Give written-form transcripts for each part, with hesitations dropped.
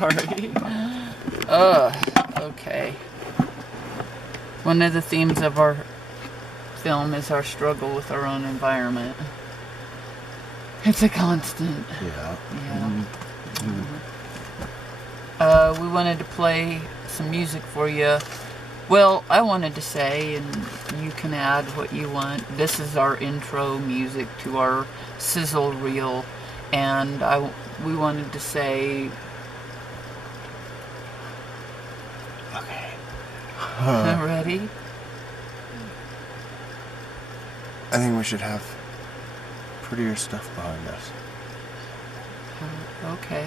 sorry. Okay. One of the themes of our film is our struggle with our own environment. It's a constant. Yeah. We wanted to play some music for you. Well, I wanted to say, and you can add what you want, this is our intro music to our Sizzle Reel, and we wanted to say... Okay. Ready? I think we should have prettier stuff behind us. Okay.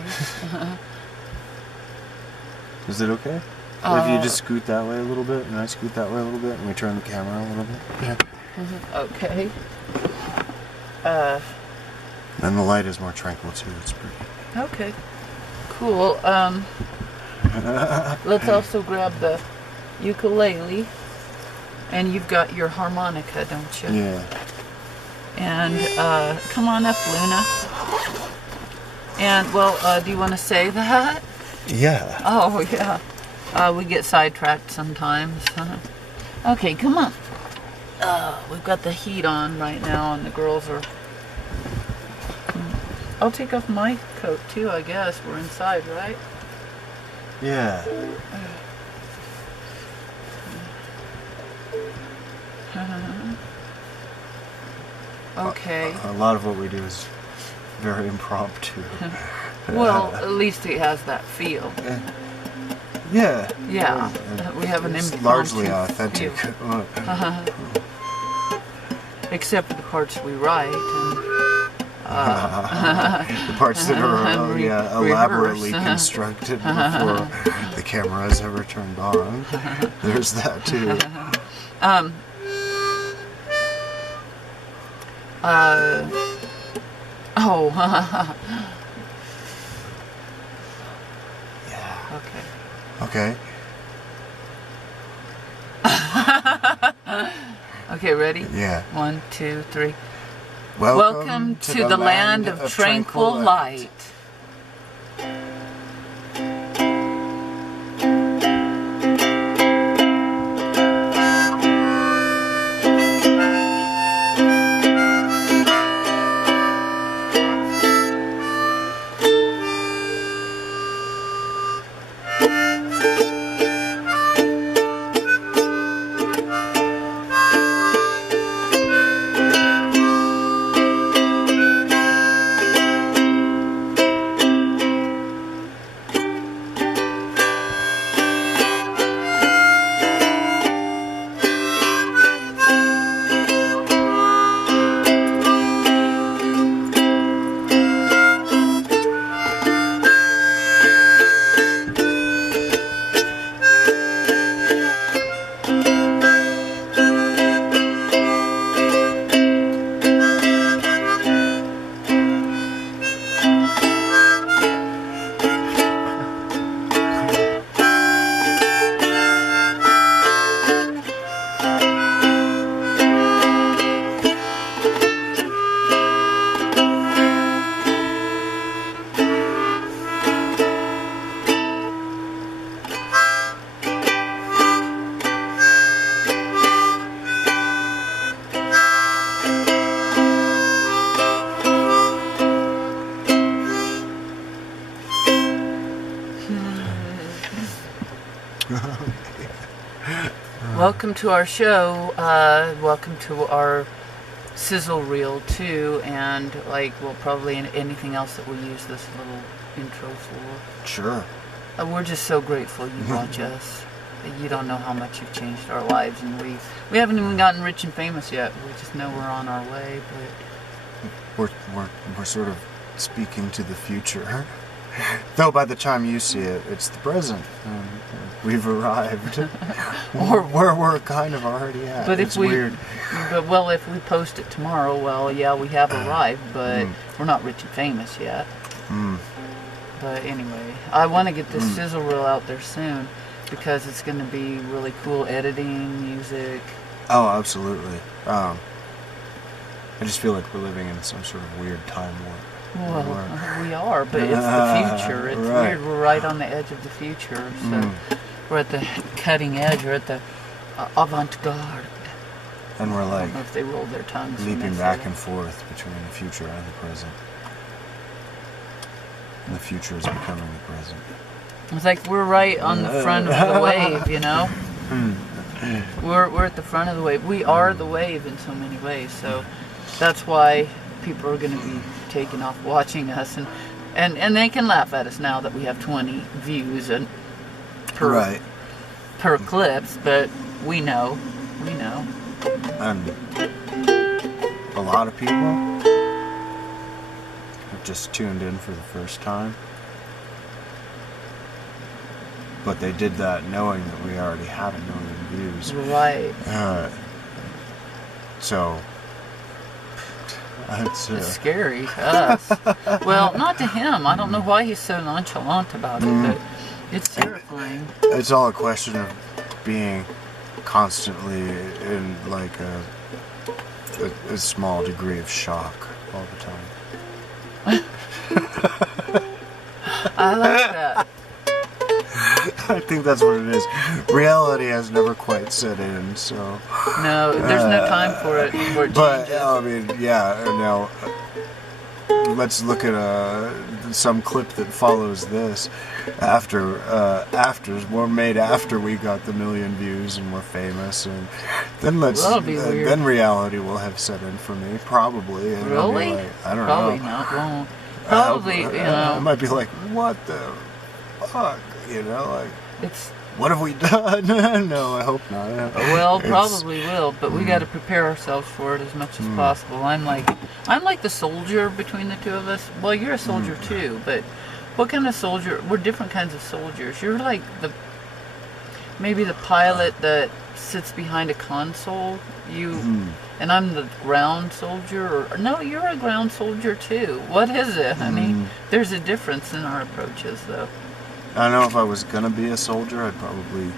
Is it okay? If you just scoot that way a little bit, and I scoot that way a little bit, and we turn the camera a little bit. Yeah. Okay. And the light is more tranquil too. It's pretty. Okay. Cool. Let's also grab the ukulele. And you've got your harmonica, don't you? Yeah. And come on up, Luna. And well, do you want to say that? Yeah. Oh yeah. We get sidetracked sometimes. Okay, come on. We've got the heat on right now, and the girls are... I'll take off my coat too, I guess. We're inside, right? Yeah. Okay. A lot of what we do is very impromptu. Well, at least it has that feel. Yeah. Yeah. We have an it's impromptu largely authentic. feel. Except for the parts we write. And, the parts that are elaborately constructed before the camera is ever turned on. There's that too. Yeah. Okay. Okay, ready? Yeah. 1, 2, 3. Welcome to the Land of Tranquil Light. Welcome to our show. Welcome to our Sizzle Reel too, and well, probably anything else that we use this little intro for. Sure. We're just so grateful you watch us. You don't know how much you've changed our lives, and we haven't even gotten rich and famous yet. We just know we're on our way, but we're sort of speaking to the future. Though by the time you see it, it's the present. We've arrived. Or where we're kind of already at. But it's weird. But if we post it tomorrow, well, yeah, we have arrived, but we're not rich and famous yet. But anyway, I want to get this Sizzle Reel out there soon because it's going to be really cool editing, music. Oh, absolutely. I just feel like we're living in some sort of weird time warp. Well, we are, but it's the future. It's right. weird. We're right on the edge of the future. So we're at the cutting edge. We're at the avant-garde. And we're I like don't know if they roll their tongues. when they leaping say back that. and forth between the future and the present. And the future is becoming the present. It's like we're right on the front of the wave, you know? We're at the front of the wave. We are the wave in so many ways. So that's why people are going to be taking off watching us. And they can laugh at us now that we have 20 views and per clips, but we know. And a lot of people have just tuned in for the first time. But they did that knowing that we already had 1 million views. Right. So, it's scary to us. Well, not to him. I don't know why he's so nonchalant about it, but it's terrifying. It's all a question of being constantly in like a small degree of shock all the time. I like that. I think that's what it is. Reality has never quite set in, so. No, there's no time for it before it But changes. I mean, yeah. Now, let's look at some clip that follows this. After were made after we got the 1 million views and we're famous, and then That'll be weird. then reality will have set in for me, probably. And I'll be Really? like, I don't Probably know. not. Won't. Probably, I might be like, what the fuck? You know, like, it's what have we done? No, I hope not. well, It's- probably will, but we got to prepare ourselves for it as much as possible. I'm like the soldier between the two of us. Well, you're a soldier too, but what kind of soldier? We're different kinds of soldiers. You're like maybe the pilot that sits behind a console. And I'm the ground soldier. Or no, you're a ground soldier too. What is it, honey? There's a difference in our approaches, though. I don't know if I was gonna be a soldier, I'd probably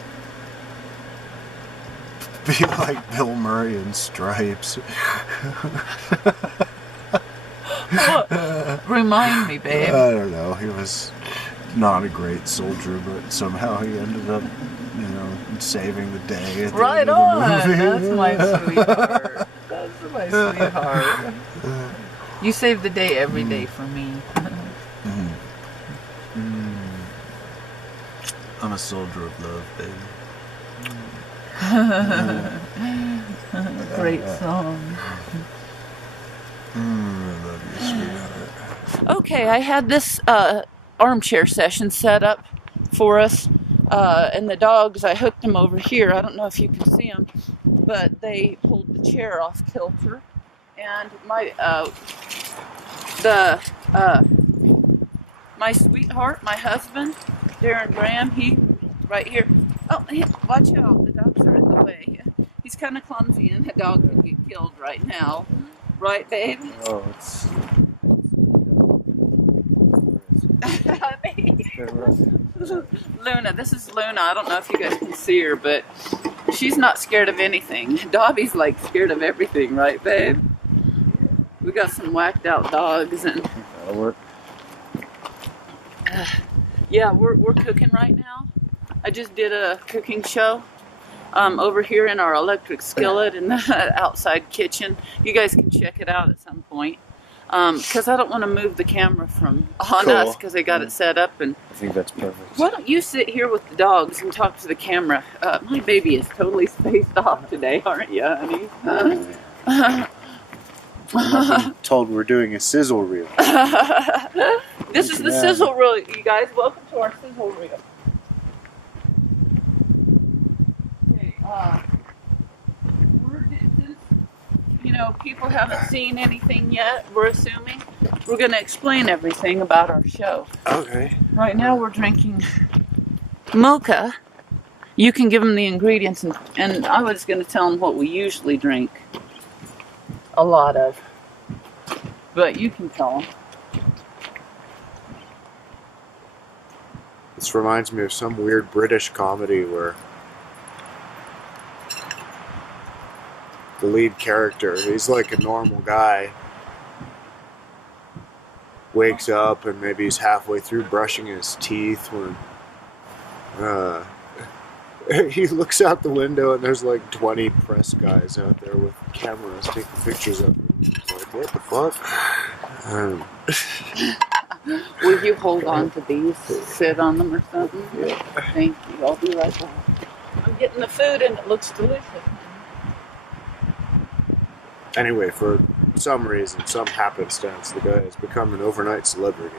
be like Bill Murray in Stripes. Remind me, babe. I don't know. He was not a great soldier, but somehow he ended up, saving the day at the Right end of on. the movie. That's my sweetheart. That's my sweetheart. You save the day every day for me. I'm a soldier of love, baby. Great song. I love you, sweetheart. Okay, I had this armchair session set up for us, and the dogs, I hooked them over here. I don't know if you can see them, but they pulled the chair off kilter, and my sweetheart, my husband, Darrin Graham, he right here. Oh, watch out! The dogs are in the way. He's kind of clumsy, and the dog could get killed right now. Right, babe? Oh, it's... Luna, this is Luna. I don't know if you guys can see her, but she's not scared of anything. Dobby's like scared of everything, right, babe? We got some whacked out dogs, and That'll work. yeah, we're cooking right now. I just did a cooking show over here in our electric skillet in the outside kitchen. You guys can check it out at some point. Because I don't want to move the camera from on us because I got it set up. And I think that's perfect. why don't you sit here with the dogs and talk to the camera? My baby is totally spaced off today, aren't you, honey? I'm told we're doing a Sizzle Reel. This is the Sizzle Reel, you guys. Welcome to our Sizzle Reel. Okay, people haven't seen anything yet, we're assuming. We're going to explain everything about our show. Okay. Right now we're drinking mocha. You can give them the ingredients, and I was going to tell them what we usually drink. A lot of. But you can tell them. This reminds me of some weird British comedy where the lead character, he's like a normal guy, wakes up and maybe he's halfway through brushing his teeth when he looks out the window and there's like 20 press guys out there with cameras taking pictures of him. He's like, what the fuck? Will you hold on to these? Sit on them or something? Yeah. Thank you. I'll be right back. I'm getting the food and it looks delicious. Anyway, for some reason, some happenstance, the guy has become an overnight celebrity.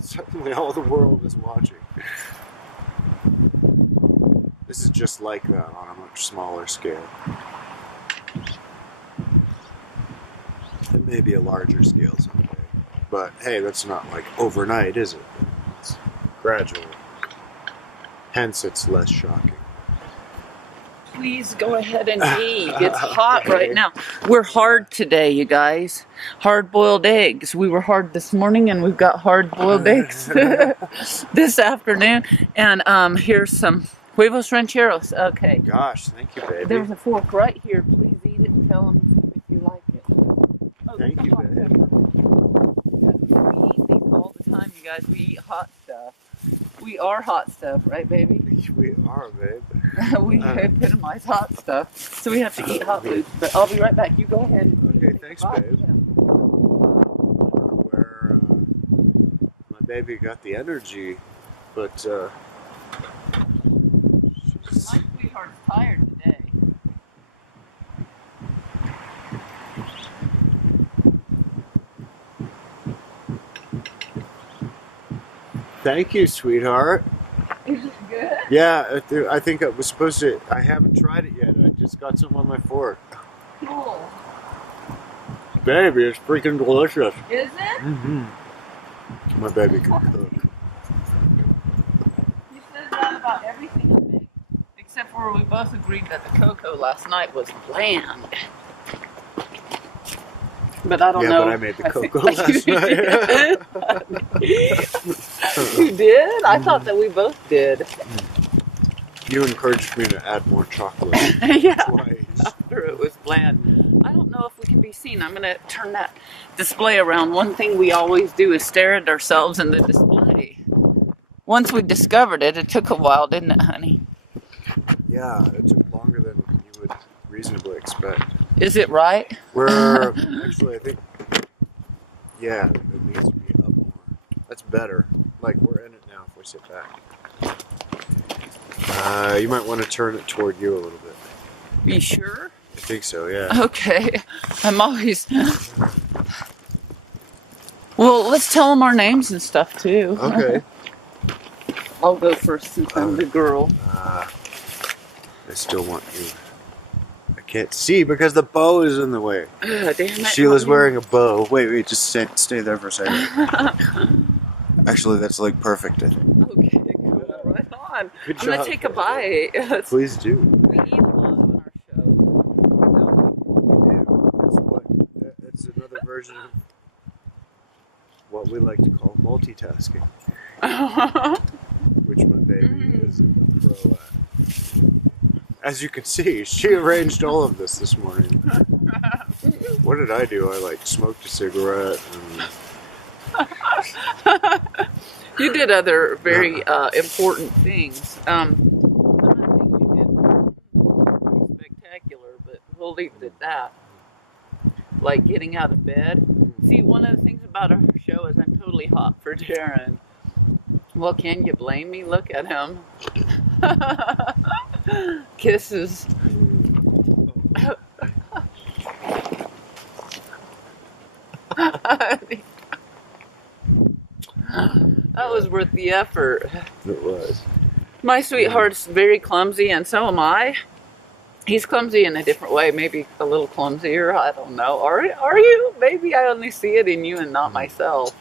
Suddenly all the world is watching. This is just like that on a much smaller scale. It may be a larger scale someday. But hey, that's not like overnight, is it? It's gradual. Hence, it's less shocking. Please go ahead and eat. It's hot right now. We're hard today, you guys. Hard-boiled eggs. We were hard this morning, and we've got hard-boiled eggs this afternoon. And here's some huevos rancheros. Okay. Gosh, thank you, baby. There's a fork right here. Please eat it and tell them if you like it. Oh, Thank you, babe. We eat these all the time, you guys. We eat hot stuff. We are hot stuff, right, baby? We are, babe. We epitomize hot stuff, so we have to eat hot food. But I'll be right back. You go ahead. Okay, thanks, babe. Yeah. Where my baby got the energy, but My sweetheart's tired today. thank you, sweetheart. Is it good? Yeah, I think I was supposed to. I haven't tried it yet. I just got some on my fork. Cool. Baby, it's freaking delicious. Is it? Mm-hmm. My baby can cook. You said that about everything I make, except for we both agreed that the cocoa last night was bland. But I don't know. Yeah, but I made the cocoa think last you night. did. You did? I thought that we both did. You encouraged me to add more chocolate. Yeah. Twice. After it was bland. I don't know if we can be seen. I'm going to turn that display around. One thing we always do is stare at ourselves in the display. Once we discovered it, it took a while, didn't it, honey? Yeah, it took longer than you would reasonably expect. Is it right? We're actually, I think, yeah, it needs to be up more. That's better. Like, we're in it now if we sit back. You might want to turn it toward you a little bit. You sure? I think so, yeah. Okay. I'm always... Well, let's tell them our names and stuff, too. Okay. I'll go first since I'm the girl. I still want you. I can't see because the bow is in the way. Damn it. Sheila's wearing a bow. Wait, just stay there for a second. Actually, that's like perfect, I think. Okay, cool. Right on. Good I'm going job. to take a bite. Please do. We eat a lot on our show. We do. It's another version of what we like to call multitasking, which my baby is a pro at. As you can see, she arranged all of this morning. What did I do? I smoked a cigarette and... You did other very important things. Some of the things you did were pretty spectacular, but we'll leave it at that. Like getting out of bed. See, one of the things about our show is I'm totally hot for Darrin. Well, can you blame me? Look at him. Kisses. That was worth the effort. It was. My sweetheart's very clumsy, and so am I. He's clumsy in a different way, maybe a little clumsier, I don't know. Are you? Maybe I only see it in you and not myself.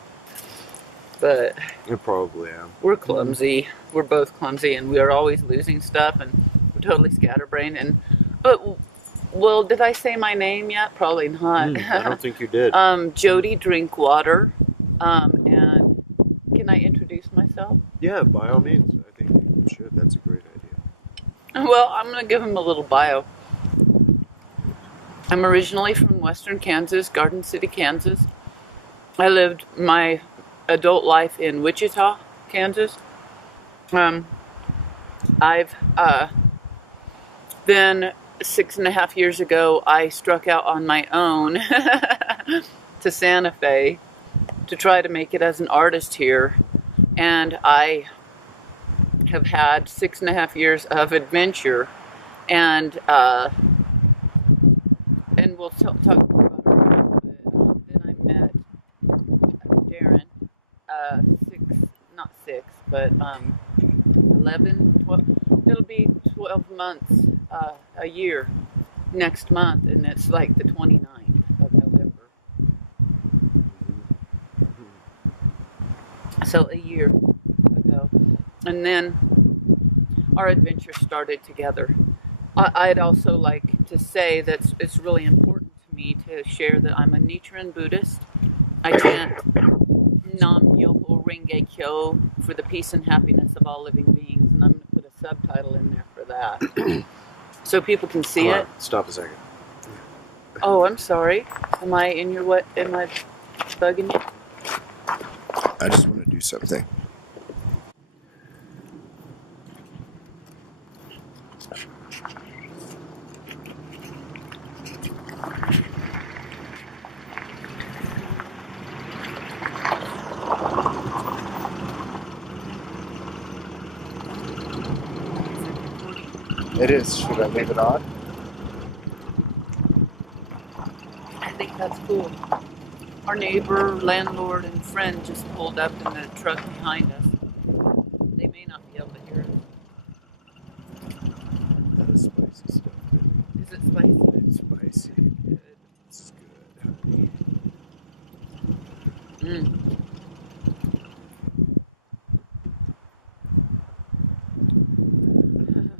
But I probably am. we're clumsy. We're both clumsy, and we are always losing stuff, and we're totally scatterbrained. Well, did I say my name yet? Probably not. I don't think you did. Jodi, Drinkwater. And can I introduce myself? Yeah, by all means. I think you should. That's a great idea. Well, I'm going to give him a little bio. I'm originally from western Kansas, Garden City, Kansas. I lived my adult life in Wichita, Kansas. I've then 6.5 years ago, I struck out on my own to Santa Fe to try to make it as an artist here. And I have had 6.5 years of adventure, and we'll talk more about it a little bit. Then I met Darrin, six, not six, but 11, 12, it'll be 12 months, a year next month, and it's like the 29th of November. So a year ago. And then our adventure started together. I'd also like to say that it's really important to me to share that I'm a Nichiren Buddhist. I chant Nam Myoho Renge Kyo for the peace and happiness of all living beings, and I'm going to put a subtitle in there for that, so people can see it. Stop a second. Oh, I'm sorry. Am I in your what? Am I bugging you? I just want to do something. It is. Should I leave it on? I think that's cool. Our neighbor, landlord, and friend just pulled up in the truck behind us. They may not be able to hear us. That is spicy stuff. Is it spicy? It's spicy. Good. It's good.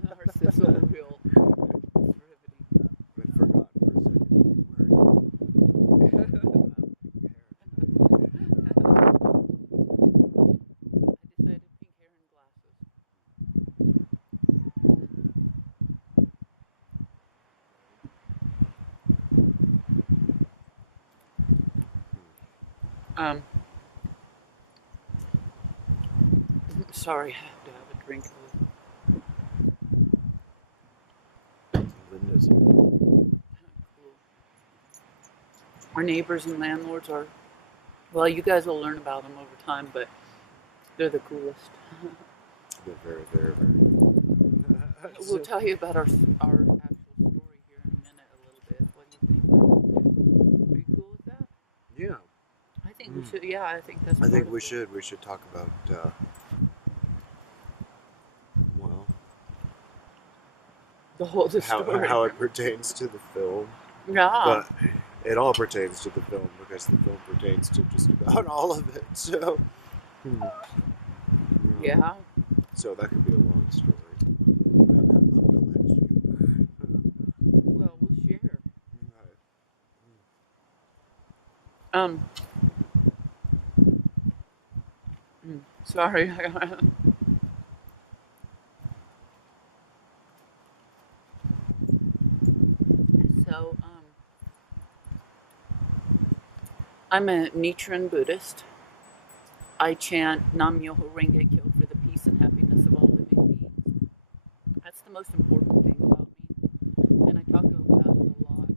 Our Sizzle Reel is riveting. I forgot for a second. I decided pink hair and glasses. Sorry, I have to have a drink of Linda's here. Cool. Our neighbors and landlords are, well, you guys will learn about them over time, but they're the coolest. They're very, very, very. We'll tell you about our actual story here in a minute a little bit. What do you think about it? Are you cool with that? Yeah. I think we should. Yeah, I think that's. I think we should. We should talk about. Well, the whole story. How it pertains to the film. Yeah. But it all pertains to the film because the film pertains to just about all of it. So. Yeah. So that could be a long story. Well, we'll share. Sorry. So, I'm a Nichiren Buddhist. I chant Nam Myoho Renge Kyo for the peace and happiness of all living beings. That's the most important thing about me. And I talk about it a lot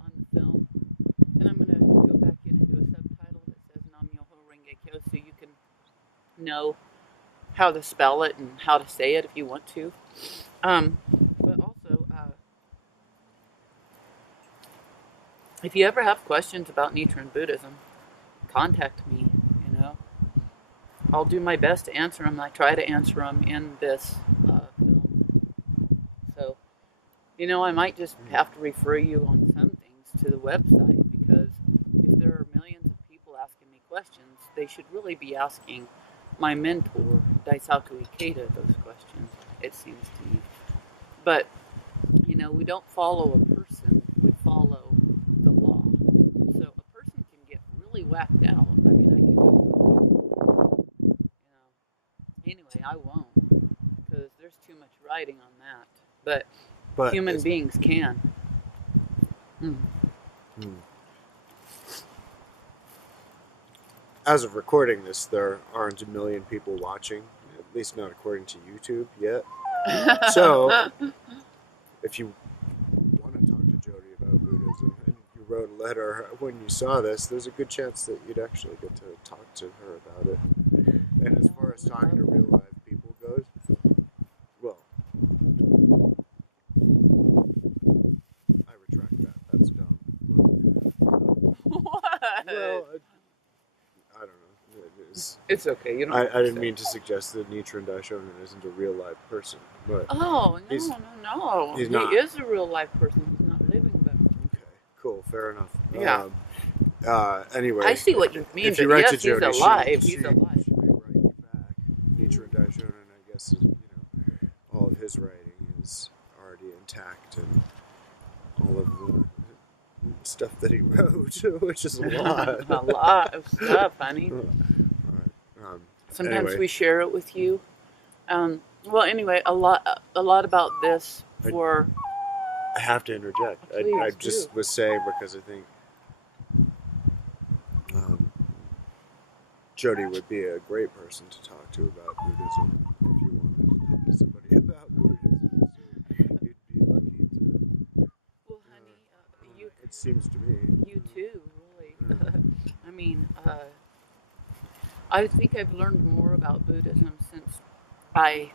on the film. And I'm going to go back in and do a subtitle that says Nam Myoho Renge Kyo so you can know how to spell it and how to say it if you want to. But also, if you ever have questions about Nichiren Buddhism, contact me, you know. I'll do my best to answer them. I try to answer them in this film. So, you know, I might just have to refer you on some things to the website because if there are millions of people asking me questions, they should really be asking my mentor, Daisaku Ikeda, those questions, it seems to me. But, you know, we don't follow a person, we follow the law. So a person can get really whacked out. I mean, I can go, you know. Anyway, I won't, because there's too much writing on that. But human beings can. as of recording this, there aren't a million people watching, at least not according to YouTube yet. So, if you want to talk to Jodi about Buddhism and you wrote a letter when you saw this, there's a good chance that you'd actually get to talk to her about it. And as far as talking to real live people goes, well, I retract that. That's dumb. What? Well, I don't know. It's okay. You don't. I didn't mean to suggest that Nichiren Daishonin isn't a real live person, but Oh no, he's no! He not. is a real life person. He's not living, but okay, cool, fair enough. Yeah. Anyway, I see what you mean. if you But write yes, to Jodi, he's alive. she He's alive. may write you back. Nichiren Daishonin, I guess, is, all of his writing is already intact, and all of the stuff that he wrote, which is a lot. A lot of stuff, honey. Sometimes Anyway. we share it with you. Well, anyway, a lot about this for. I have to interject. Please I do. just was saying because I think Jodi would be a great person to talk to about Buddhism if you wanted to talk to somebody about Buddhism. So you'd be lucky to. Well, honey, you. It seems to me. You too, really. I mean, I think I've learned more about Buddhism since I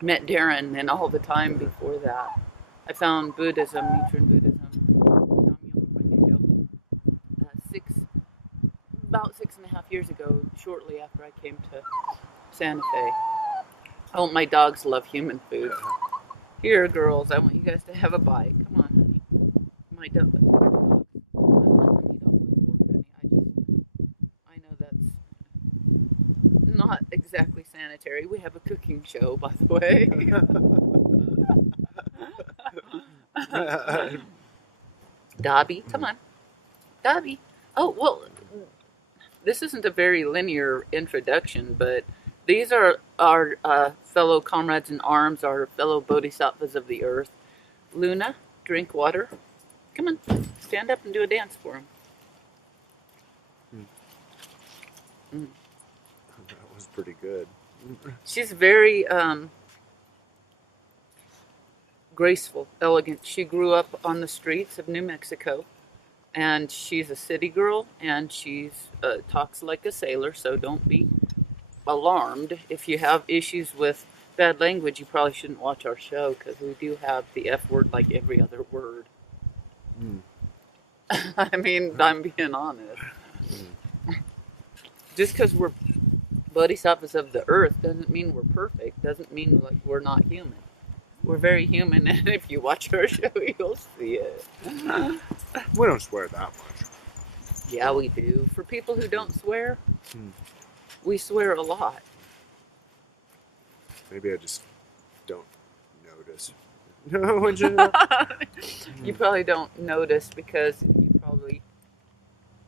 met Darrin than all the time before that. I found Buddhism, Nichiren Buddhism, about 6.5 years ago, shortly after I came to Santa Fe. Oh, my dogs love human food. Here, girls, I want you guys to have a bite. Come on, honey. My dogs. I'm letting them eat off the fork, honey. I know that's not exactly sanitary. We have a cooking show, by the way. Dobby, come on. Dobby. Oh, well, this isn't a very linear introduction, but these are our fellow comrades in arms, our fellow bodhisattvas of the earth. Luna, Drinkwater. Come on, stand up and do a dance for him. That was pretty good. She's very graceful, elegant. She grew up on the streets of New Mexico, and she's a city girl, and she's talks like a sailor, so don't be alarmed. If you have issues with bad language, you probably shouldn't watch our show, because we do have the F word like every other word. I mean, I'm being honest. Just because we're bodhisattvas of the earth doesn't mean we're perfect, doesn't mean like we're not human. We're very human, and if you watch our show, you'll see it. We don't swear that much. Yeah, we do. For people who don't swear, we swear a lot. Maybe I just don't notice. You probably don't notice because you probably...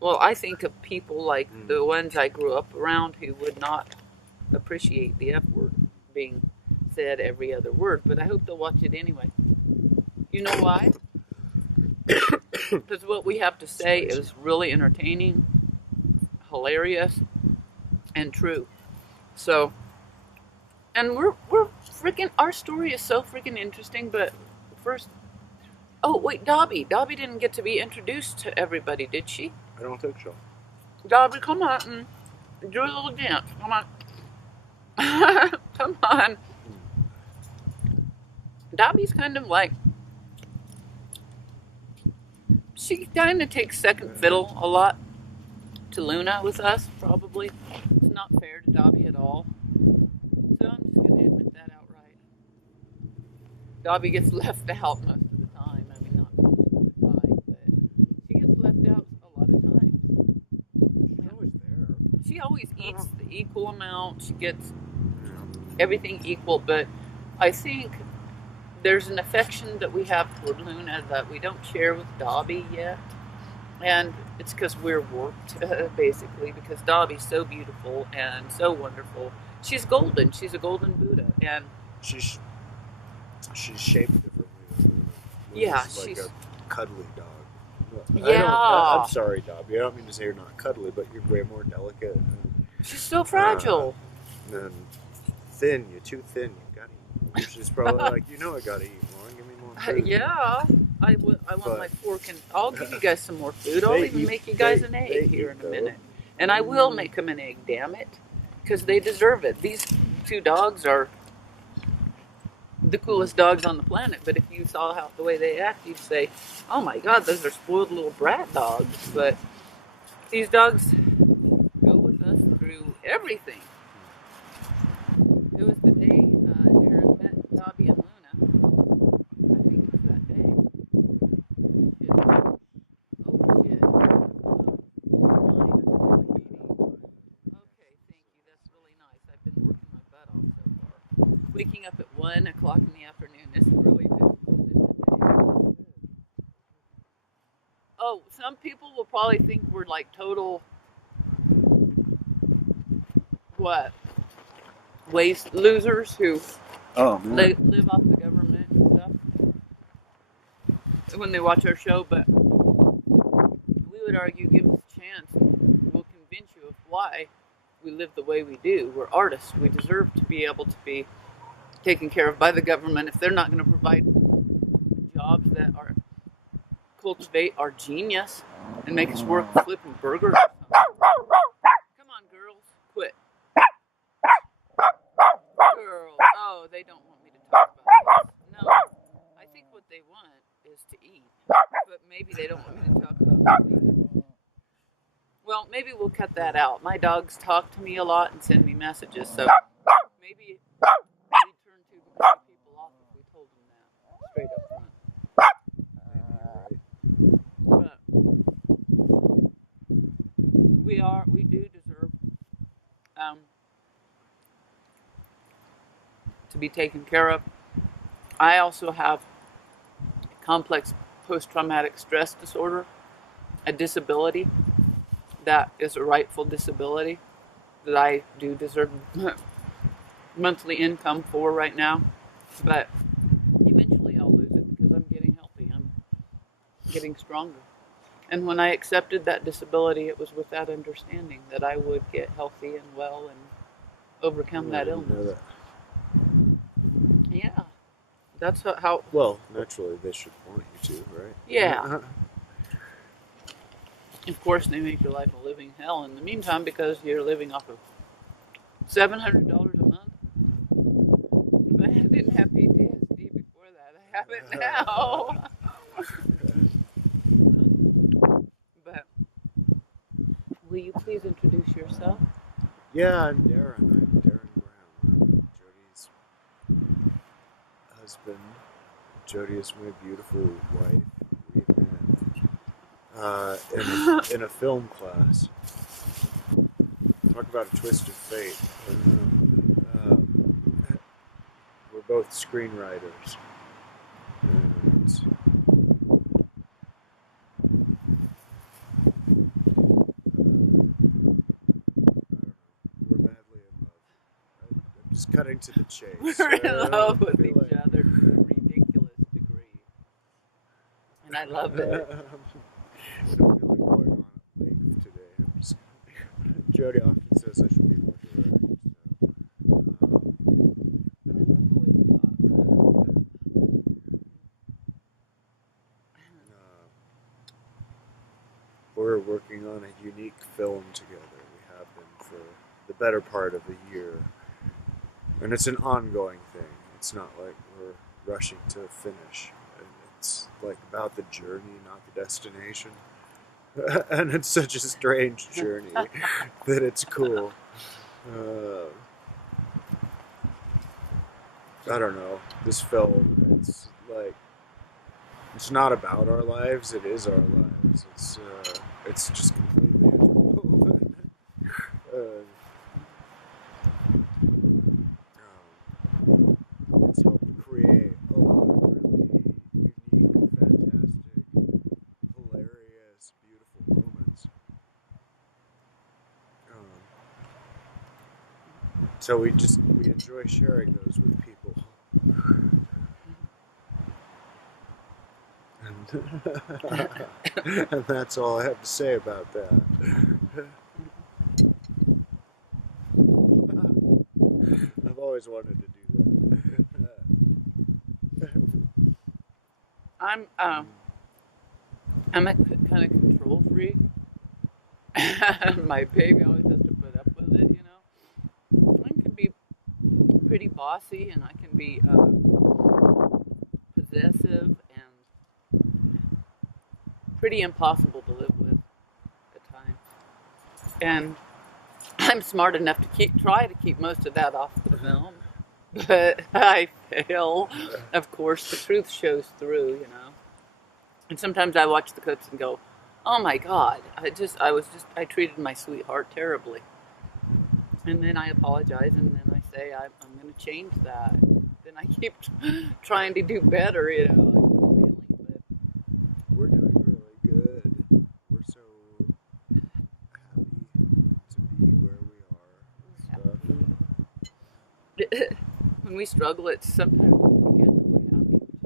Well, I think of people like the ones I grew up around who would not appreciate the F word being said every other word, but I hope they'll watch it anyway. You know why? Because what we have to say is really entertaining, hilarious, and true. So, and we're freaking, our story is so freaking interesting, but first, oh wait, Dobby didn't get to be introduced to everybody, did she? I don't think so. Dobby, come on and do a little dance. Come on. Come on. Dobby's kind of like, she kind of takes second fiddle a lot to Luna with us, probably. It's not fair to Dobby at all. So I'm just going to admit that outright. Dobby gets left out most of the time. I mean, not most of the time, but she gets left out a lot of times. She's always there. She always eats the equal amount. She gets everything equal, but I think there's an affection that we have toward Luna that we don't share with Dobby yet. And it's because we're warped, basically, because Dobby's so beautiful and so wonderful. She's golden. She's a golden Buddha. And She's shaped differently than Luna. Yeah, Luna's like she's- a cuddly dog. Yeah. I'm sorry, Dobby. I don't mean to say you're not cuddly, but you're way more delicate. She's so fragile. And thin. You're too thin. You gotta eat. She's probably like, I gotta eat more. Give me more food. Yeah. I want my fork, and I'll give you guys some more food. I'll even make you guys an egg here in a minute. And I will make them an egg, damn it. Because they deserve it. These two dogs are the coolest dogs on the planet, but if you saw the way they act, you'd say, oh my god, those are spoiled little brat dogs. But these dogs go with us through everything. It was the day Darrin met Dobby and Luna. I think it was that day. Shit. Oh shit. Do you mind? I'm still eating. Okay, thank you. That's really nice. I've been working my butt off so far. Waking up at 1 o'clock in the afternoon is really difficult, isn't it? Oh, some people will probably think we're like total waste losers who live off the government and stuff when they watch our show, but we would argue, give us a chance and we'll convince you of why we live the way we do. We're artists. We deserve to be able to be taken care of by the government. If they're not going to provide jobs that cultivate our genius and make us work flipping burgers. Come on, girls, quit. Girls, oh, they don't want me to talk about this. No, I think what they want is to eat, but maybe they don't want me to talk about this either. Well, maybe we'll cut that out. My dogs talk to me a lot and send me messages, so maybe we'd turn two people off if we told them that straight up front. But we do deserve to be taken care of. I also have complex post-traumatic stress disorder, a disability that is a rightful disability that I do deserve monthly income for right now, but eventually I'll lose it because I'm getting healthy. I'm getting stronger. And when I accepted that disability, it was with that understanding that I would get healthy and well and overcome that illness. Yeah. That's how... Well, naturally, they should want you to, right? Yeah. Of course, they make your life a living hell in the meantime because you're living off of $700 a month. But I didn't have PTSD before that. I have it now. But will you please introduce yourself? Yeah, I'm Darrin. I'm Darrin Brown. I'm Jodi's husband. Jodi is my beautiful wife. We met in a film class. Talk about a twist of fate. We're both screenwriters. And we're madly in love. I'm just cutting to the chase. We're in love with each other to a ridiculous degree. And I love it. I don't feel like going on at length today. Jodi often says I should be more direct. But I love the way you talk. We're working on a unique film together. We have been for the better part of a year. And it's an ongoing thing. It's not like we're rushing to finish. It's like about the journey, not the destination. And it's such a strange journey that it's cool. I don't know. This film, it's not about our lives. It is our lives. It's just completely interwoven. It's helped create a lot of really unique, fantastic, hilarious, beautiful moments. So we enjoy sharing those with people. And And that's all I have to say about that. I've always wanted to do that. I'm a kind of control freak. My baby always has to put up with it, you know. I can be pretty bossy, and I can be possessive and pretty impossible to live with at times. And I'm smart enough to try to keep most of that off the film, but I fail. Of course, the truth shows through, you know. And sometimes I watch the clips and go, "Oh my God, I treated my sweetheart terribly." And then I apologize, and then I say I'm going to change that. Then I keep trying to do better, you know. I keep failing, but we're doing really good. We're so happy to be where we are. When we struggle, it's sometimes we forget that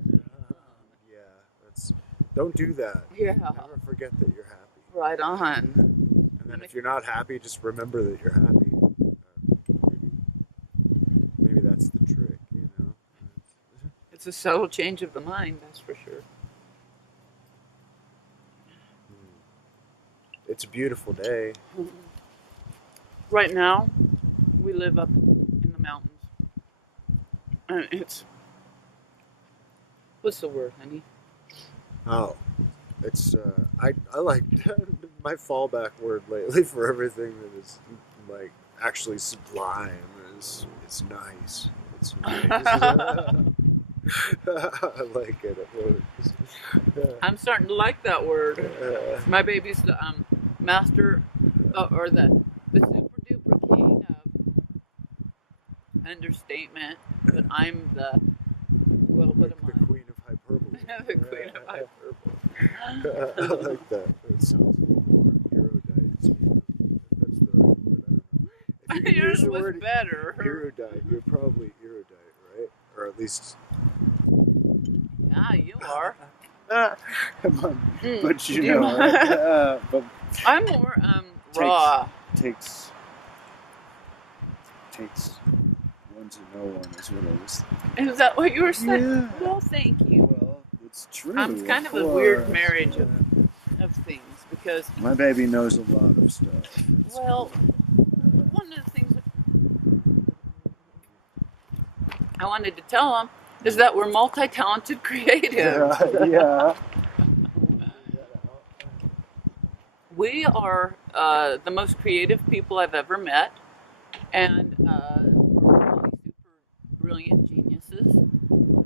we're happy. Yeah, that's. Don't do that. Yeah. Never forget that you're happy. Right on. And then if you're not happy, just remember that you're happy. Maybe that's the trick, you know. It's a subtle change of the mind, that's for sure. It's a beautiful day. Right now, we live up in the mountains. And it's... What's the word, honey? Oh. It's, I like my fallback word lately for everything that is, like, actually sublime is, it's nice. It's nice. I like it. It works. I'm starting to like that word. My baby's the master, or the super duper king of understatement, but I'm the, well, what am I? The queen of hyperbole. The queen of hyperbole. I like that. It sounds a little more erudite. If that's the right word, I don't know. If you Yours use the was word better. erudite, you're probably erudite, right? Or at least. Ah, you are. But you know, but I'm more raw. Takes one to know one is what I was thinking. Is that what you were saying? Yeah. Well, thank you. Well, it's true. I'm kind of a weird marriage of things because my baby knows a lot of stuff. Well, one of the things that I wanted to tell them is that we're multi-talented creatives. Yeah. We are the most creative people I've ever met, and we're really super brilliant geniuses,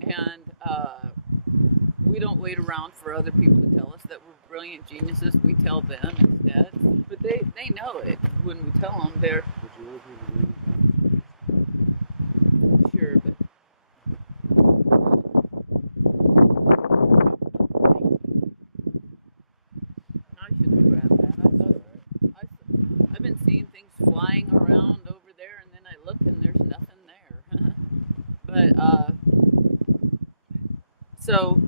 and we don't wait around for other people to tell us that we're brilliant geniuses. We tell them instead, but they know it when we tell them. They're sure, but I should have grabbed that. I've been seeing things flying around over there, and then I look and there's nothing there. But so,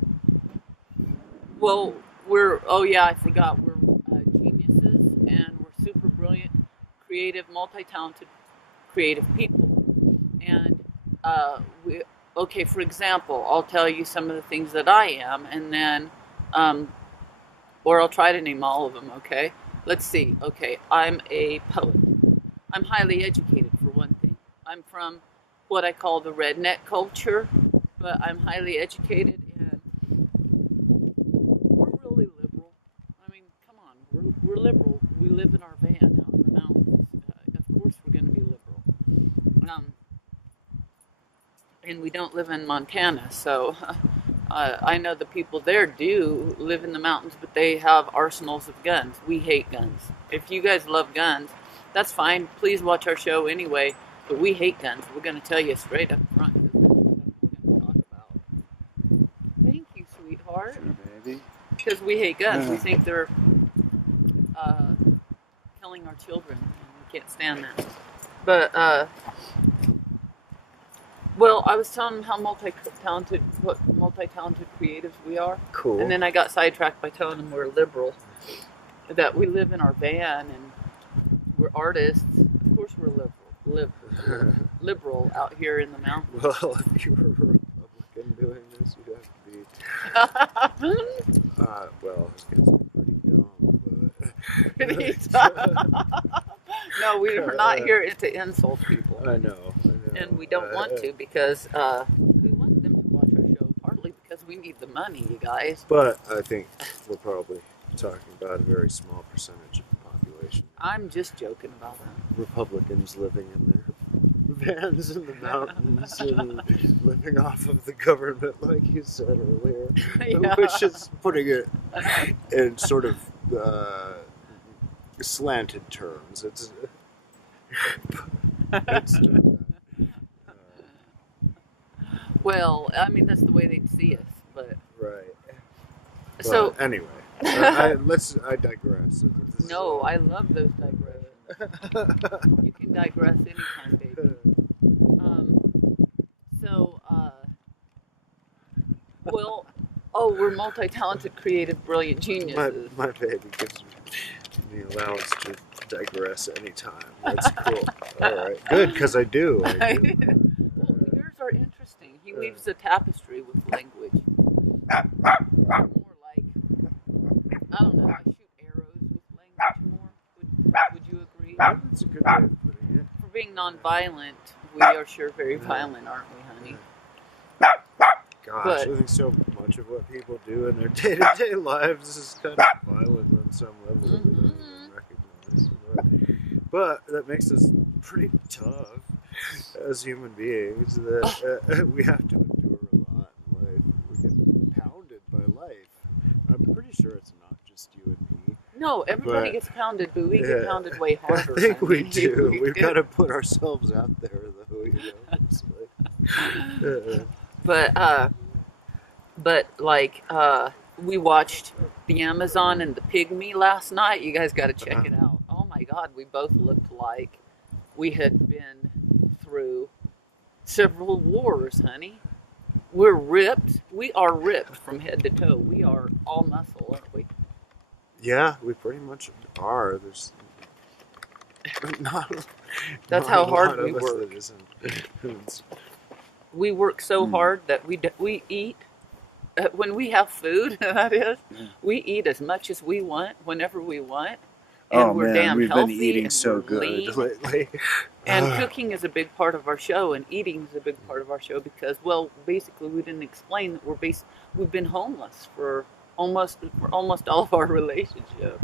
well, I forgot. We're geniuses, and we're super brilliant, creative, multi-talented, creative people. And for example, I'll tell you some of the things that I am, and then, or I'll try to name all of them, okay? Let's see. Okay, I'm a poet. I'm highly educated, for one thing. I'm from what I call the redneck culture, but I'm highly educated, and we're really liberal. I mean, come on, we're liberal. We live in our van out in the mountains. Of course we're going to be liberal. And we don't live in Montana, so I know the people there do live in the mountains, but they have arsenals of guns. We hate guns. If you guys love guns, that's fine. Please watch our show anyway, but we hate guns. We're going to tell you straight up front. This is what we're going to talk about. Thank you, sweetheart. Sure, baby. Because we hate guns. We think they're killing our children, and we can't stand that. But Well, I was telling them how multi-talented creatives we are. Cool. And then I got sidetracked by telling them we're liberal. That we live in our van and we're artists. Of course we're liberal out here in the mountains. Well, if you were a Republican doing this, you'd have to be... well, I was going to say pretty dumb, but... No, we're not here to insult people. I know. And we don't want to because we want them to watch our show, partly because we need the money, you guys. But I think we're probably talking about a very small percentage of the population. I'm just joking about that. Republicans living in their vans in the mountains and living off of the government, like you said earlier, which is putting it in sort of slanted terms. It's well, I mean that's the way they'd see us, but right. So but anyway, I digress. No, I love those digressions. You can digress anytime, baby. We're multi-talented, creative, brilliant geniuses. My baby gives me the allowance to digress anytime. That's cool. All right, good, because I do. Well, yours are interesting. He weaves a tapestry with language. More like, I don't know, I shoot arrows with language more. Would you agree? That's a good way of putting it. For being non-violent, we are sure very violent, aren't we, honey? Gosh, I think so much of what people do in their day-to-day lives is kind of violent on some level that we don't even recognize. But that makes us pretty tough as human beings, that we have to endure a lot in life. We get pounded by life. I'm pretty sure it's not just you and me. No, everybody gets pounded, but we get pounded way harder. I think we do. We've got to put ourselves out there, though. You know, it's like, we watched The Amazon and The Pygmy last night. You guys got to check it out. Oh my God, we both looked like we had been through several wars, honey. We're ripped. We are ripped from head to toe. We are all muscle, aren't we? Yeah, we pretty much are. There's not. That's how hard we work. We work so hard that we eat. When we have food, that is, we eat as much as we want, whenever we want. And we're damn we've healthy been eating and so we're good lean. lately. And cooking is a big part of our show, and eating is a big part of our show because, well, basically, we didn't explain that we've been homeless for almost all of our relationship.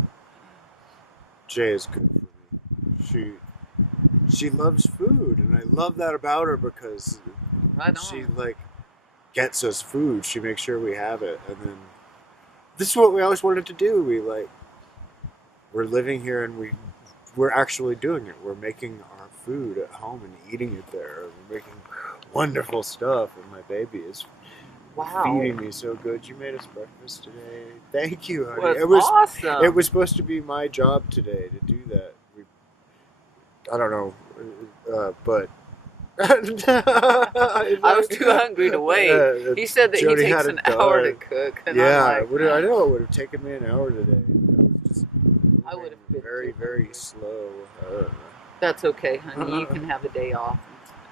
Jay is good for me. She loves food, and I love that about her because she gets us food. She makes sure we have it, and then this is what we always wanted to do. We're living here, and we're actually doing it. We're making our food at home and eating it there. We're making wonderful stuff, and my baby is feeding me so good. You made us breakfast today. Thank you, honey. It was awesome. It was supposed to be my job today to do that. I don't know, but I was too hungry to wait. He said that Jodi he takes an hour to cook. And I'm like, I know it would have taken me an hour today. I would have been very, very slow. That's okay, honey. You can have a day off.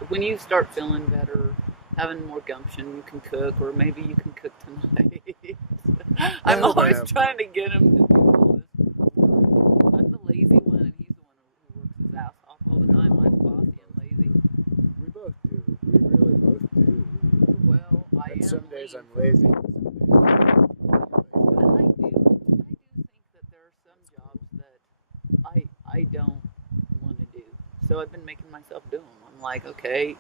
When you start feeling better, having more gumption, you can cook, or maybe you can cook tonight. I'm always trying to get him to do all this. I'm the lazy one, and he's the one who works his ass off all the time. I'm bossy and lazy. We both do. We really both do. Well, I am. Some days I'm lazy. But I do think that there are some jobs that I don't want to do. So I've been making myself do them. I'm like, okay,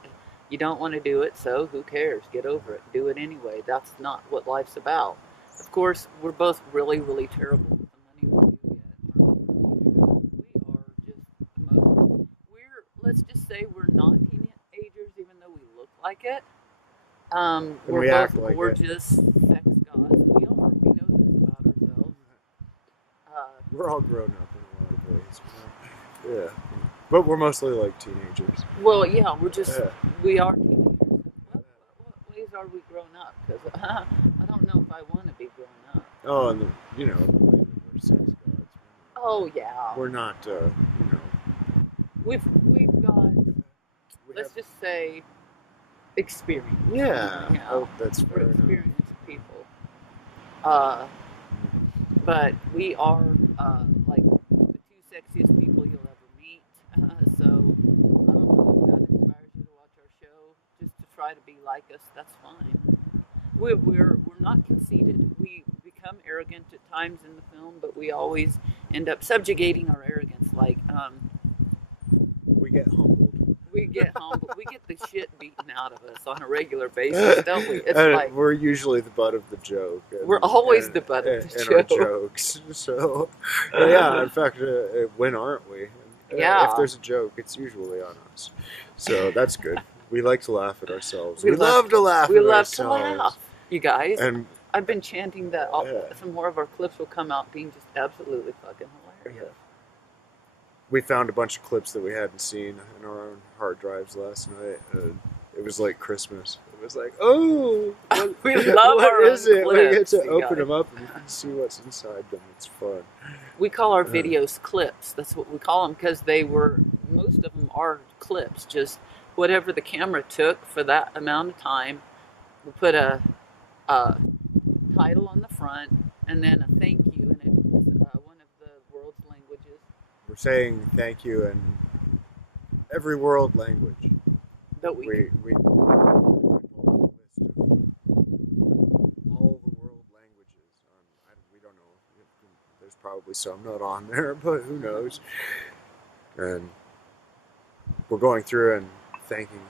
you don't want to do it, so who cares? Get over it. Do it anyway. That's not what life's about. Of course, we're both really, really terrible with the money we do get. We are just the most... let's just say we're not teenagers, even though we look like it. We're just sex gods. We are. We know this about ourselves. We're all grown up in a lot of ways. Yeah. But we're mostly like teenagers. Well, yeah, we are teenagers. are we grown up? Because I don't know if I want to be grown up. Oh, and you know, we're sex gods. Oh yeah. We're not, you know. We've got. Let's just say experience. Yeah. You know, Oh, that's fair we're enough. experienced people. But we are like the two sexiest people you'll ever meet. So I don't know if that inspires you to watch our show just to try to be like us. That's fine. We're not conceited. We become arrogant at times in the film, but we always end up subjugating our arrogance. Like we get humbled. We get humbled. We get the shit beaten out of us on a regular basis, don't we? It's like we're usually the butt of the joke. We're always the butt of the joke. Our jokes. So, yeah, in fact, when aren't we? Yeah. If there's a joke, it's usually on us. So that's good. We like to laugh at ourselves. We love to laugh at ourselves. We love to laugh, you guys. And I've been chanting that some more of our clips will come out being just absolutely fucking hilarious. We found a bunch of clips that we hadn't seen in our own hard drives last night. It was like Christmas. It was like, oh, we love our own clips. We get to open them up and see what's inside them. It's fun. We call our videos clips. That's what we call them because most of them are clips. Just whatever the camera took for that amount of time. We put a title on the front and then a thank you, and it's one of the world's languages. We're saying thank you in every world language. That we pulled a list of all the world languages. We don't know. There's probably some not on there, but who knows? And we're going through and thanking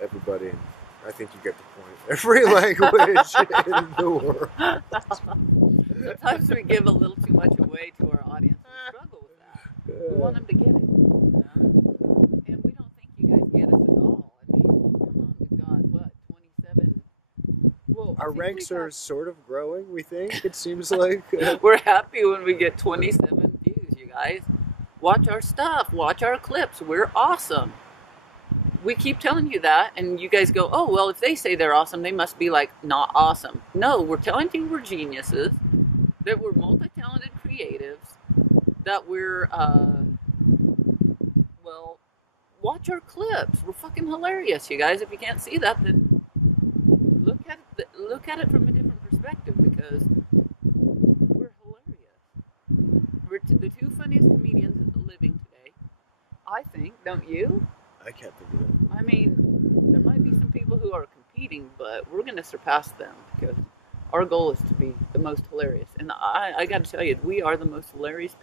everybody. And I think you get the point. Every language in the world. Sometimes we give a little too much away to our audience. We struggle with that. We want them to get it, you know? And we don't think you guys get us at all. I mean, come on, we've got, what, 27? Well, our ranks are sort of growing, we think, it seems like. We're happy when we get 27 views, you guys. Watch our stuff. Watch our clips. We're awesome. We keep telling you that, and you guys go, oh, well, if they say they're awesome, they must be, like, not awesome. No, we're telling you we're geniuses, that we're multi-talented creatives, that we're, well, watch our clips. We're fucking hilarious, you guys. If you can't see that, then look at it from a different perspective, because we're hilarious. We're the two funniest comedians living today, I think, don't you? I can't think of it. I mean, there might be some people who are competing, but we're going to surpass them because our goal is to be the most hilarious. And I got to tell you, we are the most hilarious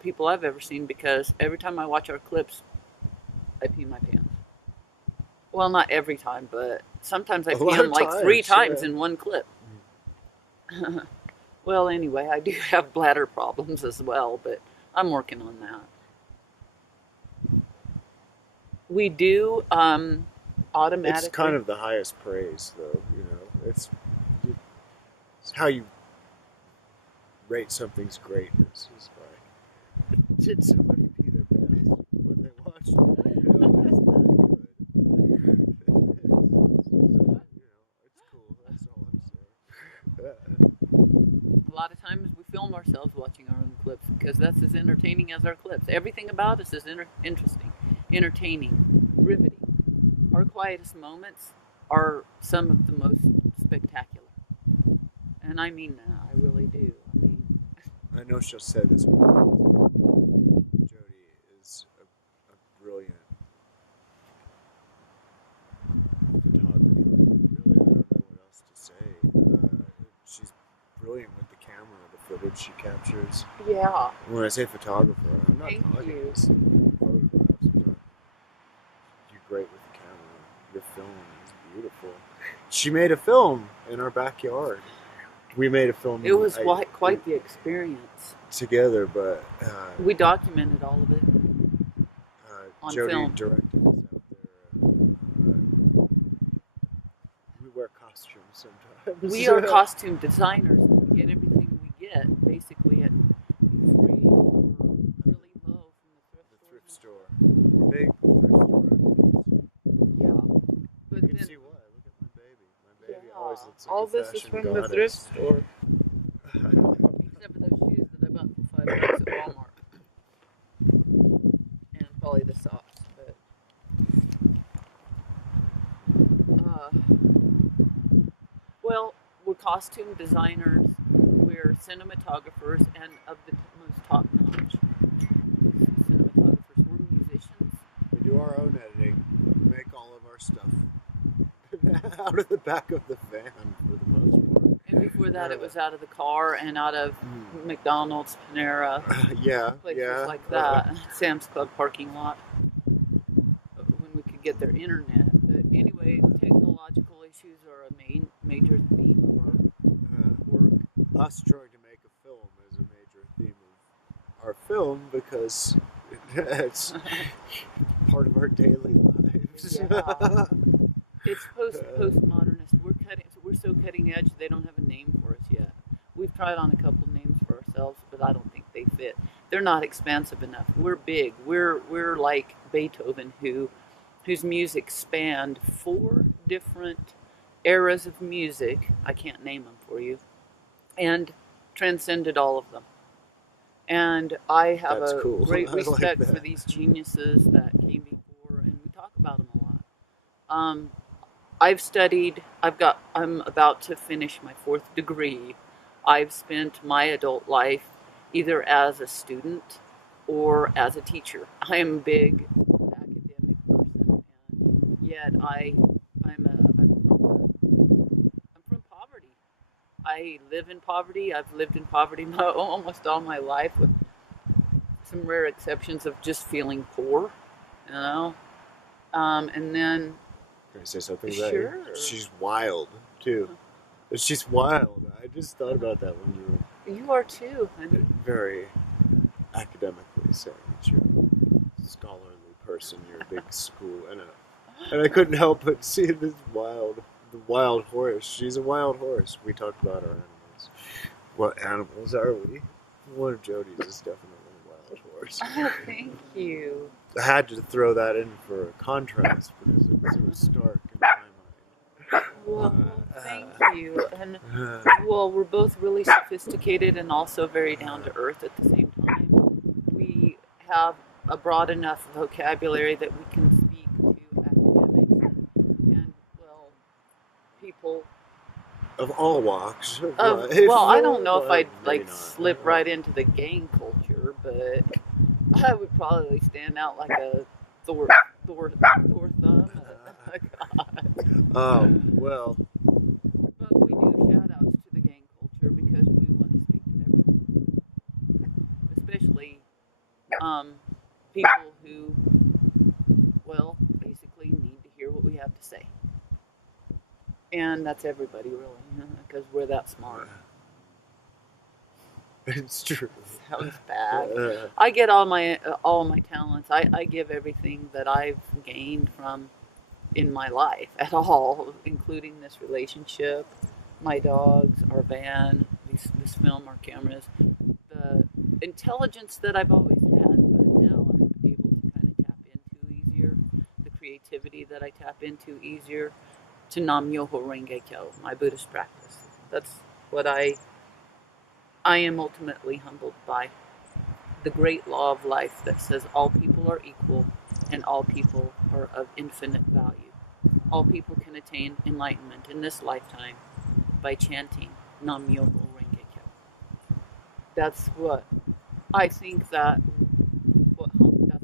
people I've ever seen, because every time I watch our clips, I pee my pants. Well, not every time, but sometimes I pee them like 3 times in one clip. Well, anyway, I do have bladder problems as well, but I'm working on that. We do automatically. It's kind of the highest praise, though. You know, it's how you rate something's greatness is by did somebody pee their pants when they watched it? You know, it's that good. So, you know, it's cool. That's all I'm saying. A lot of times we film ourselves watching our own clips because that's as entertaining as our clips. Everything about us is interesting, entertaining, riveting. Our quietest moments are some of the most spectacular. And I mean that. I really do. I know she'll say this one. Jodi is a brilliant photographer. Really, I don't know what else to say. She's brilliant with the camera, the footage she captures. Yeah. When I say photographer, I'm not Thank talking you. photographs. You're great with the camera. Your film is beautiful. She made a film in our backyard. We made a film. It was quite the experience. Together, but we documented all of it on Jodi film. directed us out there. We wear costumes sometimes. We are costume designers. We get everything we get basically at free or really low from the thrift store. We're big thrift store advocates. Yeah, but you can see why. Look at my baby. My It's like all a this is fashion from the goddess. thrift store. Except for those shoes that I bought for $5 at Walmart. And probably the socks, but well, we're costume designers, we're cinematographers, and of the most top-notch cinematographers. We're musicians. We do our own editing. We make all of our stuff out of the back of the van for the most part. And before that, it was out of the car and out of McDonald's, Panera, places like that, Sam's Club parking lot, when we could get their internet. But anyway, technological issues are a major theme of our work. Us trying to make a film is a major theme of our film because it's part of our daily lives. Yeah. It's postmodernist. We're so cutting edge. They don't have a name for us yet. We've tried on a couple names for ourselves, but I don't think they fit. They're not expansive enough. We're big. We're like Beethoven, whose music spanned 4 different eras of music. I can't name them for you, and transcended all of them. And I have That's a cool. great I like respect that. for these geniuses that came before, and we talk about them a lot. I'm about to finish my 4th degree. I've spent my adult life either as a student or as a teacher. I am a big academic person, and yet I'm from poverty. I live in poverty. I've lived in poverty almost all my life, with some rare exceptions of just feeling poor, you know. And then Can I say something? Sure. She's wild too. She's wild. I just thought about that when you are too, honey. very academically saying that you're a scholarly person. You're a big school, and I couldn't help but see the wild horse. She's a wild horse. We talked about our animals. What animals are we? One of Jodi's is definitely a wild horse. Oh, thank you. I had to throw that in for a contrast because it was so stark in my mind. Well, thank you. And well, we're both really sophisticated and also very down to earth at the same time. We have a broad enough vocabulary that we can speak to academics and well, people Of all walks of of, life. well, I don't know if I'd Maybe like not. slip right into the gang culture, but I would probably stand out like a Thor thumb. Oh, well. But we do shout outs to the gang culture because we want to speak to everyone, especially people who, well, basically need to hear what we have to say. And that's everybody, really, because we're that smart. It's true. Sounds bad. I get all my talents. I give everything that I've gained from in my life at all, including this relationship, my dogs, our van, this film, our cameras, the intelligence that I've always had, but now I'm able to kind of tap into easier, the creativity that I tap into easier, to Nam Myoho Renge Kyo, my Buddhist practice. That's what I am ultimately humbled by. The great law of life that says all people are equal and all people are of infinite value. All people can attain enlightenment in this lifetime by chanting Nam Myoho Renge Kyo. That's what I think that's what humbles us.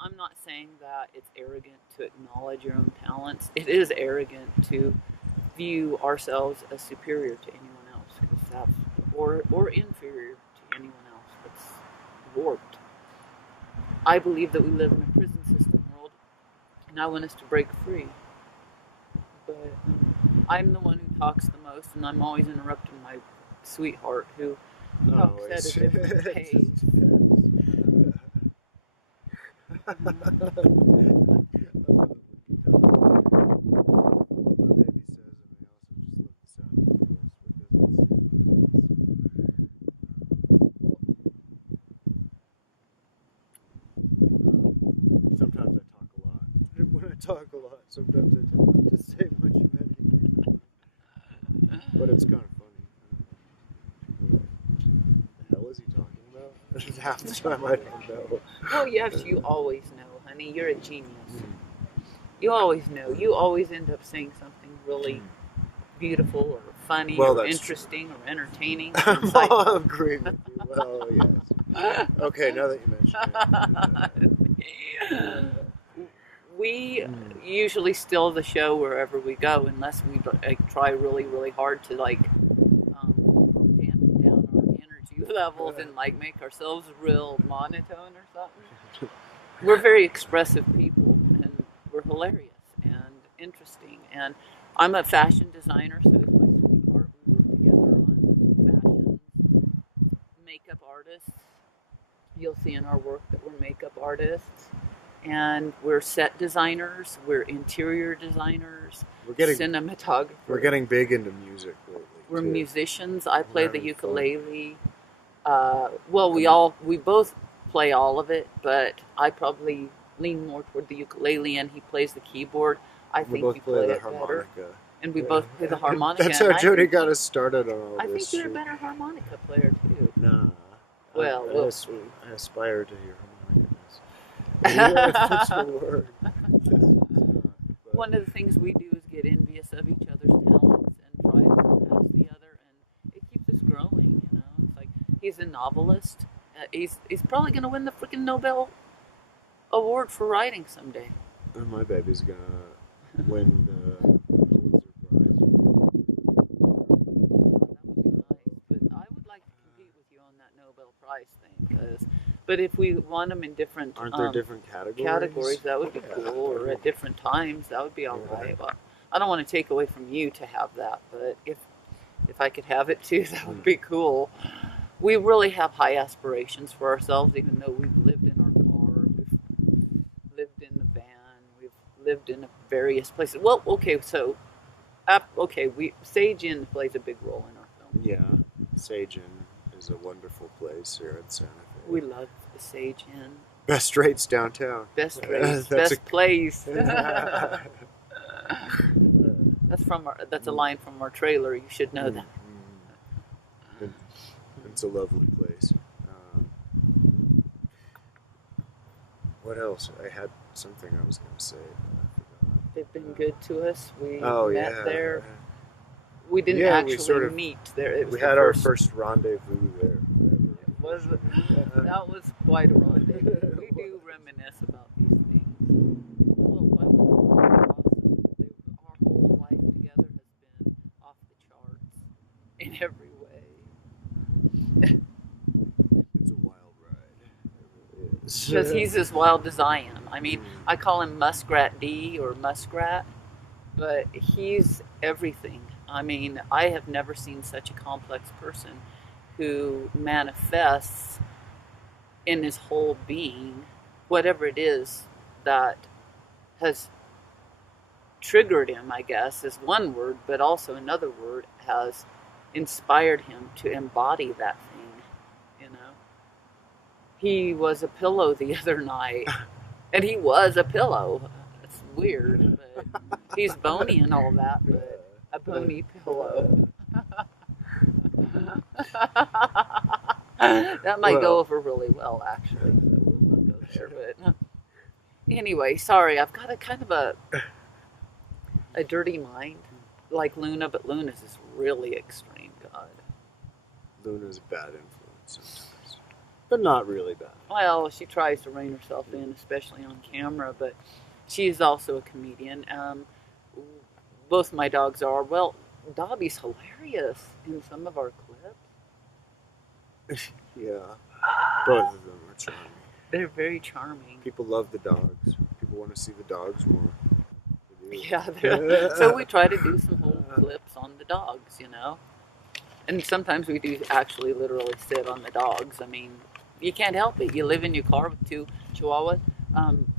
I'm not saying that it's arrogant to acknowledge your own talents. It is arrogant to view ourselves as superior to anyone else, because that's or inferior to anyone else. That's warped. I believe that we live in a prison system world, and I want us to break free. But I'm the one who talks the most, and I'm always interrupting my sweetheart who talks at a different pace. Sometimes I talk a lot. When I talk a lot, sometimes I tend not to say much of anything. But it's kind of funny. What the hell is he talking about? Half the time I don't know. Well, yes, you always know, honey. You're a genius. You always know. You always end up saying something really beautiful or funny or interesting or entertaining. I'm agreeing with you. Well, yes. Okay, now that you mention it. We usually still the show wherever we go, unless we try really, really hard to dampen down our energy levels and make ourselves real monotone or something. We're very expressive people, and we're hilarious and interesting. And I'm a fashion designer, so is my sweetheart. We work together on fashions, makeup artists. You'll see in our work that we're makeup artists. And we're set designers, we're interior designers, cinematographers. We're getting big into music lately. We're musicians. I play the ukulele. We both play all of it, but I probably lean more toward the ukulele, and he plays the keyboard. I think you play it better. And we both play the harmonica. That's how Jodi got us started on all this. I think you're a better harmonica player too. Nah. Well, I aspire to hear harmonica. That's the word. One of the things we do is get envious of each other's talents and try to surpass the other, and it keeps us growing. You know, it's like he's a novelist. He's probably going to win the freaking Nobel Award for writing someday. And my baby's gonna win the Pulitzer Prize. That would be nice, but I would like to compete with you on that Nobel Prize thing, but if we won them in different different categories, that would be cool, or at different times, that would be all right. Well, I don't want to take away from you to have that, but if I could have it too, that would be cool. We really have high aspirations for ourselves, even though we've lived in our car, we've lived in the van, we've lived in various places. Well, okay, so Sage Inn plays a big role in our film. Yeah, Sage Inn is a wonderful place here in Santa Fe. We love the Sage Inn. Best rates downtown. Best rates. Best place. That's a line from our trailer. You should know that. It's a lovely place. What else? I had something I was going to say, but I forgot. They've been good to us. We met there. We didn't actually meet there. We had our first rendezvous there. That was quite a rendezvous. We do reminisce about these things. Well, what was awesome. Our whole life together has been off the charts in every way. It's a wild ride. It really is. Because he's as wild as I am. I mean, I call him Muskrat D or Muskrat, but he's everything. I mean, I have never seen such a complex person who manifests in his whole being whatever it is that has triggered him, I guess, is one word, but also another word has inspired him to embody that thing, you know. He was a pillow the other night, and he was a pillow. It's weird, but he's bony and all that, but a bony pillow. That might go over really well, actually. We'll not go there, but anyway, sorry. I've got a kind of a dirty mind, like Luna, but Luna's is really extreme. God, Luna's a bad influence sometimes, but not really bad. Well, she tries to rein herself in, especially on camera, but she is also a comedian. Both my dogs are. Well, Dobby's hilarious in some of our clips. Yeah, both of them are charming. They're very charming. People love the dogs. People want to see the dogs more. Yeah, so we try to do some whole clips on the dogs, you know. And sometimes we do actually literally sit on the dogs. I mean, you can't help it. You live in your car with two Chihuahuas.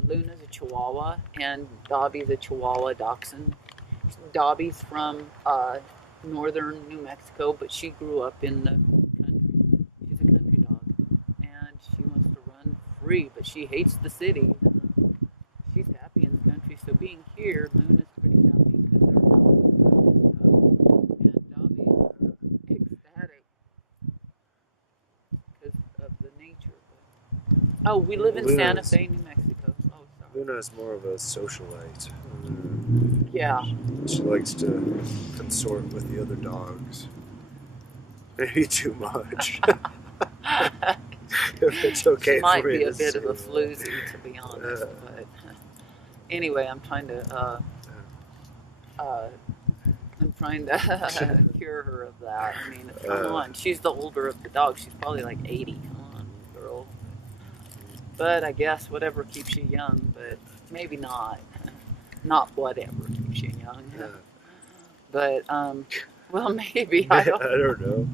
Luna's a Chihuahua, and Dobby's a Chihuahua Dachshund. Dobby's from northern New Mexico, but she grew up in the country. She's a country dog, and she wants to run free, but she hates the city. She's happy in the country, so being here, Luna's pretty happy because they're healthy and Dobby Oh, we live in Santa Luna's- Fe, New Mexico. Oh, sorry. Luna is more of a socialite. Yeah. She likes to consort with the other dogs. Maybe too much. If it's okay She might for me be a to bit of say a that. floozy, to be honest. But anyway, I'm trying to cure her of that. I mean, come on. She's the older of the dogs. She's probably like 80. Come on, girl. But I guess whatever keeps you young, but maybe not. Not whatever keeps you young. But, well, maybe. I don't know.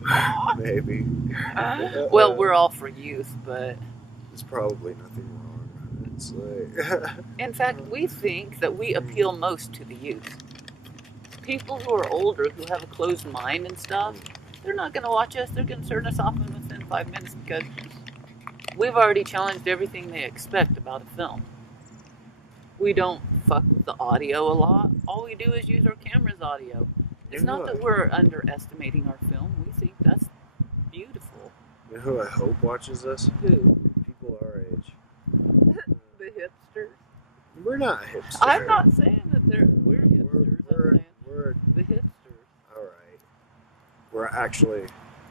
Maybe. Well, we're all for youth, but There's probably nothing wrong. It's like. in fact, we think that we appeal most to the youth. People who are older, who have a closed mind and stuff, they're not going to watch us. They're going to turn us off within 5 minutes because we've already challenged everything they expect about a film. We don't fuck with the audio a lot. All we do is use our camera's audio. It's not that we're underestimating our film. We think that's beautiful. You know who I hope watches this? Who? People our age. The hipsters. We're not hipsters. I'm not saying that we're hipsters. We're the hipsters. alright. We're actually.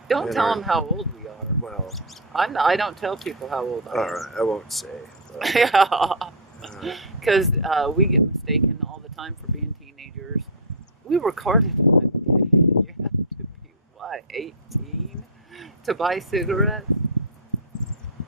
Don't tell them how old we are. Well. I don't tell people how old I am. Alright, I won't say. But, Yeah. Because we get mistaken all the time for being teenagers. We were carded one day. You have to be, what, 18 to buy cigarettes?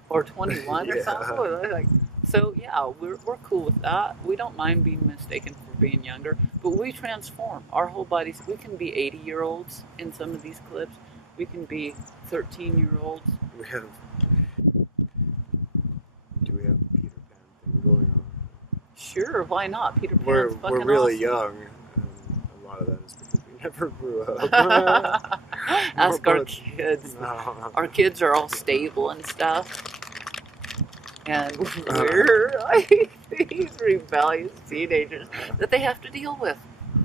Or 21 or something? Like, so, yeah, we're cool with that. We don't mind being mistaken for being younger. But we transform. Our whole bodies, we can be 80-year-olds in some of these clips. We can be 13-year-olds. we have. Do we have the Peter Pan thing going on? Sure, why not? Peter Pan's We're fucking really awesome. young. And a lot of that is because we never grew up. Ask our kids. No. Our kids are all stable and stuff. And we're like these rebellious teenagers that they have to deal with.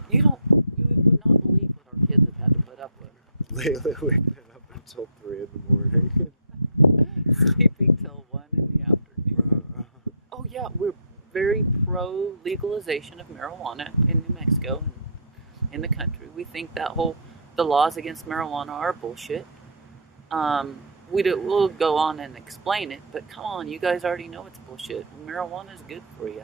You would not believe what our kids have had to put up with. Lately, we've been up until 3 in the morning. Sleeping till 1 in the afternoon. Oh yeah, we're very pro legalization of marijuana in New Mexico and in the country. We think that the laws against marijuana are bullshit. We'll go on and explain it, but come on, you guys already know it's bullshit. Marijuana is good for you.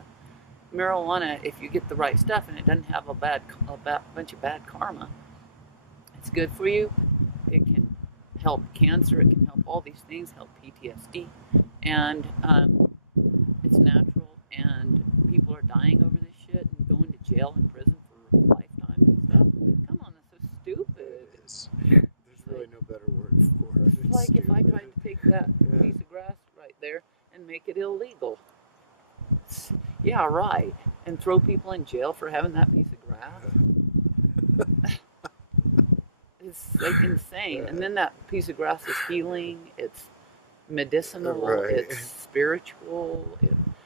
Marijuana, if you get the right stuff and it doesn't have a bunch of bad karma, it's good for you. It can help cancer. It can help all these things. Help PTSD, and it's natural. And people are dying over this shit and going to jail and prison for lifetime and stuff. Come on, that's so stupid. There's really no better word for it. It's like if I tried to take that piece of grass right there and make it illegal. Yeah, right. And throw people in jail for having that piece of grass. It's like insane. And then that piece of grass is healing. It's medicinal. Right. It's spiritual.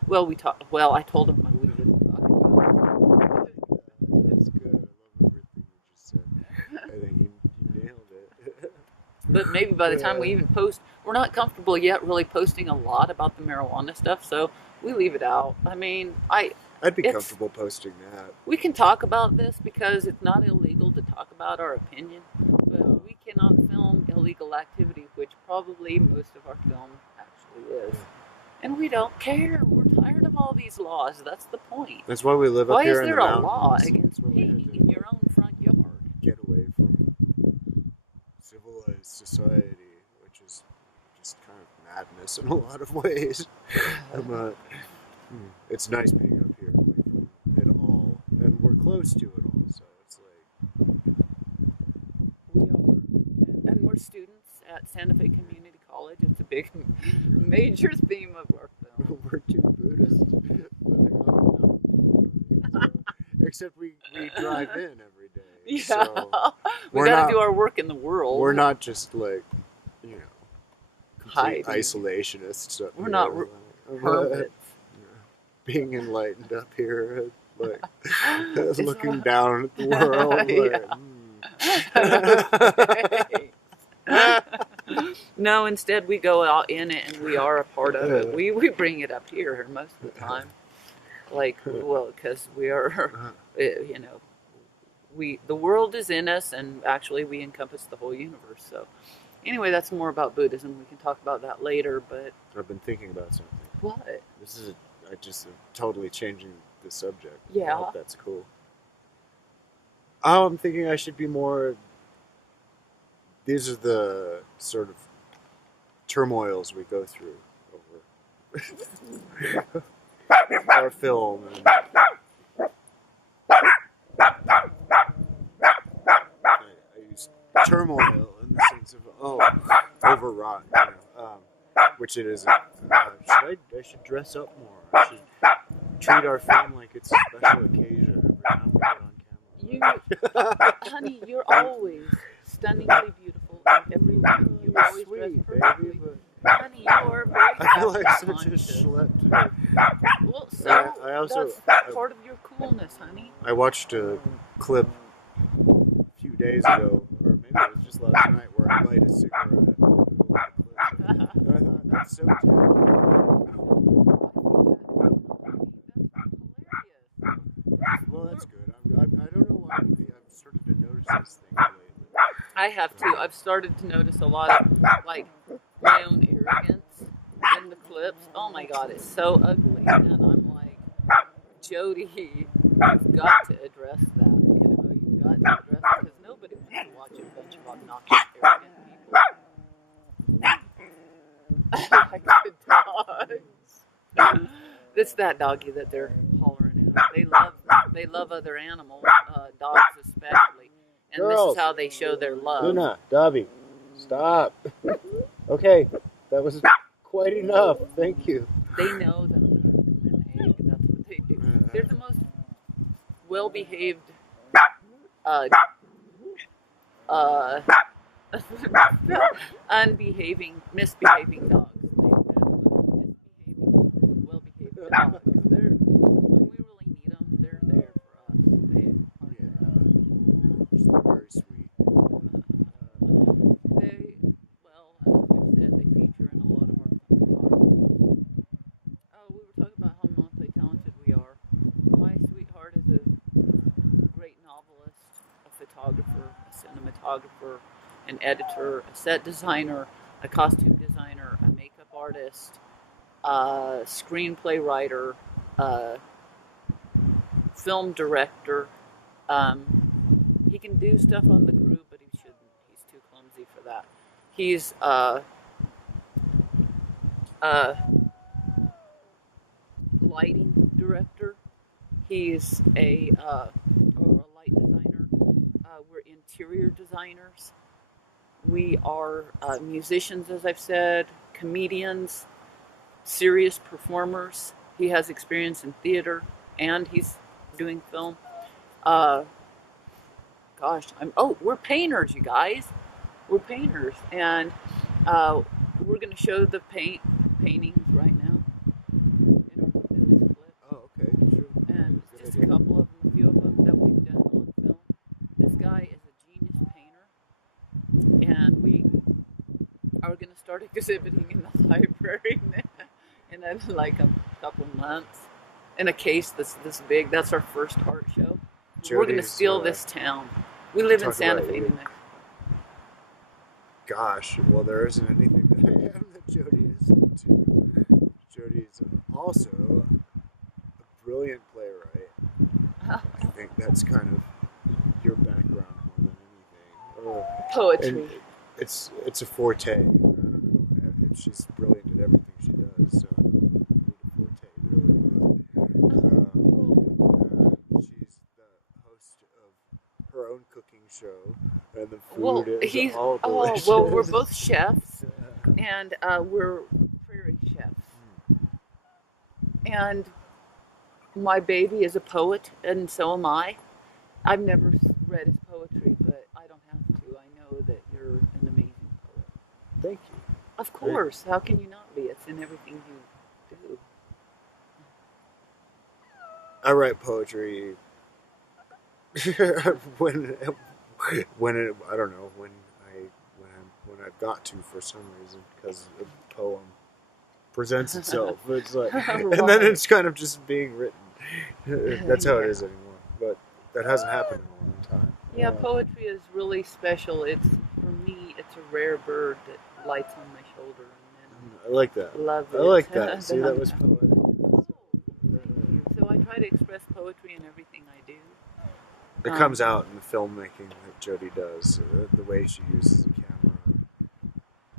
I told him we wouldn't talk about it. That's good. I love everything you just said. I think you nailed it. But maybe by the time we even post, we're not comfortable yet really posting a lot about the marijuana stuff, so we leave it out. I mean, I'd be comfortable posting that. We can talk about this because it's not illegal to talk about our opinion, but we cannot film illegal activity, which probably most of our film actually is. And we don't care. We're tired of all these laws. That's the point. That's why we live up here in the mountains. Why is there a law against peeing in your own front yard? Get away from civilized society, which is just kind of madness in a lot of ways. It's nice being up here away from it all, and we're close to it all, so it's like... We are. And we're students at Santa Fe Community College. It's a big, major theme of our film. We're two Buddhists living on the mountain. Except we drive in every day. Yeah. So we gotta do our work in the world. We're not just like, complete hiding. isolationists. We're not hermits. Being enlightened up here, like looking down at the world. Like, yeah. No, instead we go out in it and we are a part of it. We bring it up here most of the time. Like, well, because we are, you know, the world is in us, and actually we encompass the whole universe. So, anyway, that's more about Buddhism. We can talk about that later. But I've been thinking about something. what? This is I just totally changing the subject. Yeah. I hope that's cool. I'm thinking I should be more. These are the sort of turmoils we go through over our film. And I use turmoil in the sense of overwrought, which it isn't. I should dress up more. I should treat our film like it's a special occasion every time we get on camera. Honey, you're always stunningly beautiful. Every one, you always dress perfectly. Baby, Honey, you are very I feel like fashion such a conscious. schlep today. Well, so I also- that's part of your coolness, honey. I watched a clip a few days ago, or maybe it was just last night, where I light a cigarette. And I thought, that's so terrible. Well, that's good. I don't know why I've started to notice this thing lately. I have too. I've started to notice a lot of like my own arrogance in the clips. Oh my god, it's so ugly, and I'm like, Jodi, you've got to address that. You know, you've got to address it because nobody wants to watch a bunch of obnoxious, arrogant people. Like the dogs. It's that doggy that they're hollering at. They love other animals, dogs especially. And Girls. this is how they show their love. Luna, Dobby, stop. Okay, that was quite enough. Thank you. They know that I'm going to become an egg. That's what they do. They're the most well-behaved, misbehaving dogs. They're the most misbehaving, well-behaved dogs. When we really need them, they're there for us. They They're very sweet. As we've said, they feature in a lot of our clips. Oh, we were talking about how multi-talented we are. My sweetheart is a great novelist, a photographer, a cinematographer, an editor, a set designer, a costume designer, a makeup artist, a screenplay writer, a film director. He can do stuff on the crew, but he shouldn't. He's too clumsy for that. He's lighting director. He's a light designer. We're interior designers. We are musicians, as I've said, comedians, serious performers. He has experience in theater, and he's doing film. We're painters, you guys. We're painters, and we're going to show the paintings right now in this clip. Oh, okay, sure. And Good just idea. a couple of them, a few of them that we've done on film. This guy is a genius painter, and we are going to start exhibiting in the library in like a couple months in a case that's this big. That's our first art show. We're going to Jodi's, steal this town. We live in talk Santa about Fe, you. New Mexico. Gosh, well, there isn't anything that I am that Jodi isn't too. Jodi's also a brilliant playwright. I think that's kind of your background more than anything. Poetry. And it's a forte. I don't know. She's brilliant at everything she does, so a forte really. But she's the host of her own cooking show, and the food is all delicious. Well, we're both chefs, and we're prairie chefs. And my baby is a poet, and so am I. I've never read his poetry, but I don't have to. I know that you're an amazing poet. Thank you. Of course. How can you not be? It's in everything you do. I write poetry when I don't know when I've got to for some reason because a poem presents itself. It's like, and then it's kind of just being written. That's how it is anymore. But that hasn't happened in a long time. Yeah, poetry is really special. It's, for me, it's a rare bird that lights on my shoulder. I like that. Love it. I like that. See, that was poetic. So I try to express poetry in everything I do. It comes out in the filmmaking that Jodi does, the way she uses a camera.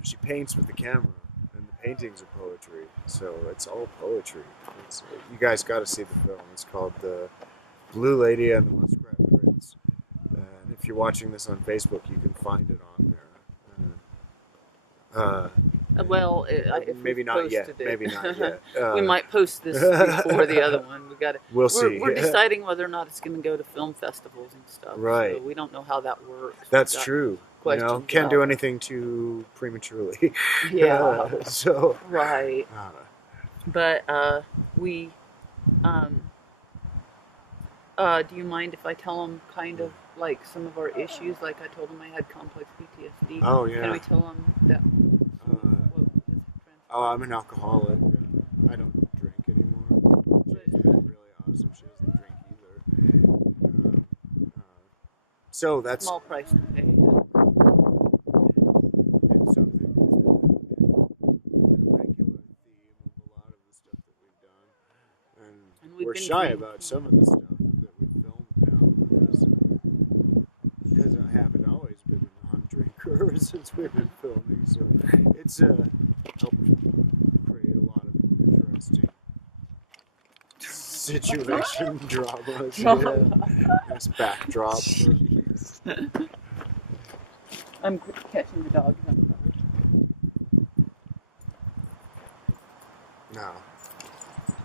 She paints with the camera, and the paintings are poetry. So it's all poetry. You guys got to see the film. It's called The Blue Lady and the Muskrat Prince. And if you're watching this on Facebook, you can find it on there. Well, if maybe not yet. Maybe not yet. We might post this before the other one. We'll see. We're deciding whether or not it's going to go to film festivals and stuff. Right. So we don't know how that works. That's true. Can't do anything too prematurely. Yeah. So. Right. But we. Do you mind if I tell them kind of like some of our issues? Like I told them I had complex PTSD. Oh yeah. Can we tell them that? I'm an alcoholic. I don't drink anymore. She's been really awesome. She doesn't drink either. So that's small price to pay. And something that's been a regular theme of a lot of the stuff that we've done. And we're shy about some of the stuff that we filmed now because I haven't always been a non-drinker since we've been filming. So it's helped create a lot of interesting situation dramas. Nice backdrop. I'm catching the dog. No.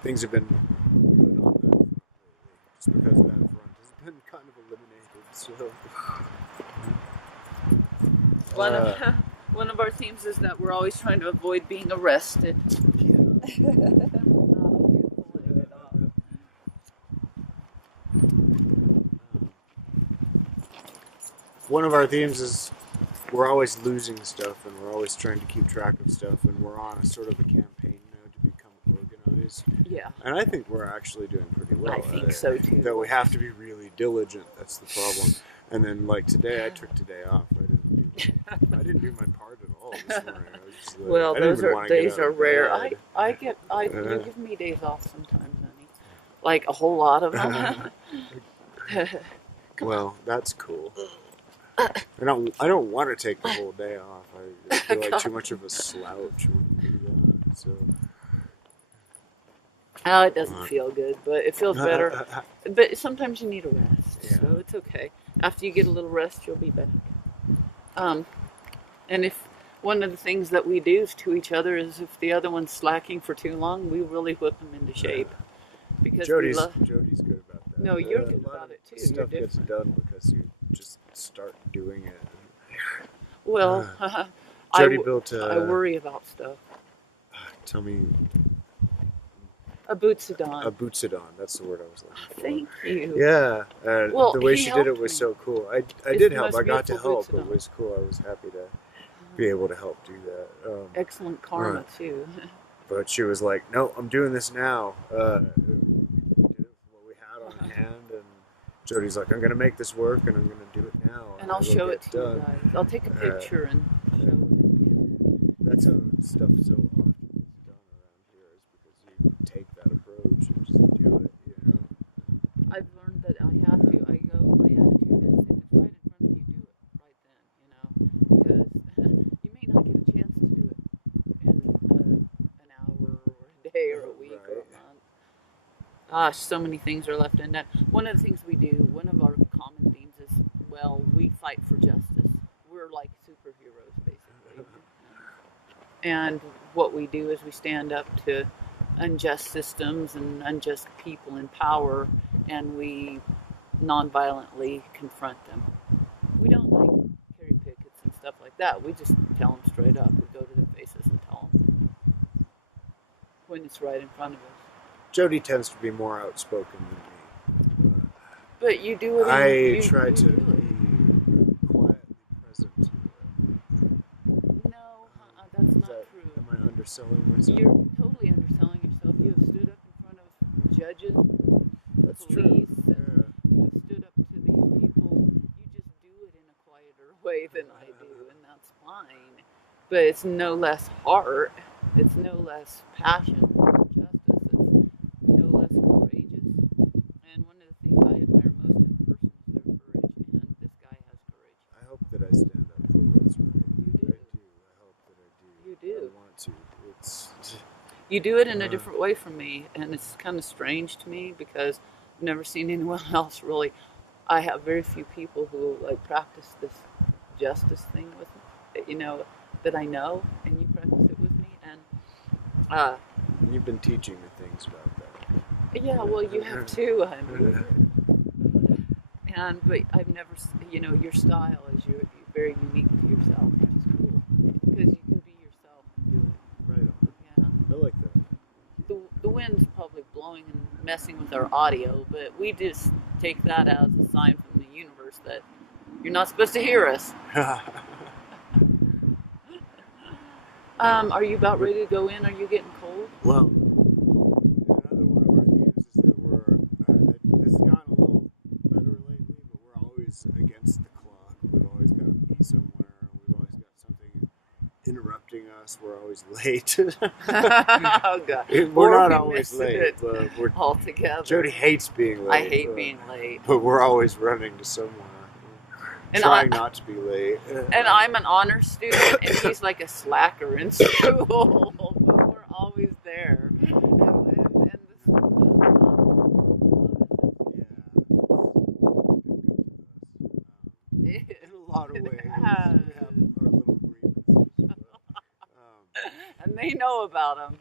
Things have been good on that front lately. Just because that front has been kind of eliminated. So One of our themes is that we're always trying to avoid being arrested. Yeah. One of our themes is we're always losing stuff and we're always trying to keep track of stuff and we're on a sort of a campaign now to become organized. Yeah. And I think we're actually doing pretty well. I think so too. Though we have to be really diligent. That's the problem. And then like today, I took today off. I didn't do my part at all this morning. I was just like, well, days are rare. You Yeah. give me days off sometimes, honey. Like a whole lot of them. Well, that's cool. I don't want to take the whole day off. I feel like too much of a slouch when you do that. So. It doesn't feel good, but it feels better. But sometimes you need a rest, so it's okay. After you get a little rest, you'll be back. And if one of the things that we do to each other is if the other one's slacking for too long, we really whip them into shape. Because Jodi's good about that. No, you're good about it too. Stuff gets done because you just start doing it. Well, Jodi built I worry about stuff. Tell me. A bootsadon. A bootsadon. That's the word I was looking for. Thank you. Yeah. Well, the way she did it me. was so cool. I did help. I got to help. Bootsadon. It was cool. I was happy to be able to help do that. Excellent karma too. But she was like, "No, I'm doing this now." We did what we had on hand, and Jodi's like, "I'm going to make this work, and I'm going to do it now." And I'll show it to you guys. I'll take a picture and show it. That's how stuff so often is done around here, is because you take that approach and just do it. You know. I've learned that I have to. My attitude is, if it's right in front of you, do it right then. Because you may not get a chance to do it in an hour or a day or a week or a month. Gosh, so many things are left undone. One of the things we do, one of our common themes is, well, we fight for justice. We're like superheroes, basically. And what we do is we stand up to unjust systems and unjust people in power, and we non-violently confront them. We don't like carry pickets and stuff like that. We just tell them straight up. We go to their faces and tell them when it's right in front of us. Jodi tends to be more outspoken than me. But you do it. I try to be quietly present to it. underselling myself. You're totally underselling yourself. You have stood up in front of judges, That's police, true. and you have stood up to these people. You just do it in a quieter way than I do, and that's fine. But it's no less heart. It's no less passion for justice. It's no less courageous. And one of the things I admire most in a person is their courage, and this guy has courage. I hope that I stand up for what's right. You do. I do. I hope that I do. You do. I want to. It's. You do it in a different way from me, and it's kind of strange to me because I've never seen anyone else really. I have very few people who like practice this justice thing with me, that I know, and you practice it with me, and You've been teaching me things about that. yeah, well, you have too, honey. But I've never, your style is you're very unique to yourself, which is cool because you can be yourself and do it. Right on. Yeah. I like that. The wind's probably blowing and messing with our audio, but we just take that as a sign from the universe that you're not supposed to hear us. Are you about ready to go in? Are you getting cold? Well, another one of our themes is that this has gotten a little better lately, but we're always against the clock. We've always got to be somewhere. We've always got something interrupting us. We're always late. Oh, God. We're not always late, but we're altogether. Jodi hates being late. I hate being late. But we're always running to somewhere. And trying not to be late. And I'm an honor student, and he's like a slacker in school. But we're always there. And the school does In a lot of ways. We have our little grievances. and they know about them.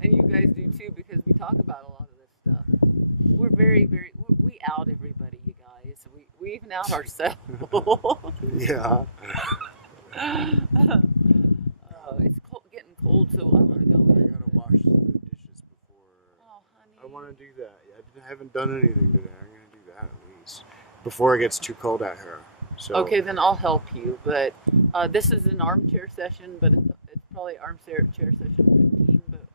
And you guys do too, because we talk about a lot of this stuff. We're very, we out everybody, you guys. We even out ourselves. Yeah. It's getting cold, so I want to go in. I gotta wash the dishes before. Oh, honey. I want to do that. I haven't done anything today. I'm gonna do that at least before it gets too cold out here. So. Okay, then I'll help you. But this is an armchair session, but it's probably armchair session 15. But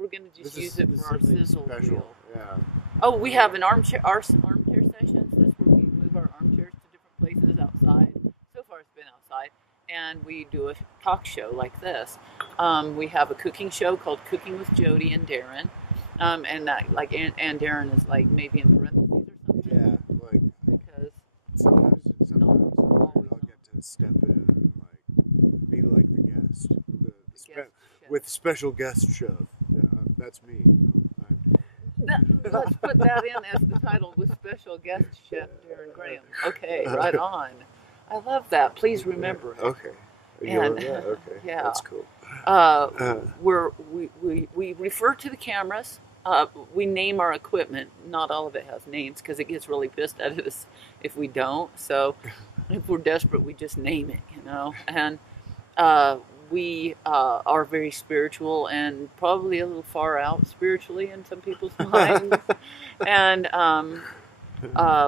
we're gonna just use it for our sizzle reel. Yeah. Oh, we have an armchair sessions. That's where we move our armchairs to different places outside. So far, it's been outside, and we do a talk show like this. We have a cooking show called Cooking with Jodi and Darrin, and that and Darrin is like maybe in parentheses or something. Yeah, like because sometimes I'll get to step in and like be like the guest, with special guest chef. That's me. Let's put that in as the title with special guest chef Darrin Graham. Okay, right on. I love that. Please remember it. Okay. Okay. Yeah. That's cool. We refer to the cameras. We name our equipment. Not all of it has names because it gets really pissed at us if we don't. So if we're desperate, we just name it, And we are very spiritual and probably a little far out spiritually in some people's minds. And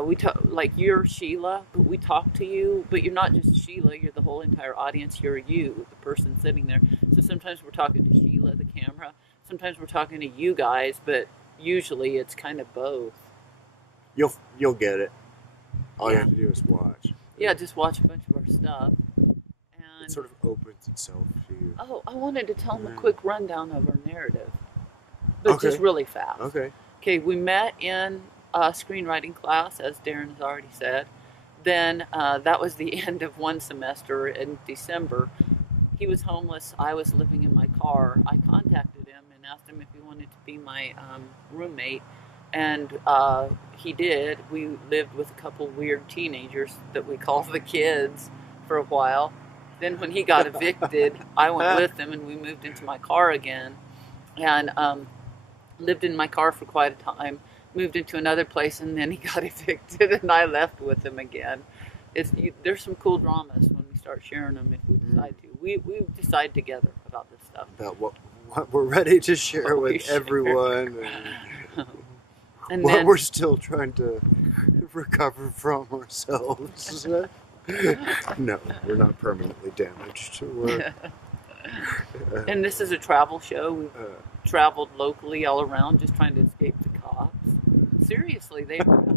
we talk, like you're Sheila, but we talk to you, but you're not just Sheila, you're the whole entire audience. You're you, the person sitting there. So sometimes we're talking to Sheila, the camera. Sometimes we're talking to you guys, but usually it's kind of both. You'll get it. All you have to do is watch. Yeah, just watch a bunch of our stuff. It sort of opens itself to you. Oh, I wanted to tell them a quick rundown of our narrative, but just really fast. Okay, we met in a screenwriting class, as Darrin has already said. Then that was the end of one semester in December. He was homeless. I was living in my car. I contacted him and asked him if he wanted to be my roommate, and he did. We lived with a couple weird teenagers that we call the kids for a while. Then when he got evicted, I went with him and we moved into my car again and lived in my car for quite a time, moved into another place, and then he got evicted and I left with him again. There's some cool dramas when we start sharing them if we decide to. We decide together about this stuff. About what we're ready to share with everyone. And what we're still trying to recover from ourselves. No, we're not permanently damaged. And this is a travel show. We've traveled locally all around just trying to escape the cops. Seriously, they harass us.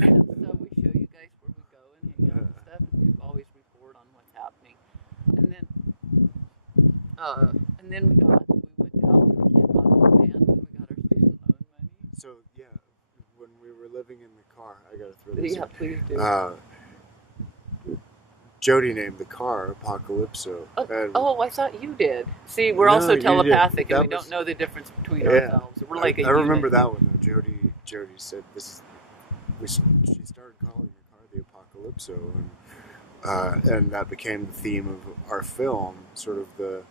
And so we show you guys where we go and hang out and stuff. And we always report on what's happening. And then we went to Albuquerque and bought this van when we got our student loan money. So yeah, when we were living in the car, I gotta throw this Yeah, in. please do. Jodi named the car Apocalypso. Oh, I thought you did. See, we're No, also you telepathic, did. and we don't know the difference between ourselves. We're like I remember that one though. Jodi said this. She started calling the car the Apocalypso, and that became the theme of our film. Sort of an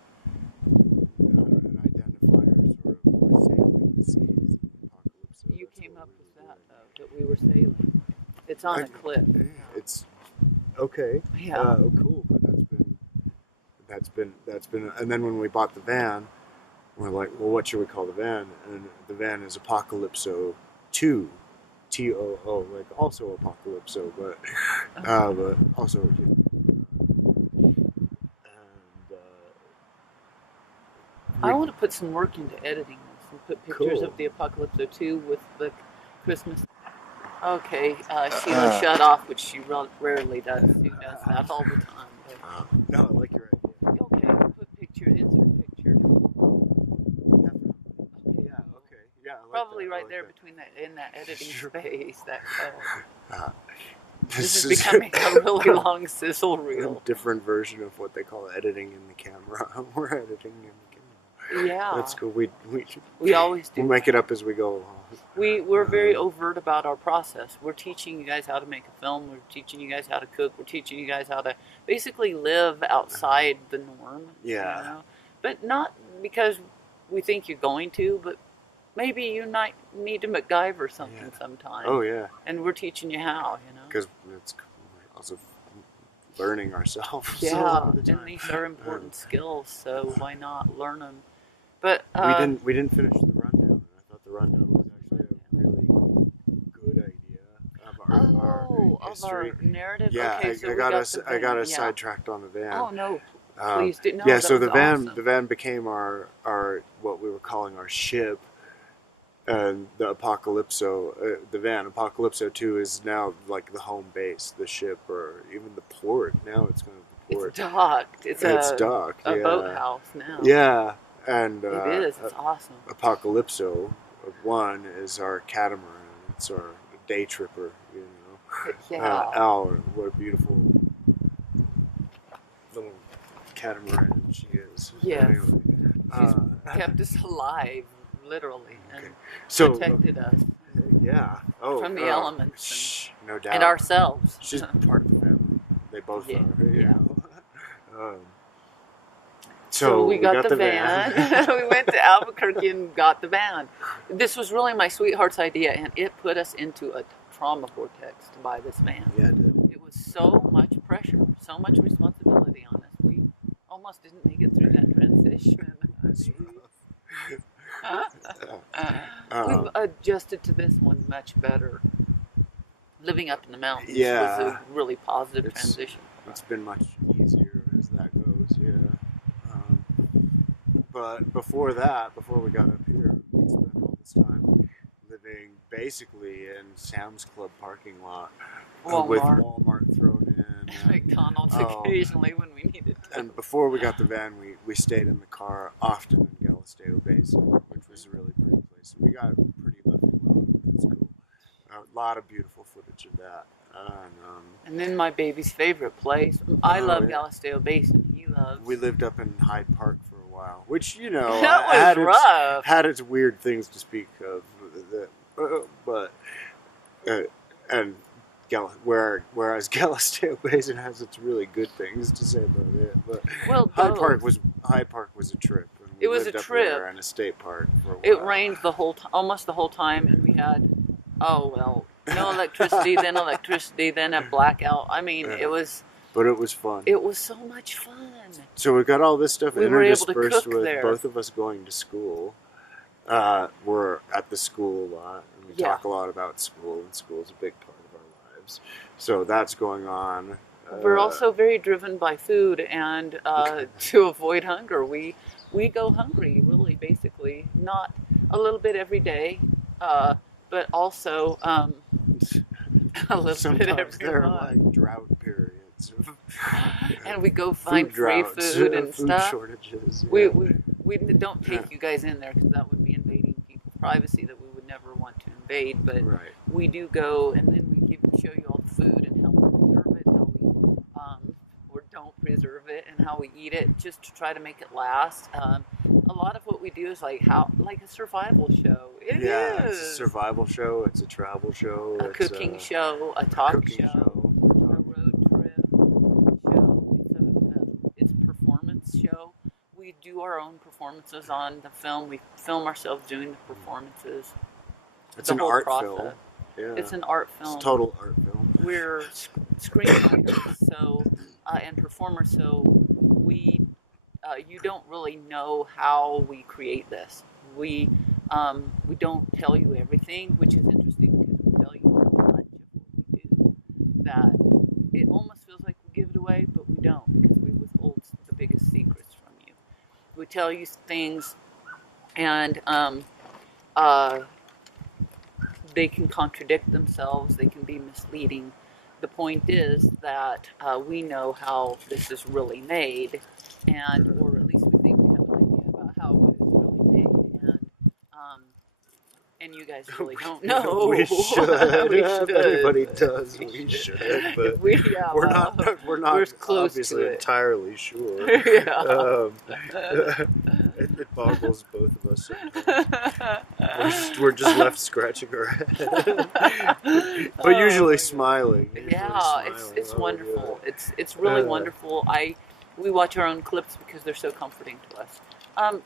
identifier, sort of we're sailing the seas. In the Apocalypso. You That's came what up we with were that, doing. though, that we were sailing. It's on a clip. It's okay. Yeah. Cool, but that's been. And then when we bought the van, we're like, well, what should we call the van? And the van is Apocalypso 2, TOO, like also Apocalypso, but also. And I want to put some work into editing this and put pictures Cool. of the Apocalypso 2 with the Christmas. Okay, Sheila shut off, which she rarely does. She does that all the time. no, I like your idea. Okay, put pictures, insert pictures. Definitely. Okay, Yeah. cool. Okay. Yeah. I like Probably that. I right like there that. between in that editing Sure. space. That This is becoming a really long sizzle a reel. different version of what they call editing in the camera. We're editing in the camera. Yeah, That's cool. We always do. We'll make it up as we go along. We're very overt about our process. We're teaching you guys how to make a film. We're teaching you guys how to cook. We're teaching you guys how to basically live outside the norm. Yeah. You know? But not because we think you're going to, but maybe you might need to MacGyver something sometime. Oh yeah. And we're teaching you how, Because it's also learning ourselves. a Yeah, lot of the time. and these are important skills, so why not learn them? But we didn't finish the rundown. I thought the rundown was actually a really good idea of our history. Of our narrative. Yeah, Okay, so I got us sidetracked on the van. Oh no, please do. No, yeah, that so was the van awesome. became our what we were calling our ship, and the Apocalypso the van Apocalypso 2 is now like the home base, the ship, or even the port. Now it's kind of the port. It's docked. It's docked. a Yeah. boathouse now. Yeah, and It is. It's awesome. Apocalypso 1 is our catamaran. It's our day tripper. You know. Yeah. What a beautiful little catamaran she is. Yes. Anyway, She's kept us alive, literally, and so protected us yeah. Oh, from the elements no doubt. and ourselves. She's part of the family. They both Yeah, are. You yeah. know. So we got the van. We went to Albuquerque and got the van. This was really my sweetheart's idea, and it put us into a trauma vortex to buy this van. Yeah, it did. It was so much pressure, so much responsibility on us. We almost didn't make it through that transition. We've adjusted to this one much better. Living up in the mountains was a really positive transition. It's been much easier as that goes, yeah. But before we got up here, we spent all this time living basically in Sam's Club parking lot with Walmart thrown in. And McDonald's occasionally when we needed to. And before we got the van, we stayed in the car often in Galisteo Basin, which was a really pretty place. We got pretty left alone, which was cool. A lot of beautiful footage of that. And then my baby's favorite place. I love Galisteo Basin. He loves. We lived up in Hyde Park for a while, which, you know, that was rough. Had its weird things to speak of. Whereas Galisteo Basin has its really good things to say about it. But Hyde Park was a trip. And we it was lived a up trip. there in a state park for a while. It rained almost the whole time, and we had no electricity, then a blackout. I mean, it was. But it was fun. It was so much fun. So we got all this stuff We were able to interspersed cook with there. both of us going to school. We're at the school a lot, and we talk a lot about school, and school's a big part of our lives. So that's going on. We're also very driven by food, and to avoid hunger, we go hungry. Really, basically, not a little bit every day, but also a little bit Sometimes every there are month. like drought periods of And we go find food free droughts, food and food stuff. shortages. We, Yeah. we don't take you guys in there because that would be invading people's privacy that we would never want to invade. But Right. we do go, and then we show you all the food and how we preserve it, how we or don't preserve it, and how we eat it, just to try to make it last. A lot of what we do is like a survival show. It Yeah, is it's a survival show. It's a travel show. a it's cooking show, a talk cooking show, a road trip show. It's a performance show. We do our own performances on the film. We film ourselves doing the performances. It's the an whole art process. film. Yeah. It's an art film. It's a total art film. We're screenwriters, so and performers. So we, you don't really know how we create this. We don't tell you everything, which is interesting because we tell you so much of what we do that it almost feels like we give it away, but we don't, because we withhold the biggest secrets from you. We tell you things, and they can contradict themselves, they can be misleading. The point is that we know how this is really made, or at least we think we have an idea about how it's really made, and you guys really don't know. We should. We If should. anybody does, we should. But we're not close obviously to it. entirely sure. Yeah. It boggles both of us sometimes. We're just left scratching our head, but usually smiling. Yeah, it's wonderful. It's really wonderful. We watch our own clips because they're so comforting to us. After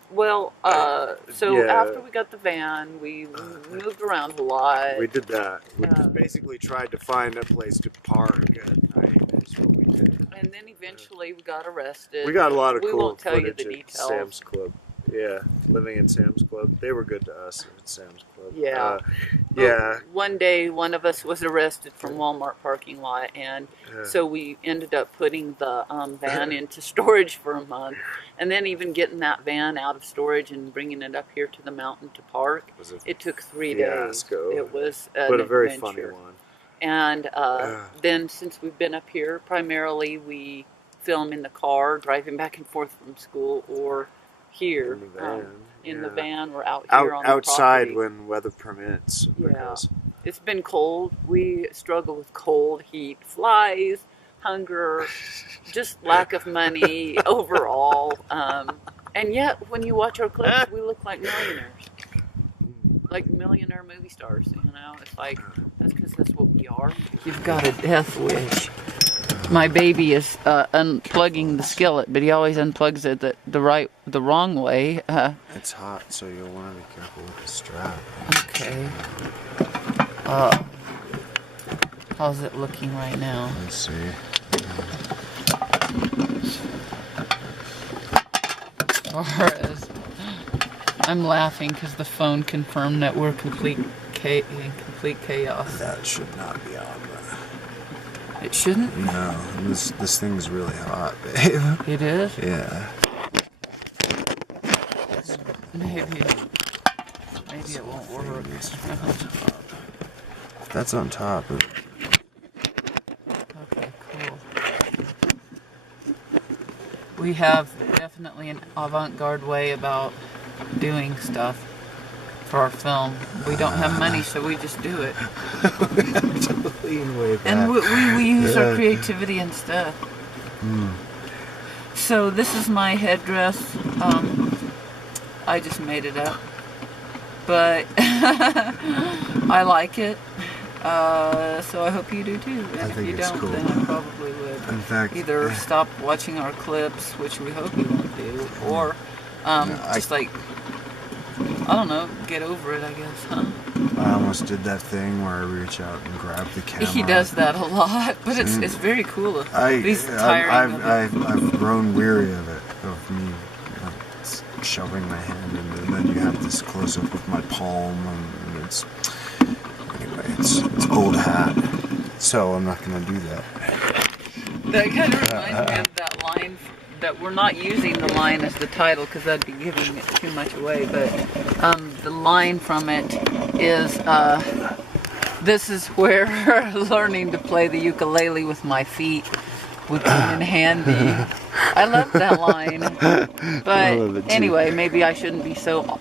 we got the van, we moved around a lot. We did that. We just basically tried to find a place to park at night. Is what we did. And then eventually we got arrested. We got a lot of we cool won't tell you footage the at details. Sam's Club. Yeah, living in Sam's Club. They were good to us at Sam's Club. Yeah. Yeah. One day, one of us was arrested from Walmart parking lot, and so we ended up putting the van into storage for a month, and then even getting that van out of storage and bringing it up here to the mountain to park. It took 3 days. It was a very adventure. funny one. And then since we've been up here, primarily we film in the car, driving back and forth from school, or here in the van or out here on the outside property. when weather permits. Because it's been cold. We struggle with cold, heat, flies, hunger, just lack of money overall. And yet, when you watch our clips, we look like millionaires, like millionaire movie stars. You know, it's like that's because that's what we are. You've got a death wish. My baby is unplugging the skillet, but he always unplugs it the wrong way. it's hot, so you'll want to be careful with the strap. Okay. How's it looking right now? Let's see. I'm laughing because the phone confirmed that we're in complete chaos. That should not be on. It shouldn't? No, this thing's really hot, babe. It is? Yeah. Maybe it won't work. That's on top. Okay, cool. We have definitely an avant-garde way about doing stuff for our film. We don't have money, so we just do it. And we use our creativity and stuff. So this is my headdress. I just made it up, but I like it. So I hope you do too. And if you don't, then I probably would. In fact, either stop watching our clips, which we hope you won't do, or just like, I don't know, get over it, I guess, huh? I almost did that thing where I reach out and grab the camera. He does that a lot, but it's very cool. I've grown weary of it, of me shoving my hand in it, and then you have this close up with my palm, and it's old hat, so I'm not gonna do that. That kind of reminds me of that line that we're not using the line as the title because that'd be giving it too much away. But the line from it is, "This is where learning to play the ukulele with my feet would come in handy." I love that line. But anyway, maybe I shouldn't be so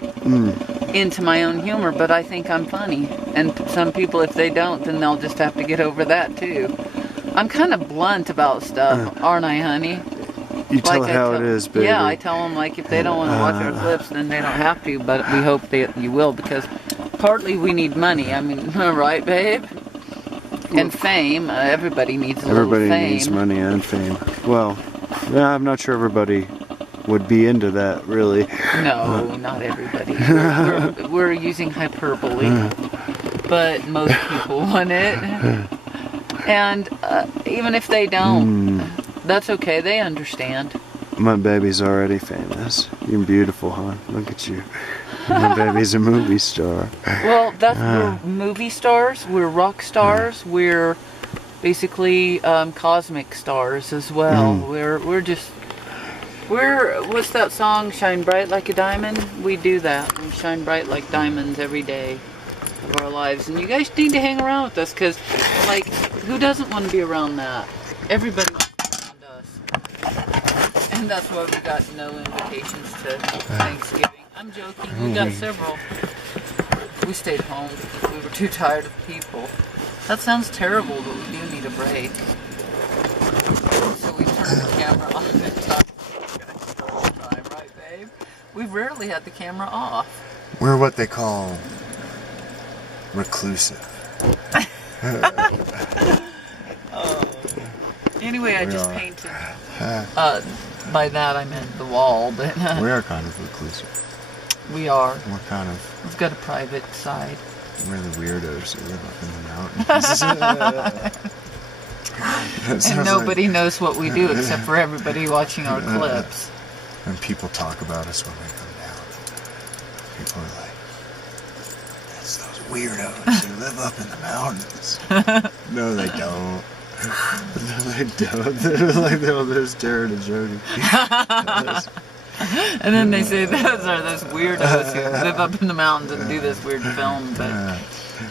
into my own humor, but I think I'm funny. And some people, if they don't, then they'll just have to get over that too. I'm kind of blunt about stuff, aren't I, honey? You tell it how it is, baby. Yeah, I tell them, like, if they don't want to watch our clips, then they don't have to, but we hope that you will, because partly we need money. I mean, right, babe? And fame. Everybody needs a little fame. Everybody needs money and fame. Well, yeah, I'm not sure everybody would be into that, really. No, not everybody. We're using hyperbole, but most people want it. And even if they don't, that's okay. They understand. My baby's already famous. You're beautiful, hon. Look at you. My baby's a movie star. Well, we're movie stars. We're rock stars. We're basically cosmic stars as well. What's that song? Shine bright like a diamond. We do that. We shine bright like diamonds every day of our lives, and you guys need to hang around with us, because, like, who doesn't want to be around that? Everybody wants to be around us, and that's why we got no invitations to Thanksgiving. I'm joking. We got several. We stayed home because we were too tired of people. That sounds terrible, but we do need a break. So we turned the camera on and talked to you guys the whole time, right, babe? We've rarely had the camera off. We're what they call reclusive. Anyway, I just painted. By that I meant the wall, but we are kind of reclusive. We are. We're kind of. We've got a private side. We're the weirdos who live up in the mountains. And nobody knows what we do except for everybody watching our clips. And people talk about us when we come down. People are like, "That's those weirdos who live up in the mountains." No, they don't. No, they don't. They're like, "Oh, there's Darrin and Jodi." And then they say those weirdos who live up in the mountains and do this weird film.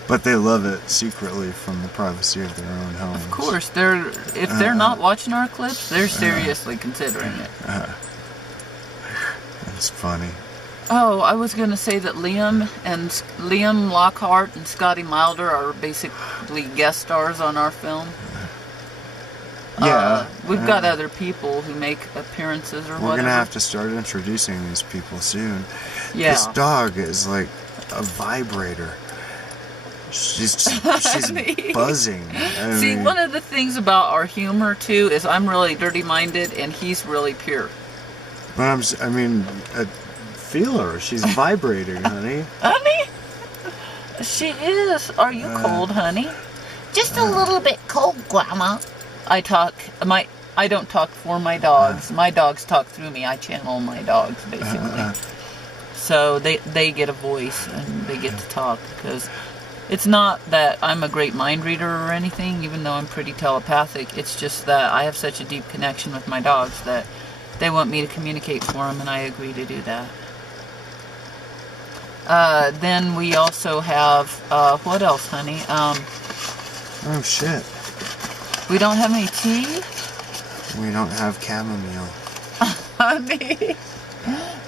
But they love it secretly from the privacy of their own homes. Of course, if they're not watching our clips, they're seriously considering it. It's funny. Oh, I was going to say that Liam Lockhart and Scotty Milder are basically guest stars on our film. Yeah. We've got other people who make appearances or whatever. We're going to have to start introducing these people soon. Yeah. This dog is like a vibrator. She's buzzing. See, one of the things about our humor, too, is I'm really dirty-minded and he's really pure. But feel her. She's vibrating, honey. Honey? She is. Are you cold, honey? Just a little bit cold, Grandma. I don't talk for my dogs. My dogs talk through me. I channel my dogs, basically. So they get a voice and they get to talk, because it's not that I'm a great mind reader or anything, even though I'm pretty telepathic. It's just that I have such a deep connection with my dogs that they want me to communicate for them, and I agree to do that. Then we also have, what else, honey? Oh, shit. We don't have any tea? We don't have chamomile. Honey,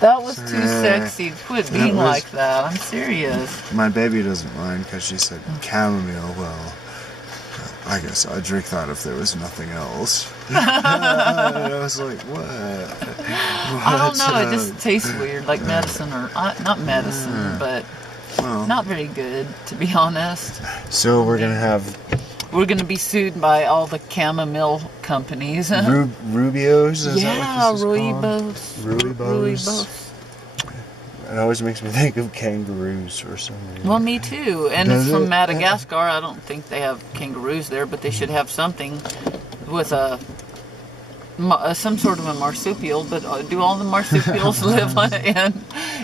that was too sexy. Quit being like that. I'm serious. My baby doesn't mind because she said chamomile. Well, I guess I'd drink that if there was nothing else. And I was like, what? I don't know. It just tastes weird, like medicine, or not medicine, but not very good, to be honest. So we're gonna have. We're going to be sued by all the chamomile companies. Rubios? Is that what Rooibos. Rooibos. It always makes me think of kangaroos for some reason. Well, me too. And it's from Madagascar. I don't think they have kangaroos there, but they should have something with some sort of a marsupial. But do all the marsupials live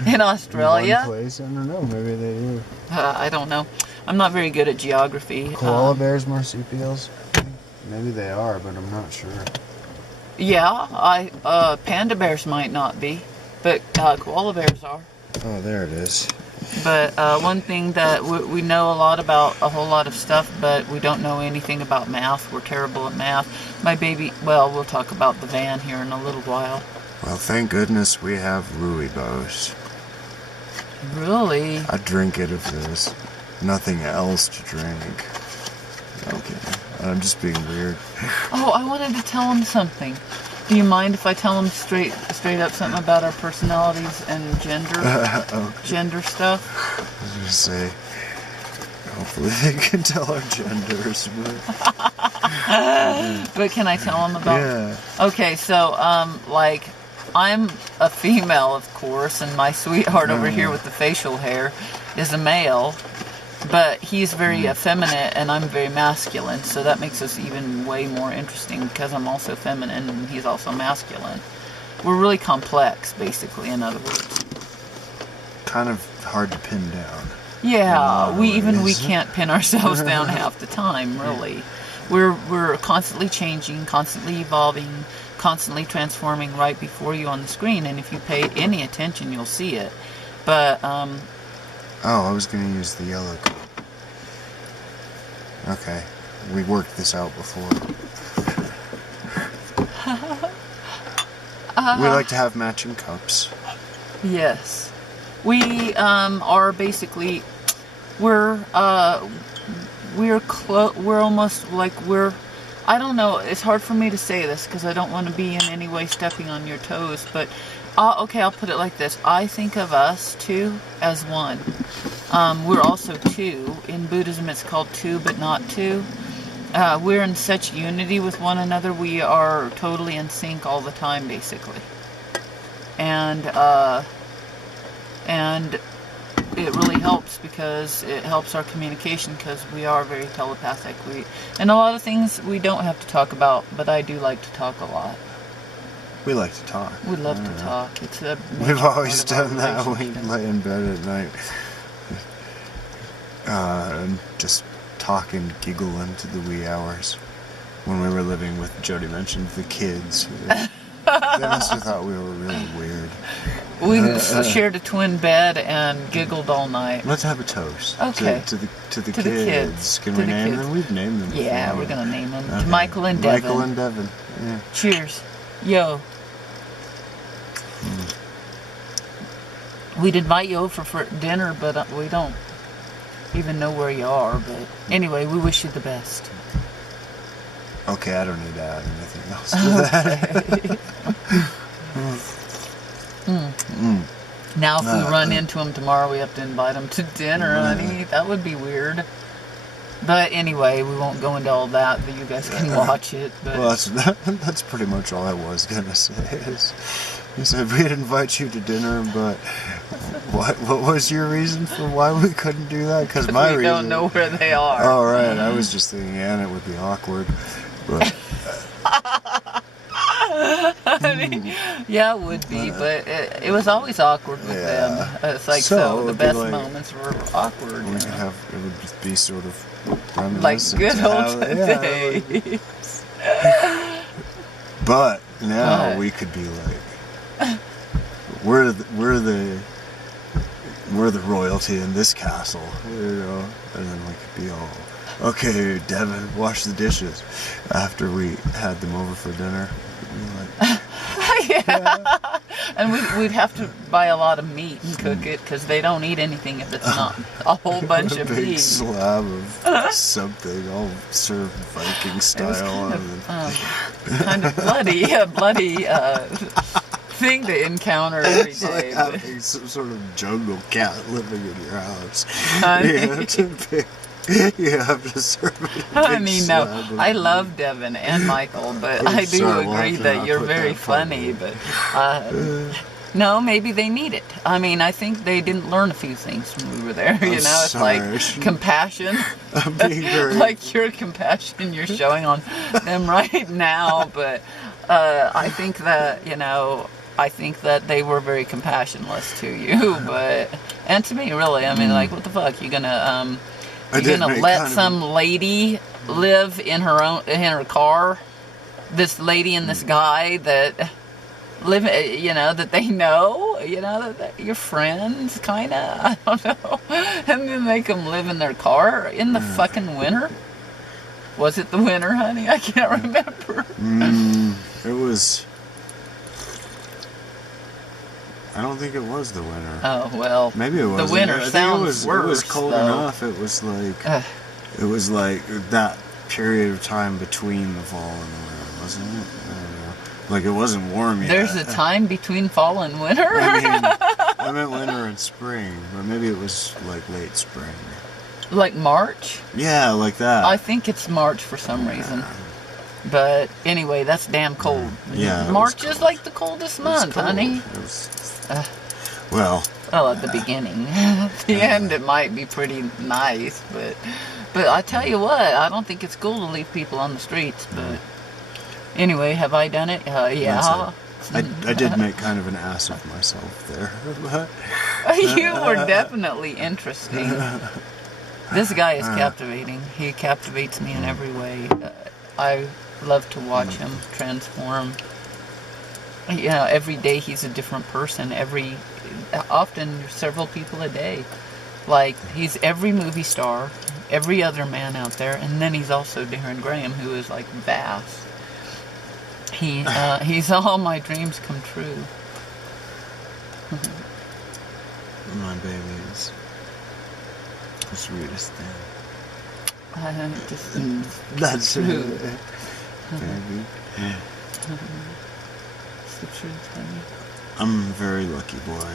in Australia? One place? I don't know. Maybe they do. I don't know. I'm not very good at geography. Koala bears, marsupials? Maybe they are, but I'm not sure. Yeah, panda bears might not be, but koala bears are. Oh, there it is. But one thing that we know a whole lot of stuff, but we don't know anything about math. We're terrible at math. My baby, well, we'll talk about the van here in a little while. Well, thank goodness we have Rooibos. Really? I drink it if there's nothing else to drink. Okay, I'm just being weird. Oh, I wanted to tell him something. Do you mind if I tell him straight up something about our personalities and gender? Okay. Gender stuff? I was gonna say, hopefully they can tell our genders, But can I tell him about? Yeah. Okay, so like I'm a female, of course, and my sweetheart over here with the facial hair is a male, but he's very effeminate and I'm very masculine, so that makes us even way more interesting because I'm also feminine and he's also masculine. We're really complex, basically, in other words. Kind of hard to pin down. Yeah, we can't pin ourselves down half the time, really. We're constantly changing, constantly evolving, constantly transforming right before you on the screen, and if you pay any attention, you'll see it. But Oh, I was gonna use the yellow cup. Okay, we worked this out before. We like to have matching cups. yes, we are basically we're almost like I don't know, it's hard for me to say this because I don't want to be in any way stepping on your toes, but okay, I'll put it like this. I think of us two as one. We're also two. In Buddhism it's called two but not two. We're in such unity with one another. We are totally in sync all the time, basically. And it really helps because it helps our communication because we are very telepathic. And a lot of things we don't have to talk about, but I do like to talk a lot. We like to talk. We love to talk. It's a We've always part of done our that when we relationship. lay in bed at night. And just talk and giggle into the wee hours. When we were living with, Jodi mentioned the kids. They must have thought we were really weird. We shared a twin bed and giggled all night. Let's have a toast. Okay. To the To the kids. kids. Can To we the name kids. them? We've named them. Yeah, before. we're gonna name them. Okay. Michael and Devin. Michael and Devin. Yeah. Cheers. Yo. We'd invite you over for dinner, but we don't even know where you are. But anyway, we wish you the best. Okay, I don't need to add anything else to that. Now, if we run into them tomorrow, we have to invite them to dinner, honey. That would be weird. But anyway, we won't go into all that, but you guys can watch it. But Well, that's pretty much all I was gonna say. He said we'd invite you to dinner, but what was your reason for why we couldn't do that? Because my we reason. don't know where they are. Oh right, I was just thinking, and it would be awkward. But Yeah, it would be, but it was always awkward with them. It's like So, it so the would be best like- moments were awkward. we you could know? have it would just be sort of Like reminiscent good to old how- yeah, days. But now What? we could be like, we're the royalty in this castle, you know, and then we could be all, okay, Devin, wash the dishes after we had them over for dinner. Yeah. And we'd have to buy a lot of meat and cook it because they don't eat anything if it's not a whole bunch A of big meat. slab of something, all served Viking style. Kind of bloody thing to encounter every It's like day. having some sort of jungle cat living in your house. Honey. You have to serve it. Honey, no. I love Devin and Michael, but I do sorry, we'll agree have to that not you're put very that part funny. in. But no, maybe they need it. I mean, I think they didn't learn a few things when we were there. You know, it's sorry. like compassion. I'm being very. Like your compassion you're showing on them right now. But I think that, I think that they were very compassionless to you, and to me, really. I mean, like, what the fuck? You gonna You're gonna let some lady live in her car? This lady and this guy that live, that they know, that you're friends, kind of, I don't know. And then make them live in their car in the fucking winter? Was it the winter, honey? I can't remember. It was... I don't think it was the winter. Oh, well. Maybe it was. The winter sounds worse, it was cold though. enough. It was like that period of time between the fall and the winter, wasn't it? I don't know. Like, it wasn't warm yet. There's a time between fall and winter? I meant winter and spring, but maybe it was like late spring. Like March? Yeah, like that. I think it's March for some reason. But anyway, that's damn cold. Yeah. March is like the coldest month, honey. It was, well, at the beginning. At the end, it might be pretty nice, but I tell you what, I don't think it's cool to leave people on the streets. But anyway, have I done it? Yeah. I did make kind of an ass of myself there. You were definitely interesting. This guy is captivating. He captivates me in every way. I love to watch him transform. Every day he's a different person. Often several people a day. Like, he's every movie star, every other man out there, and then he's also Darrin Graham, who is like vast. He's all my dreams come true. My baby is the sweetest thing. That's true. Baby. It's the truth, honey. I'm a very lucky boy.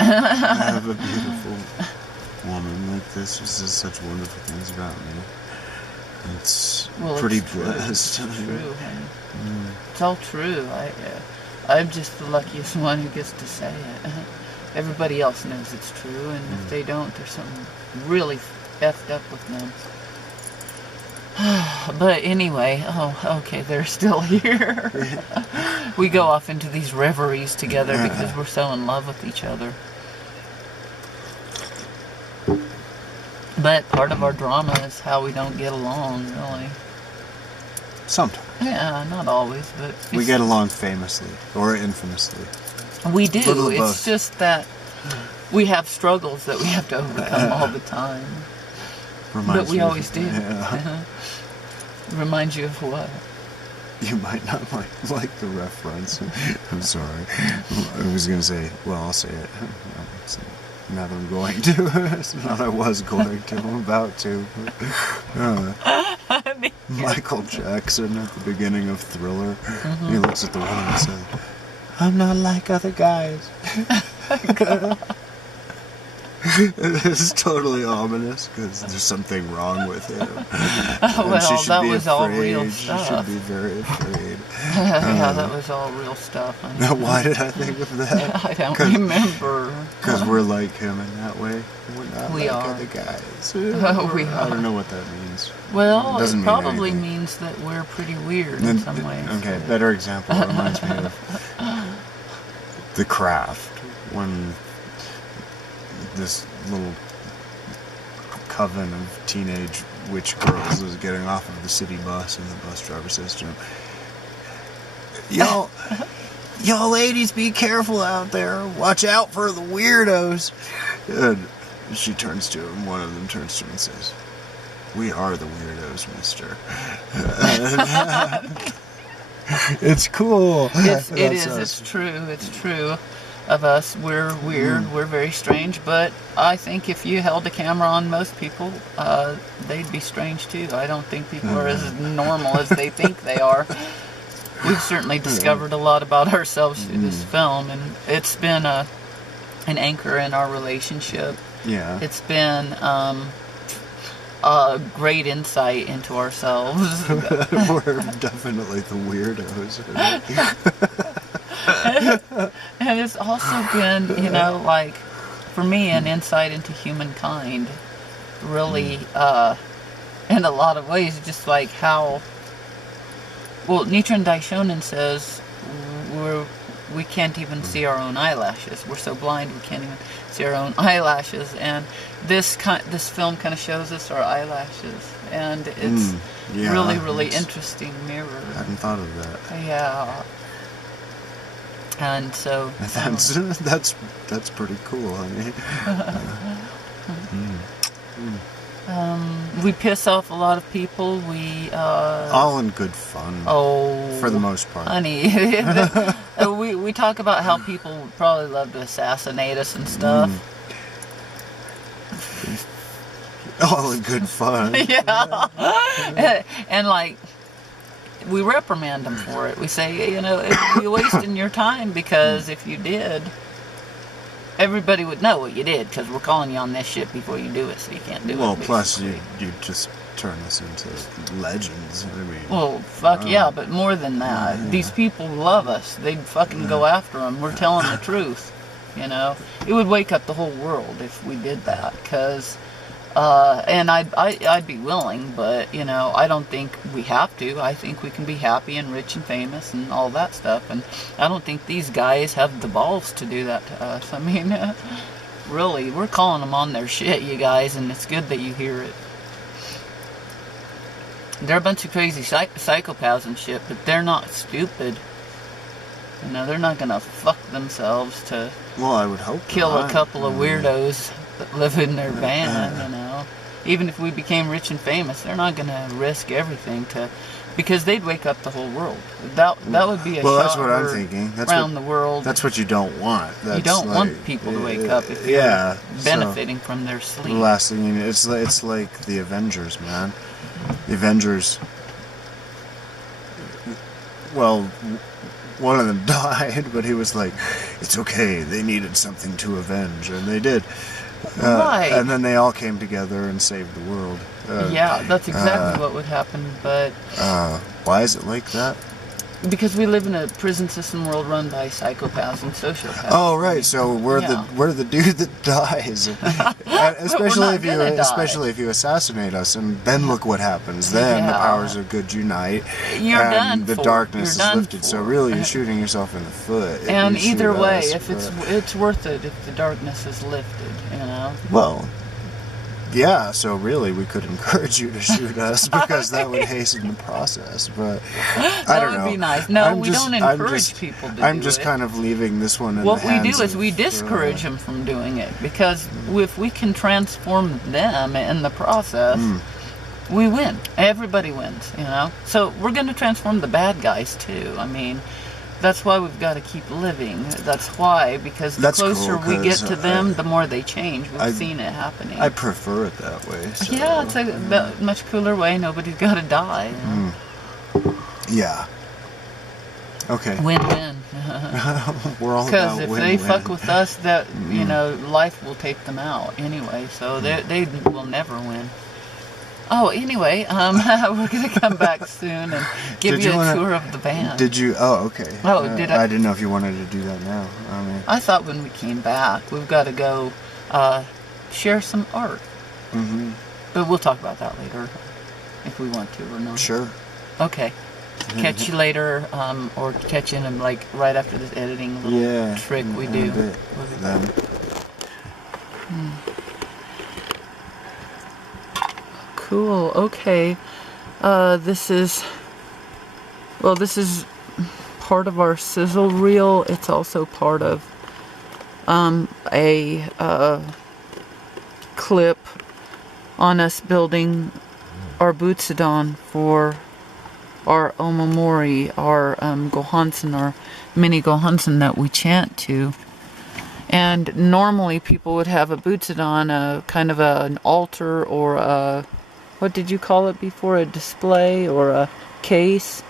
I have a beautiful woman like this who says such wonderful things about me. It's pretty blessed. It's true, honey. It's all true. I'm just the luckiest one who gets to say it. Everybody else knows it's true, and if they don't, there's something really effed up with them. But anyway, okay, they're still here. We go off into these reveries together because we're so in love with each other. But part of our drama is how we don't get along, really. Sometimes. Yeah, not always, but... We get along famously, or infamously. We do. It's both. just that we have struggles that we have to overcome all the time. But we always do. Yeah. Reminds you of what? You might not like the reference. I'm sorry. I was going to say, well, I'll say it. Now that I'm going to. It's not I was going to. I'm about to. Michael Jackson at the beginning of Thriller. He looks at the woman and says, "I'm not like other guys." It's totally ominous because there's something wrong with him. Well, that was all real She stuff. should be very afraid. Yeah, that was all real stuff. Now, why did I think of that? I don't remember. Because we're like him in that way. We're not We like are. other guys. We I are. don't know what that means. Well, Doesn't it mean probably anything. means that we're pretty weird in some ways. Okay, better example reminds me of The Craft, when this little coven of teenage witch girls is getting off of the city bus, and the bus driver says to him, Y'all ladies, be careful out there. Watch out for the weirdos. And she turns to him, one of them turns to him and says, "We are the weirdos, mister." It's cool. It's true of us. We're weird, we're very strange, but I think if you held a camera on most people, they'd be strange too. I don't think people are as normal as they think they are. We've certainly discovered a lot about ourselves through this film, and it's been an anchor in our relationship. Yeah. It's been a great insight into ourselves. We're definitely the weirdos. And it's also been, like, for me, an insight into humankind. Really, in a lot of ways, just like how... Well, Nichiren Daishonin says we can't even see our own eyelashes. We're so blind we can't even see our own eyelashes. And this film kind of shows us our eyelashes, and it's really interesting mirror. I hadn't thought of that. Yeah. And so that's pretty cool. I mean, we piss off a lot of people. We all in good fun. Oh, for the most part, honey. we talk about how people would probably love to assassinate us and stuff. All in good fun. Yeah. And like, we reprimand them for it. We say, you know, you're wasting your time, because if you did, everybody would know what you did, because we're calling you on this shit before you do it, so you can't do it. Well, plus you just turn us into legends. I mean, well, fuck yeah, but more than that, these people love us. They'd fucking go after them. We're telling the truth, you know. It would wake up the whole world if we did that, because... and I'd be willing, but, you know, I don't think we have to. I think we can be happy and rich and famous and all that stuff, and I don't think these guys have the balls to do that to us. I mean, really, we're calling them on their shit, you guys, and it's good that you hear it. They're a bunch of crazy psychopaths and shit, but they're not stupid. You know, they're not gonna fuck themselves to I would hope kill not. a couple of weirdos that live in their van, you know. Even if we became rich and famous, they're not going to risk everything because they'd wake up the whole world. That would be a shot that's what I'm thinking. Around the world. That's what you don't want. You don't want people to wake up if you're benefiting from their sleep. The last thing it's like the Avengers, man. The Avengers. Well, one of them died, but he was like, "It's okay. They needed something to avenge, and they did." Right. And then they all came together and saved the world. Yeah, that's exactly what would happen, but... why is it like that? Because we live in a prison system world run by psychopaths and sociopaths. Oh, right. So we're the dude that dies, especially if you assassinate us, and then look what happens. Then the powers of good unite, and the darkness is lifted. So really, you're shooting yourself in the foot. And either way, if it's worth it if the darkness is lifted, you know. Well. Yeah, so really we could encourage you to shoot us, because that would hasten the process, but I don't know. That would be nice. No, we don't encourage people to do it. I'm just kind of leaving this one in what the hands we do is we discourage them from doing it, because if we can transform them in the process, we win. Everybody wins, you know? So we're going to transform the bad guys too. I mean... That's why we've got to keep living. That's why, because the closer we get to them, the more they change. We've seen it happening. I prefer it that way. So. Yeah, it's a much cooler way. Nobody's got to die. You know? Yeah. Okay. Win-win. We're all about Because if win-win. they fuck with us, that you know, life will take them out anyway. So they will never win. Oh, anyway, we're going to come back soon and give you a tour of the van. Did you? Oh, okay. Oh, did I? I didn't know if you wanted to do that now. I thought when we came back, we've got to go share some art. Mm-hmm. But we'll talk about that later, if we want to or not. Sure. Okay. Catch you later, or catch in like right after this editing little trick we do. Then. Cool. Okay. This is part of our Sizzle Reel. It's also part of a clip on us building our Butsudan for our Omamori, our Gohansen, our mini Gohansen that we chant to. And normally people would have a Butsudan, a kind of an altar or a, what did you call it before? A display or a case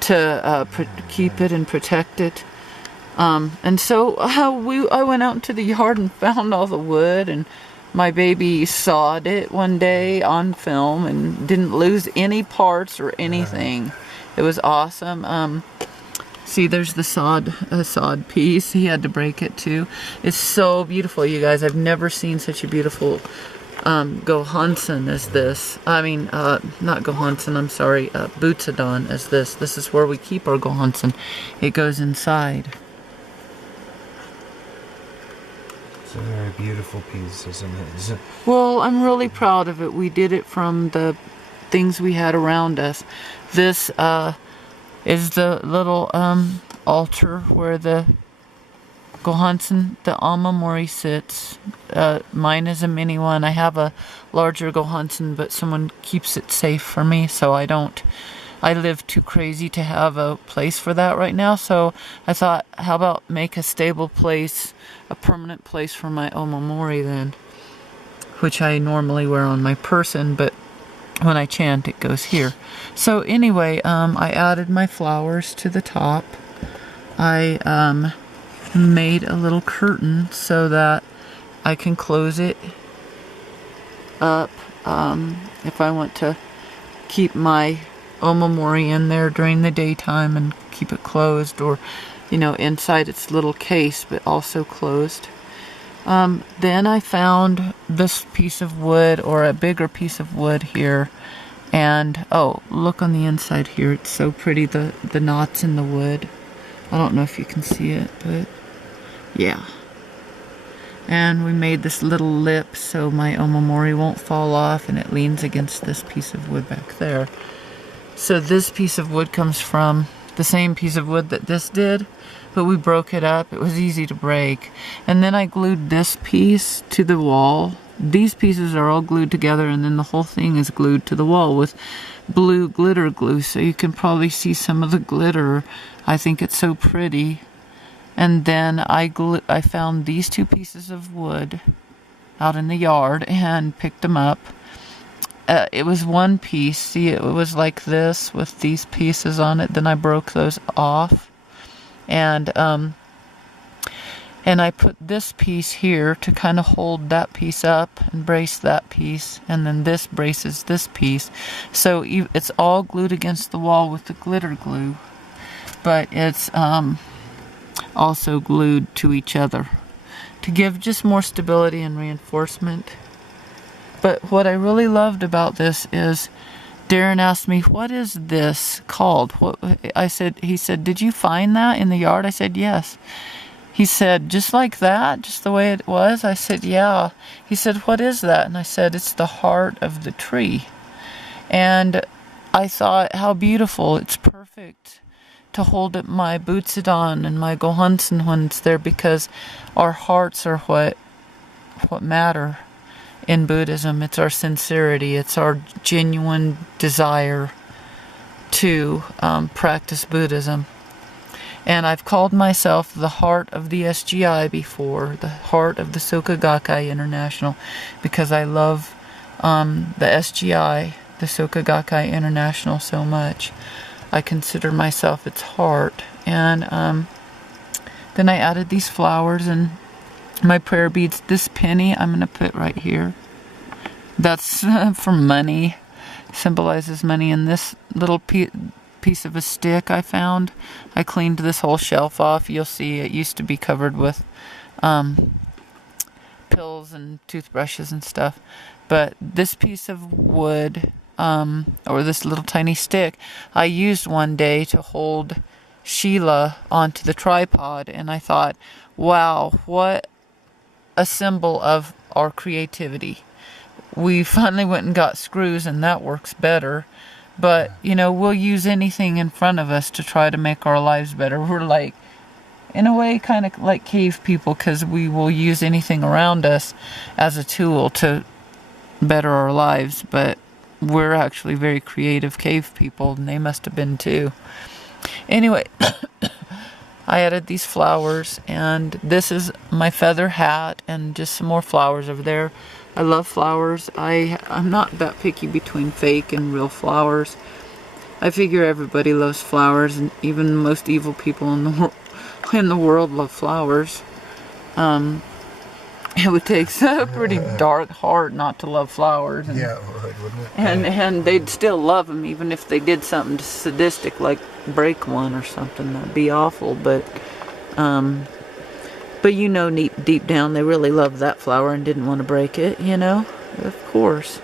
to keep it and protect it. And so I went out into the yard and found all the wood, and my baby sawed it one day on film and didn't lose any parts or anything. It was awesome. See, there's the sawed piece. He had to break it too. It's so beautiful, you guys. I've never seen such a beautiful Gohansen as this. I mean, not Gohansen, I'm sorry, Butsudan as this. This is where we keep our Gohansen. It goes inside. very beautiful piece, isn't it? Well, I'm really proud of it. We did it from the things we had around us. This is the little altar where the Gohansen, the Amamori sits. Mine is a mini one. I have a larger Gohansen, but someone keeps it safe for me, so I live too crazy to have a place for that right now. So I thought, how about make a stable place, a permanent place for my Omamori then, which I normally wear on my person, but when I chant, it goes here. So anyway, I added my flowers to the top. I made a little curtain so that I can close it up if I want to keep my Omamori in there during the daytime and keep it closed, or inside its little case but also closed. Then I found this piece of wood, or a bigger piece of wood here, and oh, look on the inside here, it's so pretty, the knots in the wood. I don't know if you can see it, but yeah. And we made this little lip so my Omamori won't fall off, and it leans against this piece of wood back there. So this piece of wood comes from the same piece of wood that this did, but we broke it up. It was easy to break. And then I glued this piece to the wall. These pieces are all glued together, and then the whole thing is glued to the wall with blue glitter glue, so you can probably see some of the glitter. I think it's so pretty. And then I found these two pieces of wood out in the yard and picked them up. It was one piece. See, it was like this with these pieces on it. Then I broke those off, and I put this piece here to kind of hold that piece up and brace that piece, and then this braces this piece. So it's all glued against the wall with the glitter glue, but it's also glued to each other to give just more stability and reinforcement. But what I really loved about this is Darrin asked me, what is this called? He said, did you find that in the yard? I said, yes. He said, just like that, just the way it was? I said, yeah. He said, what is that? And I said, it's the heart of the tree. And I thought, how beautiful. It's perfect to hold up my Butsudan and my Gohansen when it's there, because our hearts are what matter. In Buddhism, it's our sincerity, it's our genuine desire to practice Buddhism. And I've called myself the heart of the SGI before, the heart of the Soka Gakkai International, because I love the SGI, the Soka Gakkai International, so much. I consider myself its heart. And then I added these flowers and my prayer beads. This penny I'm going to put right here. That's for money. Symbolizes money. And this little piece of a stick I found, I cleaned this whole shelf off. You'll see it used to be covered with pills and toothbrushes and stuff. But this piece of wood, or this little tiny stick, I used one day to hold Sheila onto the tripod. And I thought, wow, what a symbol of our creativity. We finally went and got screws, and that works better. But, we'll use anything in front of us to try to make our lives better. We're like, in a way, kind of like cave people, because we will use anything around us as a tool to better our lives. But we're actually very creative cave people, and they must have been too. Anyway, I added these flowers, and this is my feather hat, and just some more flowers over there. I love flowers. I'm not that picky between fake and real flowers. I figure everybody loves flowers, and even the most evil people in the world love flowers. It would take a pretty dark heart not to love flowers. And, Yeah, it would, wouldn't it? and they'd still love them, even if they did something sadistic, like break one or something. That'd be awful. But deep down, they really loved that flower and didn't want to break it. Of course.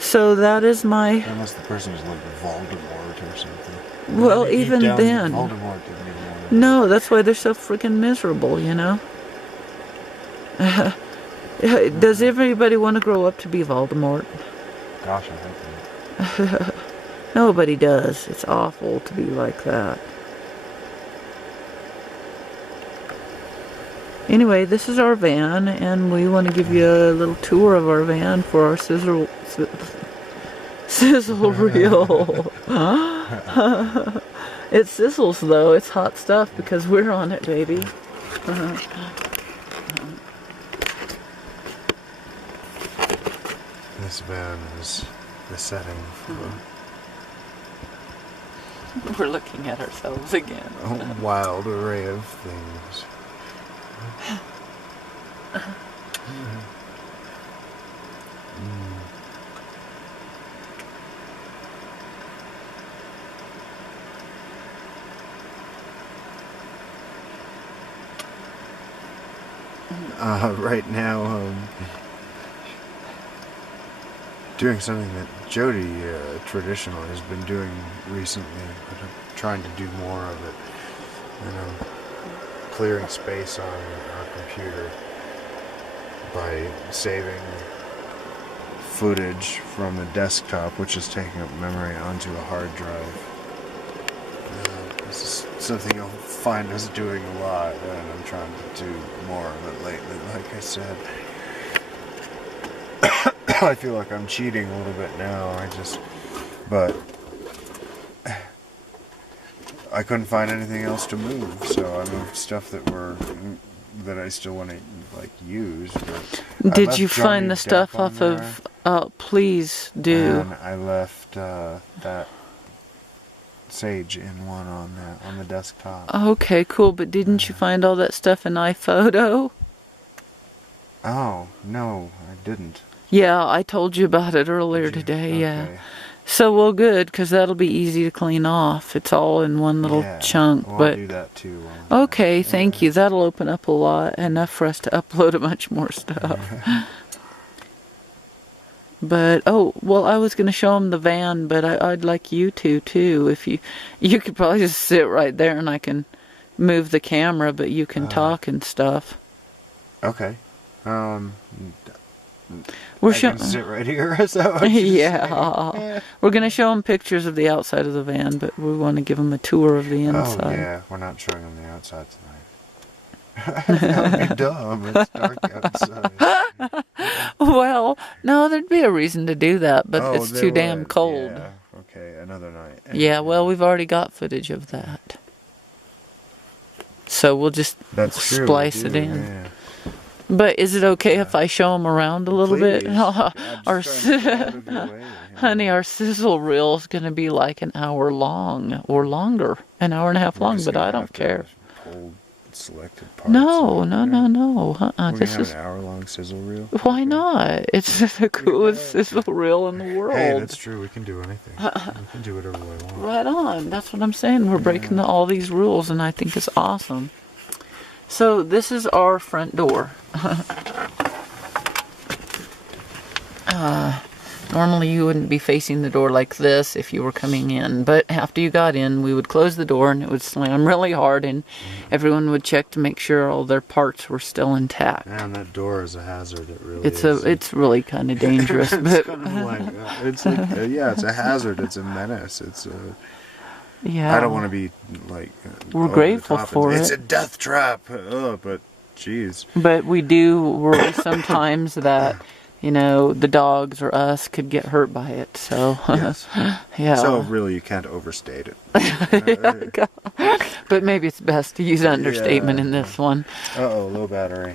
So that is my. Unless the person was like Voldemort or something. Well, Maybe deep even down, then. Voldemort didn't even want to. No, that's why they're so freaking miserable. Does everybody want to grow up to be Voldemort? Gosh, I hope not. Nobody does. It's awful to be like that. Anyway, this is our van, and we want to give you a little tour of our van for our sizzle reel. It sizzles though. It's hot stuff because we're on it, baby. This van is the setting for We're looking at ourselves again. a wild array of things. Right now, doing something that Jodi traditionally has been doing recently, but I'm trying to do more of it. And I'm clearing space on our computer by saving footage from a desktop, which is taking up memory, onto a hard drive. This is something you'll find us doing a lot, and I'm trying to do more of it lately, like I said. I feel like I'm cheating a little bit now, but I couldn't find anything else to move, so I moved stuff that I still want to use. But Did you find the stuff off of? Please do. And I left that Sage in one on the desktop. Okay, cool. But didn't you find all that stuff in iPhoto? Oh no, I didn't. Yeah, I told you about it earlier today. Yeah. Okay. So well, good, because that'll be easy to clean off. It's all in one little chunk. Well, but I'll do that too. okay, thank you. That'll open up a lot, enough for us to upload a bunch more stuff. But oh well, I was gonna show them the van, but I'd like you to too. If you could probably just sit right there, and I can move the camera, but you can talk and stuff. Okay. We're I can sit right here. Is that what you're saying? We're gonna show them pictures of the outside of the van, but we want to give them a tour of the inside. Oh yeah, we're not showing them the outside tonight. That would be dumb. It's dark outside. Well, no, there'd be a reason to do that, but it's there too damn would. cold. Yeah. Okay, another night. Yeah, well, we've already got footage of that, so we'll just splice it in. Yeah. But is it okay if I show them around a little bit? Honey, our sizzle reel is going to be like an hour long or longer, an hour and a half long, but I don't care. Pull selected parts. No. We're gonna This have is an hour-long sizzle reel. why not? It's the coolest sizzle reel in the world. Hey, that's true. We can do anything. We can do whatever we want. Right on. That's what I'm saying. We're breaking all these rules, and I think it's awesome. So this is our front door. Normally you wouldn't be facing the door like this if you were coming in, but after you got in, we would close the door and it would slam really hard, and everyone would check to make sure all their parts were still intact. Man, that door is a hazard. It really It's is. it's really kind of dangerous. It's kind of like, it's a hazard. It's a menace. Yeah. I don't want to be like. We're grateful for it. It's a death trap. But jeez. But we do worry sometimes that, the dogs or us could get hurt by it. So, Yes. yeah. So really, you can't overstate it. But maybe it's best to use understatement in this one. Low battery.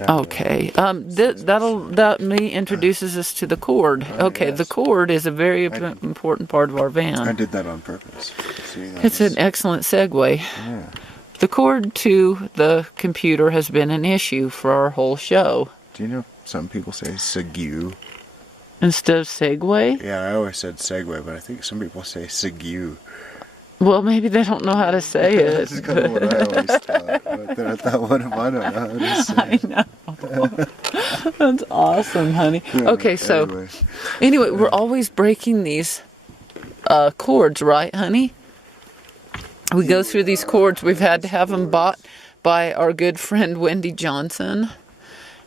Okay. That introduces us to the cord. Okay, yes. The cord is a very important part of our van. I did that on purpose. See, It's an excellent segue. Yeah. The cord to the computer has been an issue for our whole show. Do you know some people say segue? Instead of segue? Yeah, I always said segue, but I think some people say segue. Well, maybe they don't know how to say it. This is kind of what I always thought. But then I thought, what if I don't know how to say I know. That's awesome, honey. Okay, so anyway, we're always breaking these cords, right, honey? We go through these cords. We've had to have them bought by our good friend Wendy Johnson.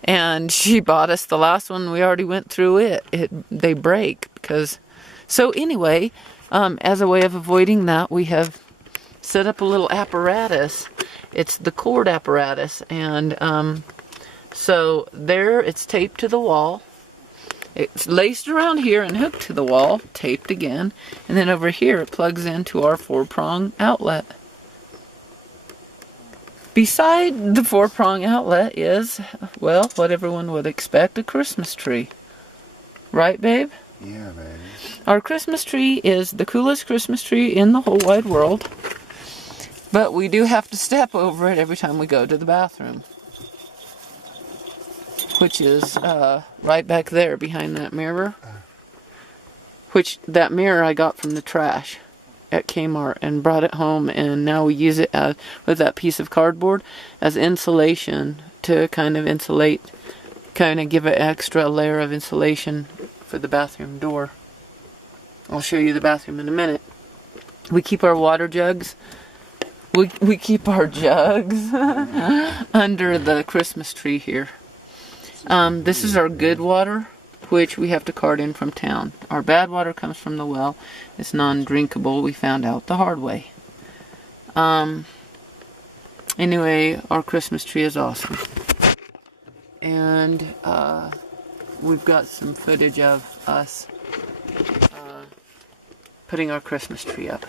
And she bought us the last one. We already went through it. They break because... So anyway, as a way of avoiding that, we have set up a little apparatus. It's the cord apparatus. And so there it's taped to the wall. It's laced around here and hooked to the wall, taped again. And then over here it plugs into our 4-prong outlet. Beside the 4-prong outlet is, well, what everyone would expect, a Christmas tree. Right, babe? Yeah, baby. Our Christmas tree is the coolest Christmas tree in the whole wide world. But we do have to step over it every time we go to the bathroom. Which is right back there behind that mirror. Which, that mirror I got from the trash at Kmart and brought it home, and now we use it with that piece of cardboard as insulation to kind of insulate, kind of give an extra layer of insulation for the bathroom door. I'll show you the bathroom in a minute. We keep our water jugs. We keep our jugs under the Christmas tree here. This is our good water, which we have to cart in from town. Our bad water comes from the well. It's non-drinkable. We found out the hard way. Anyway, our Christmas tree is awesome. And we've got some footage of us putting our Christmas tree up.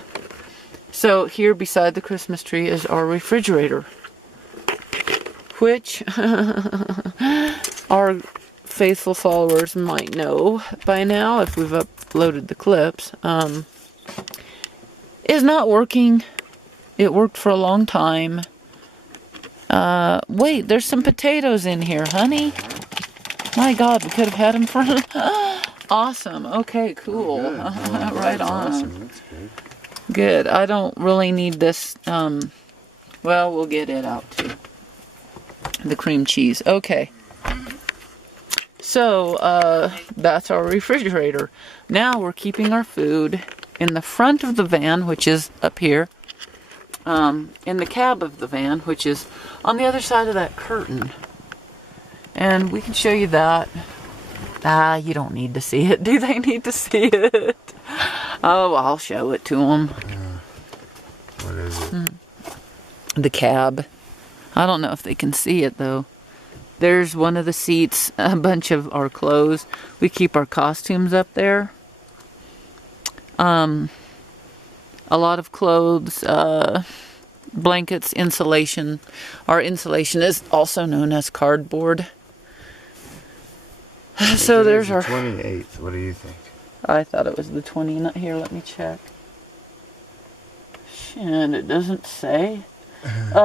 So here beside the Christmas tree is our refrigerator, which our faithful followers might know by now if we've uploaded the clips, is not working. It worked for a long time. Wait, there's some potatoes in here, honey. My God, we could have had them for... Awesome. Okay, cool. Oh, right on. Awesome. That's good. Good. I don't really need this. Well, we'll get it out too. The cream cheese. Okay. So, that's our refrigerator. Now we're keeping our food in the front of the van, which is up here. In the cab of the van, which is on the other side of that curtain. And we can show you that. You don't need to see it. Do they need to see it? Oh, I'll show it to them. What is it? The cab. I don't know if they can see it, though. There's one of the seats, a bunch of our clothes. We keep our costumes up there. A lot of clothes, blankets, insulation. Our insulation is also known as cardboard. So there's our... 28th. What do you think? I thought it was the 29th. Here, let me check. Shit, it doesn't say.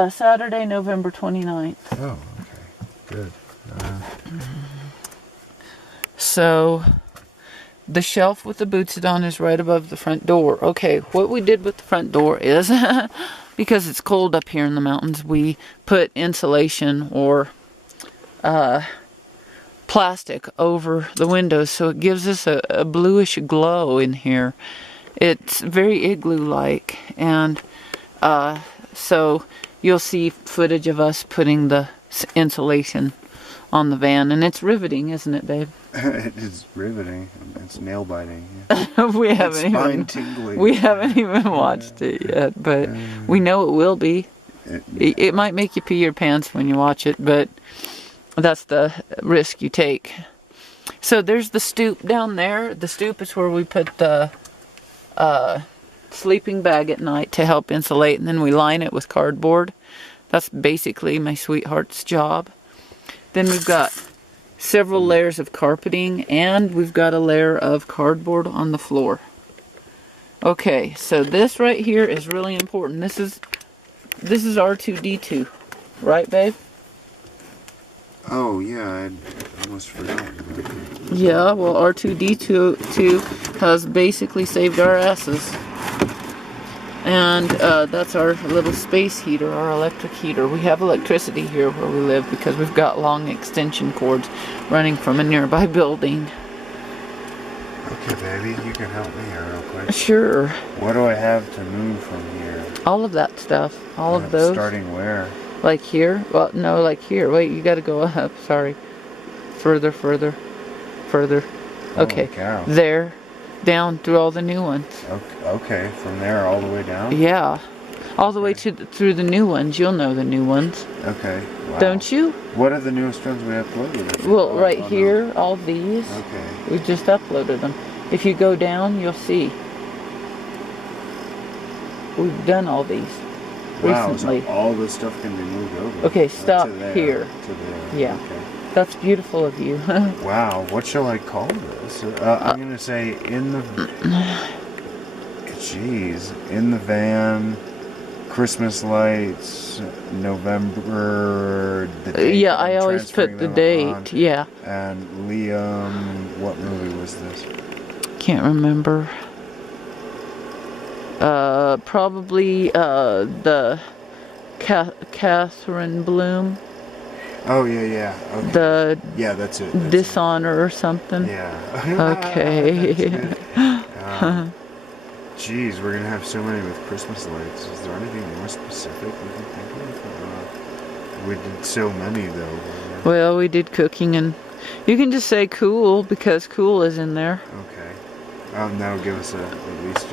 Saturday, November 29th. Oh, okay. Good. So, the shelf with the boots on is right above the front door. Okay, what we did with the front door is, because it's cold up here in the mountains, we put insulation or plastic over the windows so it gives us a bluish glow in here. It's very igloo-like, and so you'll see footage of us putting the insulation on the van, and it's riveting, isn't it, babe? It is riveting. It's nail biting. we haven't even watched it yet, but we know it will be. It might make you pee your pants when you watch it, but that's the risk you take. So there's the stoop down there. The stoop is where we put the sleeping bag at night to help insulate, and then we line it with cardboard. That's basically my sweetheart's job. Then we've got several layers of carpeting, and we've got a layer of cardboard on the floor. Okay, so this right here is really important. This is R2-D2, right, babe? Oh yeah, I almost forgot about that. Yeah, well, R2-D2 has basically saved our asses. And that's our little space heater, our electric heater. We have electricity here where we live because we've got long extension cords running from a nearby building. Okay, baby, you can help me here real quick. Sure. What do I have to move from here? All of that stuff. All of those. Starting where? Like here? Well, no, like here. Wait, you gotta go up. Sorry. further. Okay, cow. there, down through all the new ones. Okay, from there all the way down? Yeah, all the way through the new ones. You'll know the new ones. Okay, wow. Don't you? What are the newest ones we uploaded? Well, right here, all these. Okay. We just uploaded them. If you go down, you'll see. We've done all these recently. So all this stuff can be moved over. Okay, stop to there, here. To there. Yeah. Okay. That's beautiful of you. Wow, what shall I call this? I'm gonna say in the. Jeez, in the van, Christmas lights, November. The date Yeah, that I'm I always put the transferring them date. on. Yeah. And Liam, what movie was this? Can't remember. Probably the Catherine Bloom. Oh yeah. Okay. The that's it. Dishonor or something. Yeah. Okay. Geez, we're gonna have so many with Christmas lights. Is there anything more specific we can think of? We did so many though. Well, we did cooking, and you can just say cool because cool is in there. Okay. That'll give us at least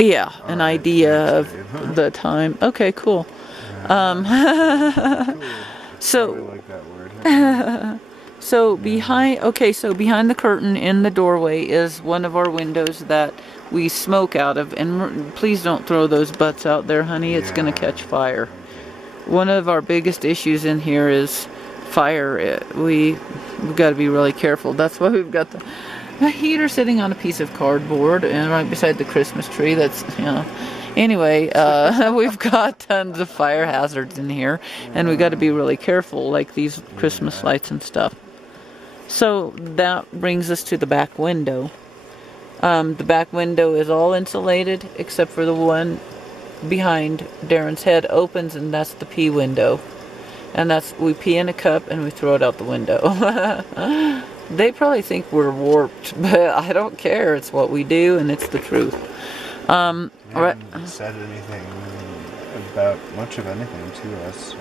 Yeah, an idea of the time. Okay, cool. cool. So. I like that word. So behind the curtain in the doorway is one of our windows that we smoke out of, and please don't throw those butts out there, honey. It's gonna catch fire. One of our biggest issues in here is fire. We've got to be really careful. That's why we've got the heater sitting on a piece of cardboard and right beside the Christmas tree. That's, Anyway, we've got tons of fire hazards in here, and we got to be really careful, like these Christmas lights and stuff. So that brings us to the back window. The back window is all insulated except for the one behind Darrin's head opens, and that's the pee window. And we pee in a cup and we throw it out the window. They probably think we're warped, but I don't care. It's what we do, and it's the truth. Right. Said anything about much of anything to us, so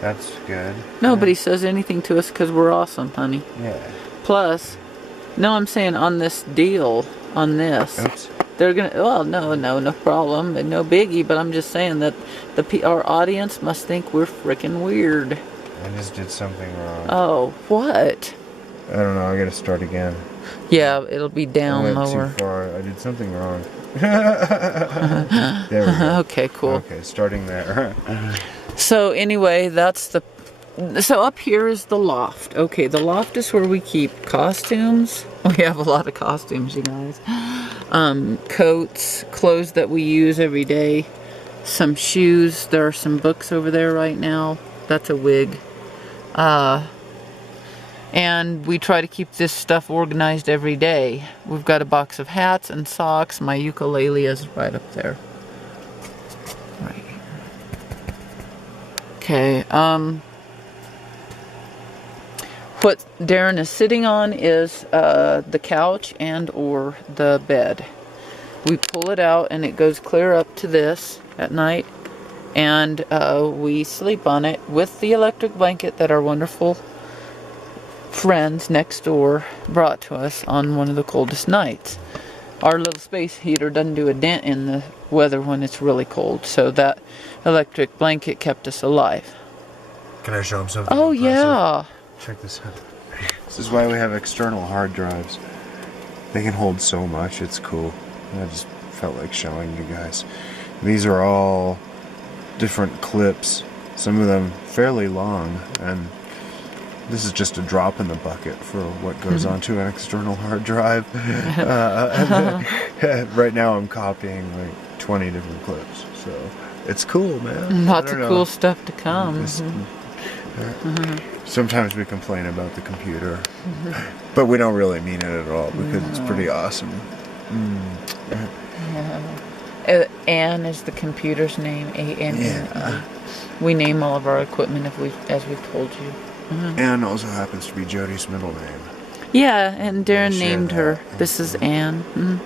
that's good. Nobody says anything to us because we're awesome, honey. Yeah. Plus, no, I'm saying on this deal, on this, Oops. they're gonna. Well, no problem, and no biggie. But I'm just saying that our audience must think we're freaking weird. I just did something wrong. Oh, what? I don't know. I gotta start again. Yeah, it'll be down I went lower. too far. I did something wrong. There we go. Okay, cool. Okay, starting there. So anyway, so up here is the loft. Okay, the loft is where we keep costumes. We have a lot of costumes, you guys. Coats, clothes that we use every day, some shoes. There are some books over there right now. That's a wig. And we try to keep this stuff organized every day. We've got a box of hats and socks. My ukulele is right up there. Right here. Okay, what Darrin is sitting on is the couch and or the bed. We pull it out and it goes clear up to this at night. And we sleep on it with the electric blanket that our wonderful friends next door brought to us on one of the coldest nights. Our little space heater doesn't do a dent in the weather when it's really cold, so that electric blanket kept us alive. Can I show them something? Oh, impressive? yeah. Check this out. This is why we have external hard drives. They can hold so much. It's cool. I just felt like showing you guys. These are all different clips. Some of them fairly long, and this is just a drop in the bucket for what goes onto an external hard drive. Right now I'm copying like 20 different clips, so it's cool, man. Lots of cool stuff to come. Sometimes we complain about the computer, but we don't really mean it at all because it's pretty awesome. Anne is the computer's name. A-N-N-E. Yeah. We name all of our equipment as we've told you. Anne also happens to be Jodi's middle name. Yeah, and Darrin share named that. her. This is Anne.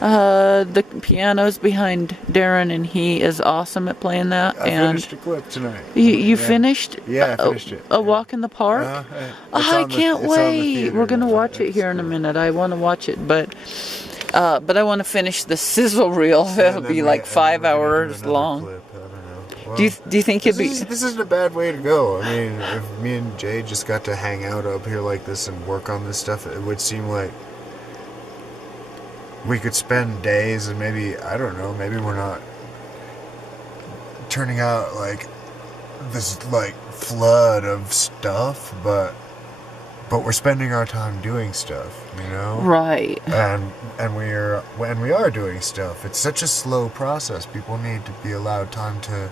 The piano's behind Darrin, and he is awesome at playing that. I and finished a clip tonight. you finished? Yeah, I finished it. A walk in the park? I can't wait. We're gonna watch it here in a minute. I want to watch it, but I want to finish the Sizzle Reel. It'll be like 5 hours long. Clip. I don't know. Well, Do you think it'd be? This isn't a bad way to go. I mean, if me and Jay just got to hang out up here like this and work on this stuff, it would seem like we could spend days and maybe, I don't know, maybe we're not turning out like this like flood of stuff, but we're spending our time doing stuff, you know? Right. And we are doing stuff. It's such a slow process. People need to be allowed time to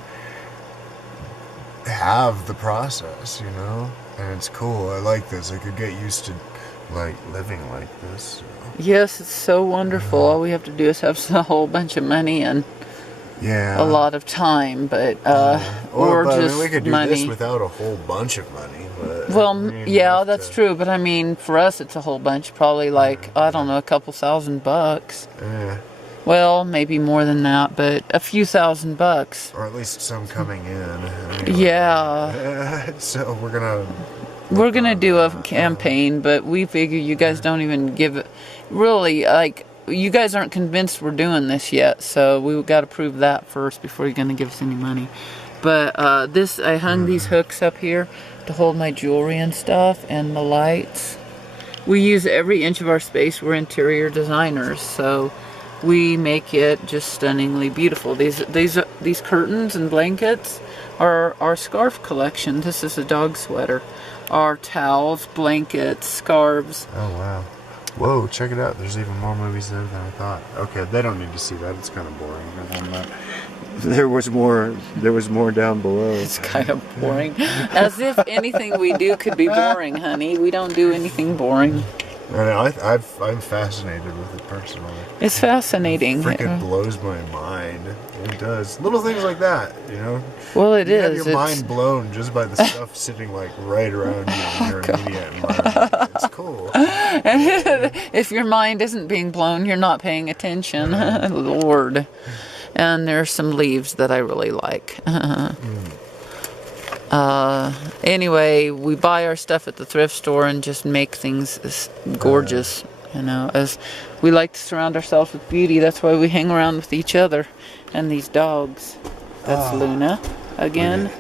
have the process, you know? And it's cool. I like this. I could get used to like living like this. So. Yes, it's so wonderful. All we have to do is have a whole bunch of money and a lot of time, but or but, just I mean, we could do money. this without a whole bunch of money. But, Well, yeah, that's true. But I mean, for us, it's a whole bunch. Probably like I don't know, a couple $1,000. Yeah. Well, maybe more than that, but a few $1,000. Or at least some coming in. Anyway. Yeah. So we're gonna do a campaign, but we figure you guys don't even give it. Really, like you guys aren't convinced we're doing this yet, so we got to prove that first before you're gonna give us any money. But I hung these hooks up here to hold my jewelry and stuff, and the lights. We use every inch of our space. We're interior designers, so we make it just stunningly beautiful. These curtains and blankets are our scarf collection. This is a dog sweater. Our towels, blankets, scarves. Oh wow. Whoa, check it out. There's even more movies there than I thought. Okay, they don't need to see that. It's kind of boring. There was more down below. It's kind of boring. As if anything we do could be boring, honey. We don't do anything boring. I know, I'm fascinated with it personally. It's fascinating. It freaking blows my mind. It does. Little things like that, you know? Well, it you is. Have your mind blown just by the stuff sitting like right around you in your immediate environment. It's cool. If your mind isn't being blown, you're not paying attention. Lord. And there's some leaves that I really like. Anyway, we buy our stuff at the thrift store and just make things gorgeous, you know, as we like to surround ourselves with beauty. That's why we hang around with each other and these dogs. That's Luna again.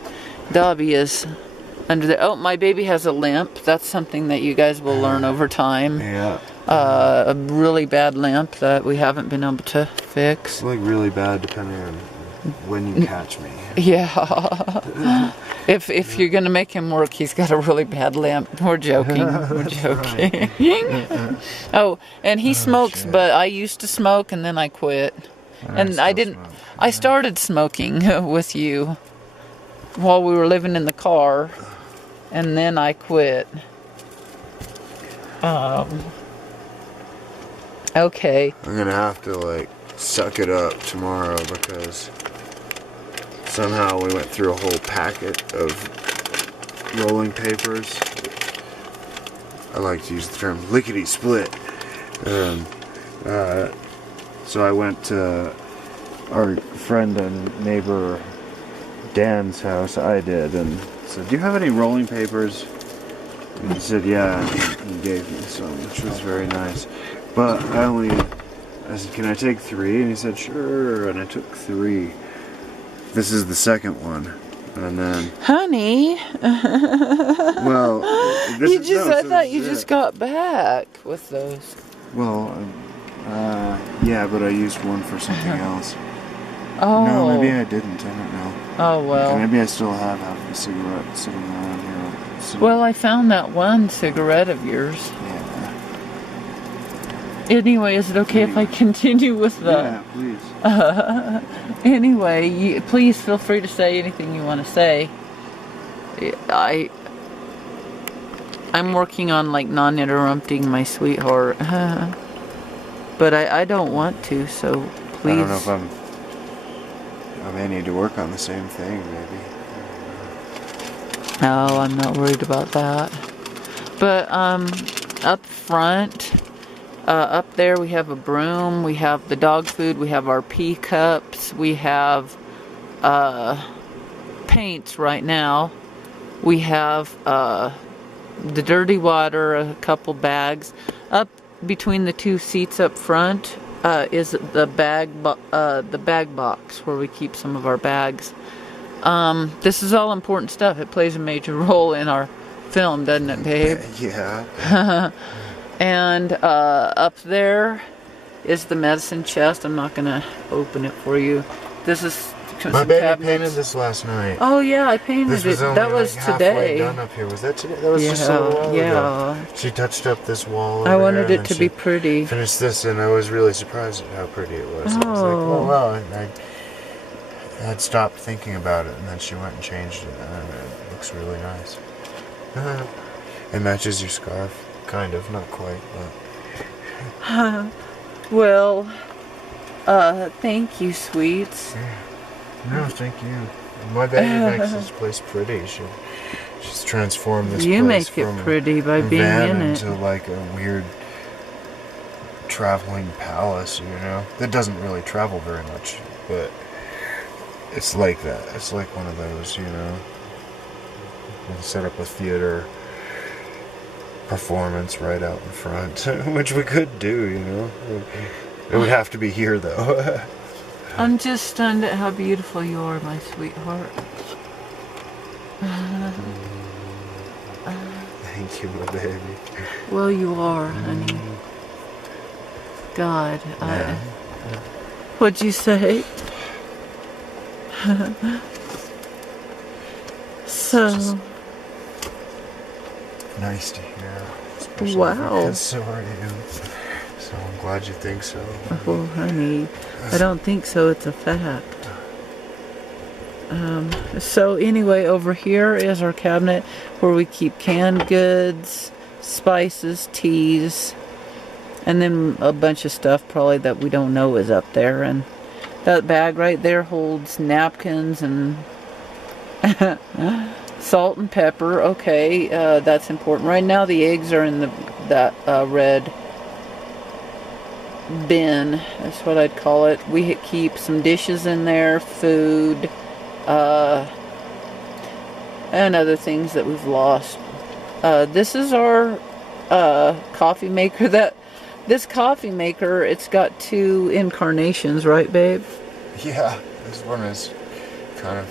Dobby is under there. Oh, my baby has a limp. That's something that you guys will learn over time. Yeah. A really bad limp that we haven't been able to fix. It's like really bad depending on when you catch me. Yeah. If you're gonna make him work, he's got a really bad limp. We're joking. We're joking. Oh, and he smokes, shit. but I used to smoke and then I quit. And I didn't. Smoke. I started smoking with you while we were living in the car, and then I quit. Okay. I'm gonna have to like suck it up tomorrow because somehow we went through a whole packet of rolling papers. I like to use the term lickety split. So I went to our friend and neighbor Dan's house. I did, and said, "Do you have any rolling papers?" And he said, "Yeah." And he gave me some, which was very nice. But I said, "Can I take 3?" And he said, "Sure." And I took 3. This is the second one. And then... Honey. Well, I thought you just got back with those. Well, yeah, but I used one for something else. Oh. No, maybe I didn't. I don't know. Oh, well. Okay, maybe I still have half a cigarette sitting around here. Well, I found that one cigarette of yours. Yeah. Anyway, is it okay if I continue with the... Yeah, please. Anyway, please feel free to say anything you want to say. I'm working on like non-interrupting my sweetheart. But I don't want to, so please. I don't know if I may need to work on the same thing, maybe. No, I'm not worried about that. But up front, Up there we have a broom, we have the dog food, we have our pee cups, we have paints right now. We have the dirty water, a couple bags. Up between the two seats up front is the bag box where we keep some of our bags. This is all important stuff. It plays a major role in our film, doesn't it, babe? Yeah. And up there is the medicine chest. I'm not gonna open it for you. This is My some baby cabinets. painted this last night. Oh yeah, I painted This was it. only That was like halfway today. done up here. Was that today? That was just a little while ago. She touched up this wall. I over wanted here, it and to then be she pretty. Finished this, and I was really surprised at how pretty it was. I was like, oh wow. And I had stopped thinking about it, and then she went and changed it, and it looks really nice. It matches your scarf, kind of, not quite, but. Well, thank you, sweets. No, thank you. My baby makes this place pretty. She's transformed this You place make it from pretty by a being van in it. into like a weird traveling palace, you know? That doesn't really travel very much, but it's like that. It's like one of those, you know? You set up a theater performance right out in front, which we could do, you know? It would have to be here, though. I'm just stunned at how beautiful you are, my sweetheart. Thank you, my baby. Well, you are, honey. God, Yeah. what'd you say? So, Nice to hear. Especially Wow. because so are you. So I'm glad you think so. oh, honey, I don't think so. It's a fact. So anyway, over here is our cabinet where we keep canned goods, spices, teas, and then a bunch of stuff probably that we don't know is up there. And that bag right there holds napkins and salt and pepper. Okay, that's important. Right now the eggs are in that red bin. That's what I'd call it. We keep some dishes in there, food, and other things that we've lost. This is our coffee maker. This coffee maker, it's got two incarnations, right, babe? Yeah, this one is kind of.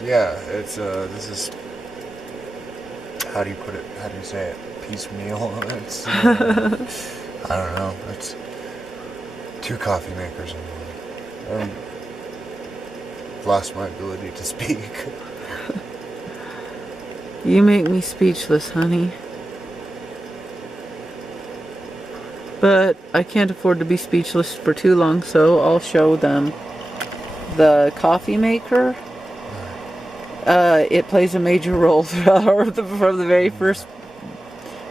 This is. How do you put it? How do you say it? Piecemeal. It's. I don't know. It's two coffee makers in one. I've lost my ability to speak. You make me speechless, honey. But I can't afford to be speechless for too long, so I'll show them the coffee maker. It plays a major role from the very first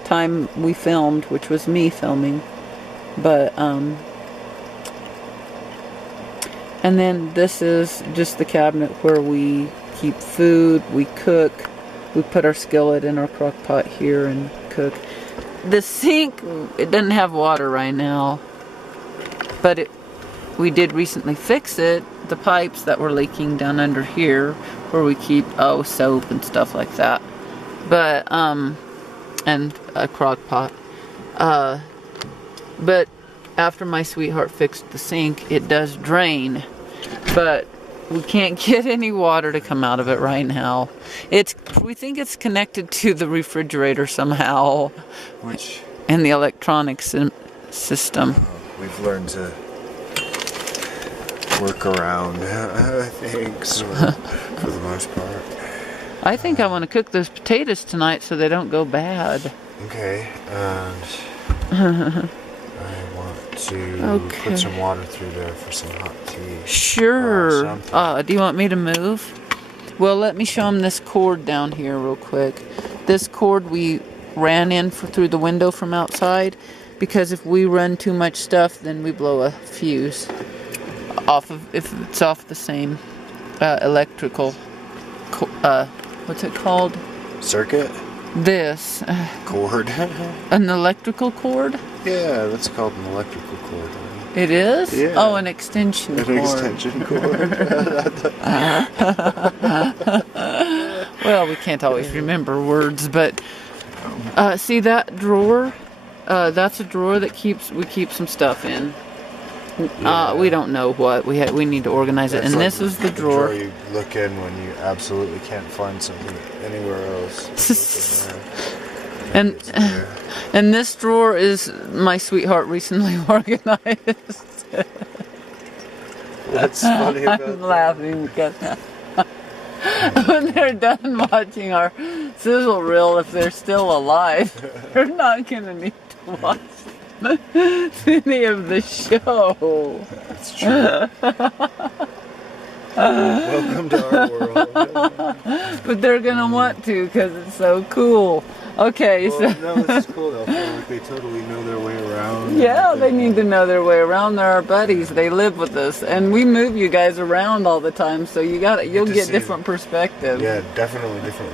time we filmed, which was me filming. But and then this is just the cabinet where we keep food, we cook, we put our skillet in our crock pot here and cook. The sink, it doesn't have water right now, but we did recently fix it. The pipes that were leaking down under here where we keep soap and stuff like that, but and a crock pot, but after my sweetheart fixed the sink, it does drain, but we can't get any water to come out of it right now. We think it's connected to the refrigerator somehow, and the electronic system. We've learned to work around, I think, so, for the most part. I think I want to cook those potatoes tonight so they don't go bad. Okay, and I want to put some water through there for some hot tea. Sure. Something. Do you want me to move? Well, let me show them this cord down here real quick. This cord we ran in through the window from outside, because if we run too much stuff, then we blow a fuse if it's off the same electrical what's it called? Circuit? This. Cord. An electrical cord? Yeah, that's called an electrical cord. It is? Yeah. Oh, an extension cord. An extension cord. Well, we can't always remember words, but see that drawer? That's a drawer that we keep some stuff in. We don't know what we need to organize it, and like this is the drawer. You look in when you absolutely can't find something anywhere else. And this drawer is my sweetheart recently organized. What's funny about I'm laughing because when they're done watching our Sizzle Reel, if they're still alive, they're not gonna need to watch any of the show. That's true. Welcome to our world. But they're gonna want to because it's so cool. Okay, Well, no, this is cool. They'll feel like they totally know their way around. yeah, they need to know their way around. They're our buddies. They live with us, and we move you guys around all the time, so you'll get different perspectives. Yeah, definitely different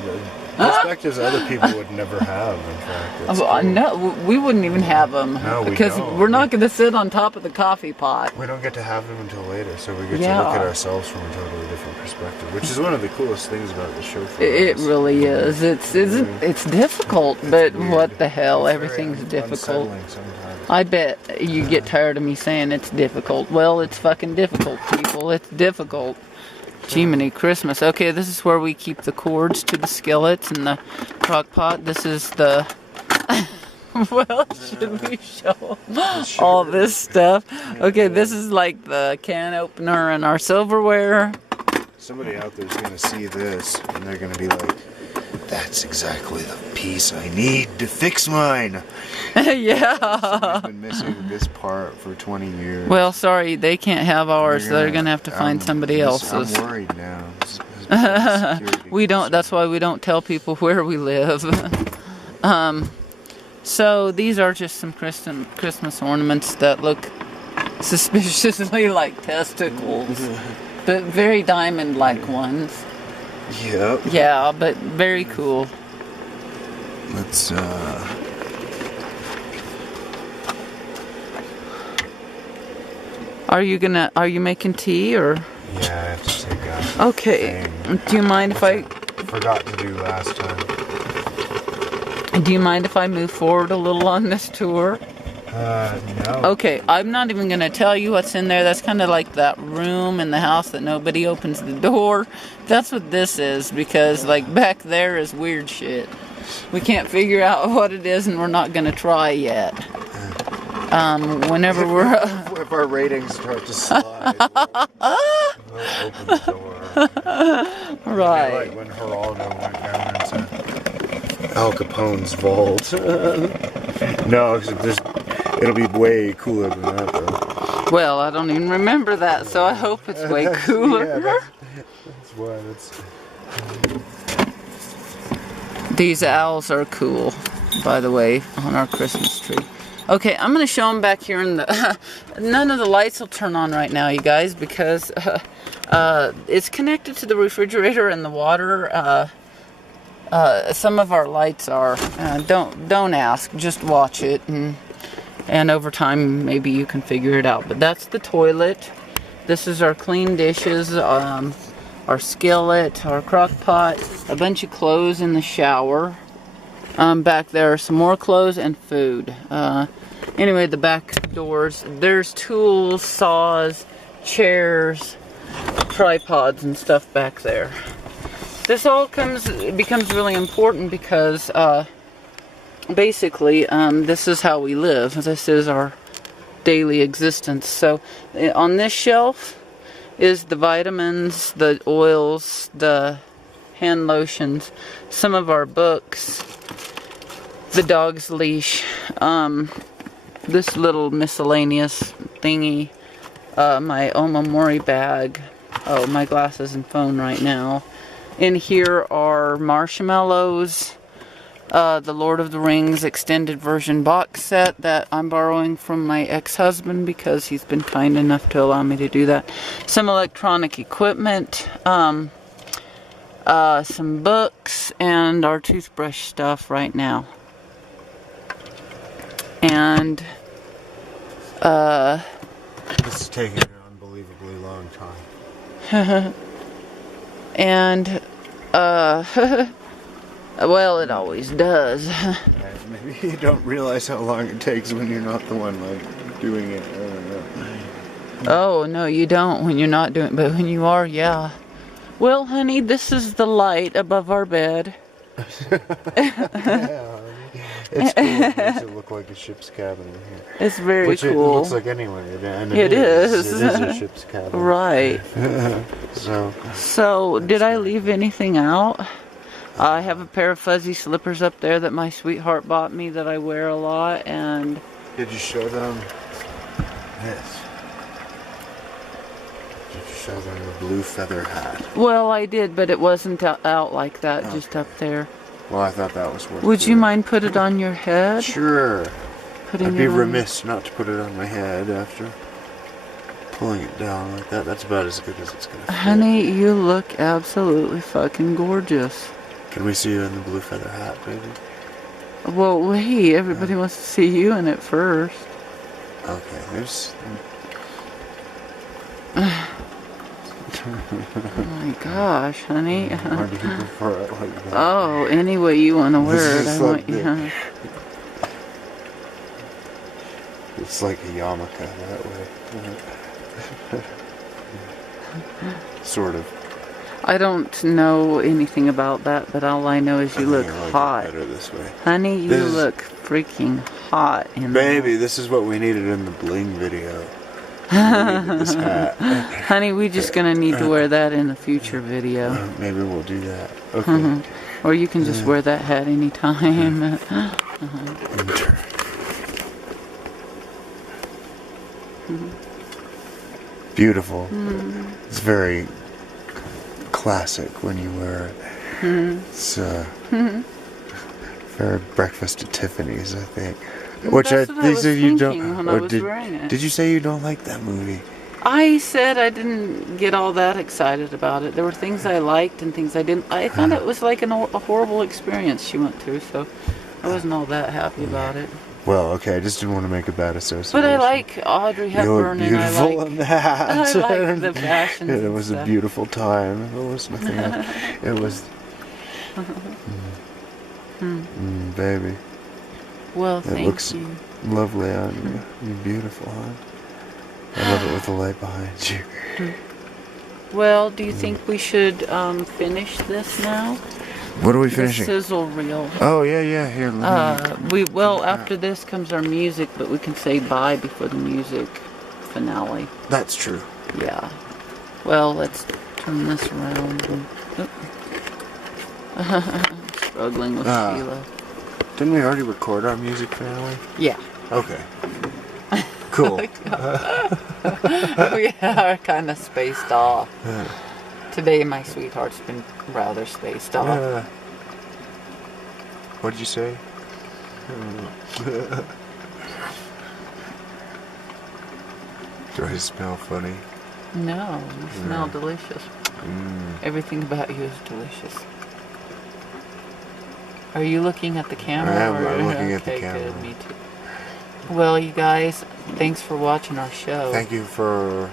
perspectives other people would never have. In fact, it's cool. No, we wouldn't even have them No, we because don't. we're not going to sit on top of the coffee pot. We don't get to have them until later, so we get Yeah. to look at ourselves from a totally different perspective, which is one of the coolest things about the show. For It us. really is. It's difficult, but weird. what the hell? It's Everything's very difficult. unsettling sometimes. I bet you get tired of me saying it's difficult. Well, it's fucking difficult, people. It's difficult. Jiminy Christmas. Okay, this is where we keep the cords to the skillets and the crock pot. This is the... Well, should we show all this stuff? Okay, this is like the can opener and our silverware. Somebody out there's gonna see this and they're gonna be like, "That's exactly the piece I need to fix mine." Yeah. Somebody's been missing this part for 20 years. Well, sorry, they can't have ours. They're gonna have to find somebody else's. I'm worried now. Security We don't. That's why we don't tell people where we live. So these are just some Christmas ornaments that look suspiciously like testicles, but very diamond-like ones. Yep. Yeah, but very cool. Let's Are you making tea or? Yeah, I have to take a Okay. thing. Do you mind if I? Forgot to do last time. Do you mind if I move forward a little on this tour? No. Okay, I'm not even going to tell you what's in there. That's kind of like that room in the house that nobody opens the door. That's what this is, because like back there is weird shit. We can't figure out what it is, and we're not going to try yet. Whenever we're... If our ratings start to slide, we'll open the door. Right. Like when Geraldo went down into Al Capone's vault. No, it'll be way cooler than that, though. Well, I don't even remember that, so I hope it's way cooler. Yeah, that's why. These owls are cool, by the way, on our Christmas tree. Okay, I'm going to show them back here in the... None of the lights will turn on right now, you guys, because it's connected to the refrigerator and the water. Some of our lights are. Don't ask, just watch it, and over time maybe you can figure it out. But that's the toilet. This is our clean dishes, our skillet, our crock pot, a bunch of clothes in the shower. Back there are some more clothes and food. Anyway, the back doors, there's tools, saws, chairs, tripods and stuff back there. This all becomes really important because basically this is how we live. This is our daily existence. So on this shelf is the vitamins, the oils, the hand lotions, some of our books, the dog's leash, this little miscellaneous thingy, my Omamori bag, my glasses and phone right now. In here are marshmallows, the Lord of the Rings extended version box set that I'm borrowing from my ex-husband because he's been kind enough to allow me to do that. Some electronic equipment, some books, and our toothbrush stuff right now. And, This is taking an unbelievably long time. and, well, it always does. Maybe you don't realize how long it takes when you're not the one like doing it. I don't know. Oh, no, you don't when you're not doing it, but when you are, yeah. Well, honey, this is the light above our bed. Yeah, it's cool. It makes it look like a ship's cabin in here. It's very Which cool. it looks like anyway. And It is. It is a ship's cabin. Right. So, Did I leave anything out? I have a pair of fuzzy slippers up there that my sweetheart bought me that I wear a lot, and... did you show them this? Did you show them the blue feather hat? Well, I did, but it wasn't out like that, just up there. Well, I thought that was worth Would you doing. mind put it on your head? Sure. Putting I'd be it on- remiss not to put it on my head after pulling it down like that. That's about as good as it's gonna fit. Honey, you look absolutely fucking gorgeous. Can we see you in the blue feather hat, baby? Well, wait, everybody wants to see you in it first. Okay, there's... Oh my gosh, honey. Why do you prefer it like that? Oh, any way you want to wear it, This I is want like you. It's like a yarmulke that way. Sort of. I don't know anything about that, but all I know is you look I like it hot. better this way. Honey, you This is- look freaking hot in Baby, this is what we needed in the bling video. We needed this hat. that. Honey, we're just gonna need to wear that in a future video. Maybe we'll do that. Okay. Or you can just wear that hat anytime. Enter. Beautiful. It's very classic when you wear it. It's very breakfast at Tiffany's, I think. Which That's what I was you don't. thinking when I or was wearing it. Did you say you don't like that movie? I said I didn't get all that excited about it. There were things I liked and things I didn't. I found it was like a horrible experience she went through, so I wasn't all that happy about it. Well, okay, I just didn't want to make a bad association. But I like Audrey You look Hepburn and I beautiful like in that. I like the fashions. It and was a stuff. beautiful time. There was nothing else. It was. Baby, Well, it thank looks you. lovely on you. You're beautiful, huh? I love it with the light behind you. Well, do you think we should finish this now? What are we The finishing? sizzle reel. Oh yeah. Here, let me. After this comes our music, but we can say bye before the music finale. That's true. Yeah. Well, let's turn this around. Struggling with Sheila. Didn't we already record our music finale? Yeah. Okay. Cool. We are kind of spaced off. Today, my sweetheart's been rather spaced off. What'd you say? Do I smell funny? No, you smell delicious. Everything about you is delicious. Are you looking at the camera? I am. or- I'm looking at the okay, camera. Good, me too. Well, you guys, thanks for watching our show. Thank you for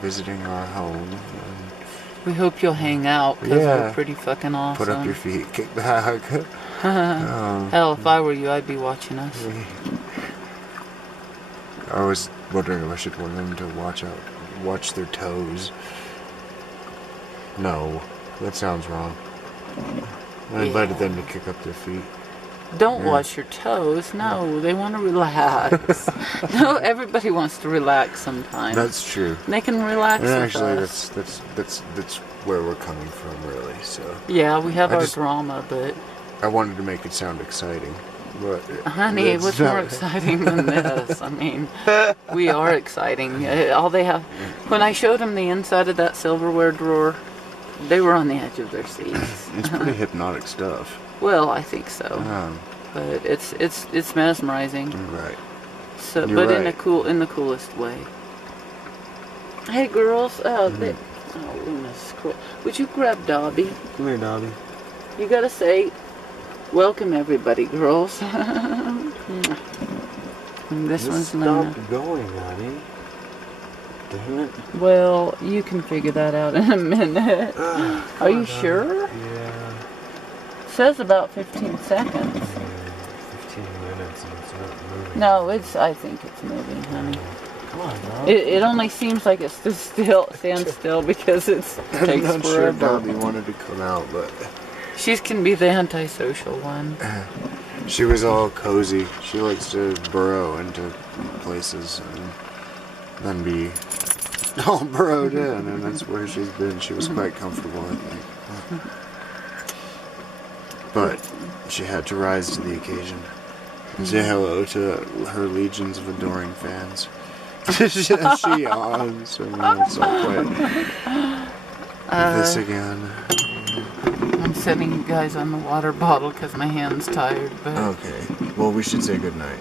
visiting our home. We hope you'll hang out because Yeah. we're pretty fucking awesome. Put up your feet, kick back. Hell, if I were you, I'd be watching us. I was wondering if I should want them to watch their toes. No, that sounds wrong. I invited them to kick up their feet. Don't watch your toes. No, they want to relax. No, everybody wants to relax sometimes. That's true. They can relax And with actually, us. that's where we're coming from, really. So Yeah, we have I our just- drama, but I wanted to make it sound exciting, but honey, it's what's not. more exciting than this? I mean, we are exciting. All they have, when I showed them the inside of that silverware drawer, they were on the edge of their seats. It's pretty hypnotic stuff. Well, I think so, but it's mesmerizing. Right. So, You're but right. in the coolest way. Hey, girls, Oh, Luna's scroll. Would you grab Dobby? Come here, Dobby. You gotta say, welcome everybody, girls. And this one's Luna. Stop going, honey. Damn it. Well, you can figure that out in a minute. Are you sure? Yeah. It says about 15 seconds. 15 minutes and it's not moving. No, I think it's moving, honey. Come on, Dobby. It only seems like it stands still because it I'm takes not sure forever. Dobby wanted to come out, but She can be the antisocial one. she was all cozy. She likes to burrow into places and then be all burrowed in, and that's where she's been. She was quite comfortable, I think. But she had to rise to the occasion and say hello to her legions of adoring fans. She yawns, and it's all quite this again. I'm sending you guys on the water bottle because my hand's tired. But Okay, well, we should say goodnight.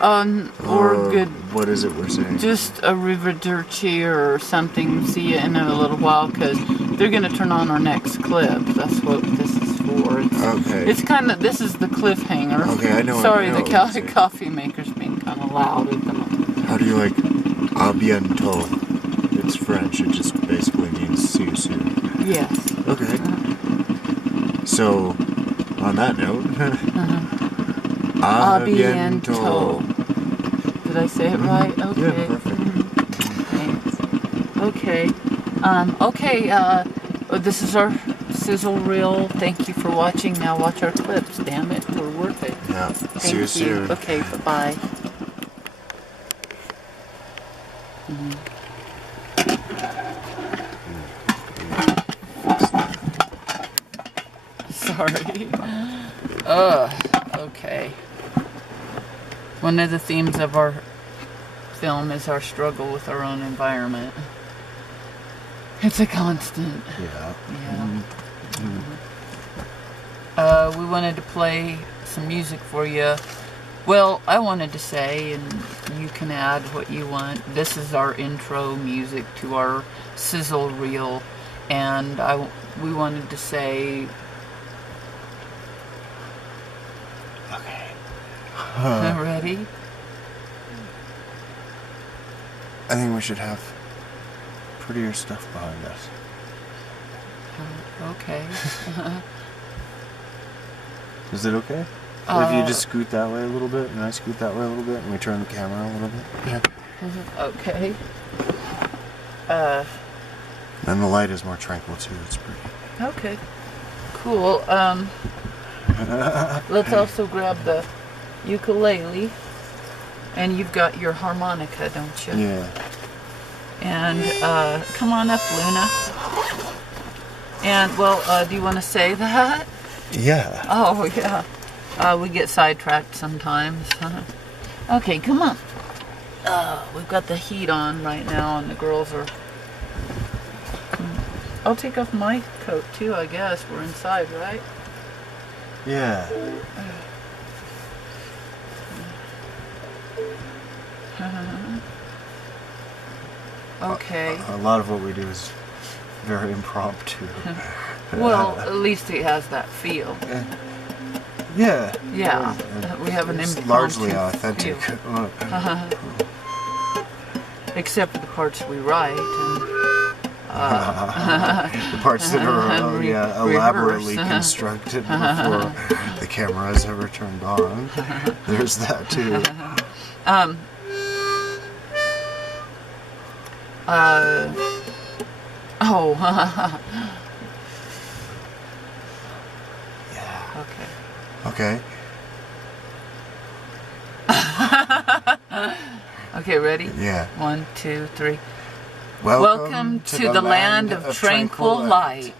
or good. What is it we're saying? Just a arrivederci or something. See you in a little while because they're gonna turn on our next clip. That's what this is for. Okay. It's kind of this is the cliffhanger. Okay, I know. Sorry, I know the what you're saying. coffee maker's being kind of loud at the moment. How do you like à bientôt? It's French. It just basically means see you soon. Yes. Okay. So, on that note, A bientôt. Did I say it right? Okay. Yeah, perfect. Thanks. Okay. This is our Sizzle Reel. Thank you for watching. Now watch our clips. Damn it, we're worth it. Yeah. Thank See you soon. Okay, bye-bye. Sorry. Okay. One of the themes of our film is our struggle with our own environment. It's a constant. Yeah. Yeah. We wanted to play some music for you. Well, I wanted to say, and you can add what you want, this is our intro music to our Sizzle Reel, and we wanted to say... Okay. Ready? I think we should have prettier stuff behind us. Okay. Is it okay? If you just scoot that way a little bit, and I scoot that way a little bit, and we turn the camera a little bit? Yeah. Okay. And the light is more tranquil too, it's pretty. Okay. Cool. Let's also grab the ukulele. And you've got your harmonica, don't you? Yeah. And come on up, Luna. And, well, do you want to say that? Yeah. Oh, yeah. We get sidetracked sometimes. Okay, come on. We've got the heat on right now, and the girls are... I'll take off my coat, too, I guess. We're inside, right? Yeah. Okay. A lot of what we do is very impromptu. Well, at least it has that feel. Yeah. Yeah. We have an It's impromptu largely authentic. feel. Except for the parts we write. And, The parts that are elaborately rehearse. constructed before the camera is ever turned on. There's that too. Oh. Yeah. Okay. Okay. Okay, ready? Yeah. 1, 2, 3. Welcome to the land of tranquil light.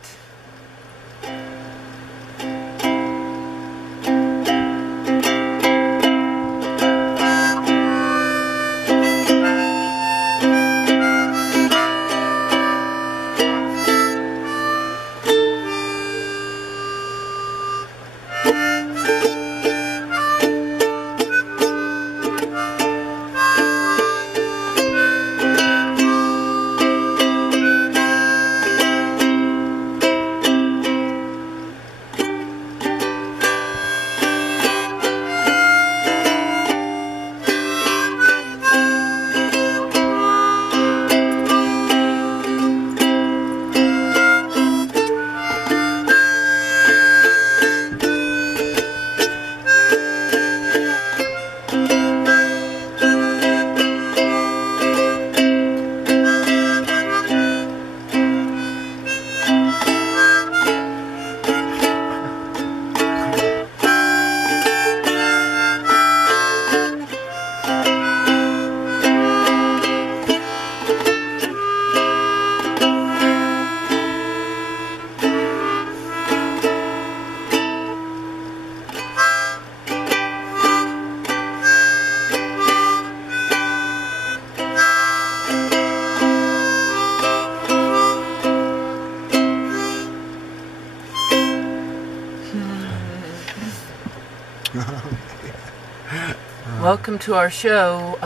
welcome to our show.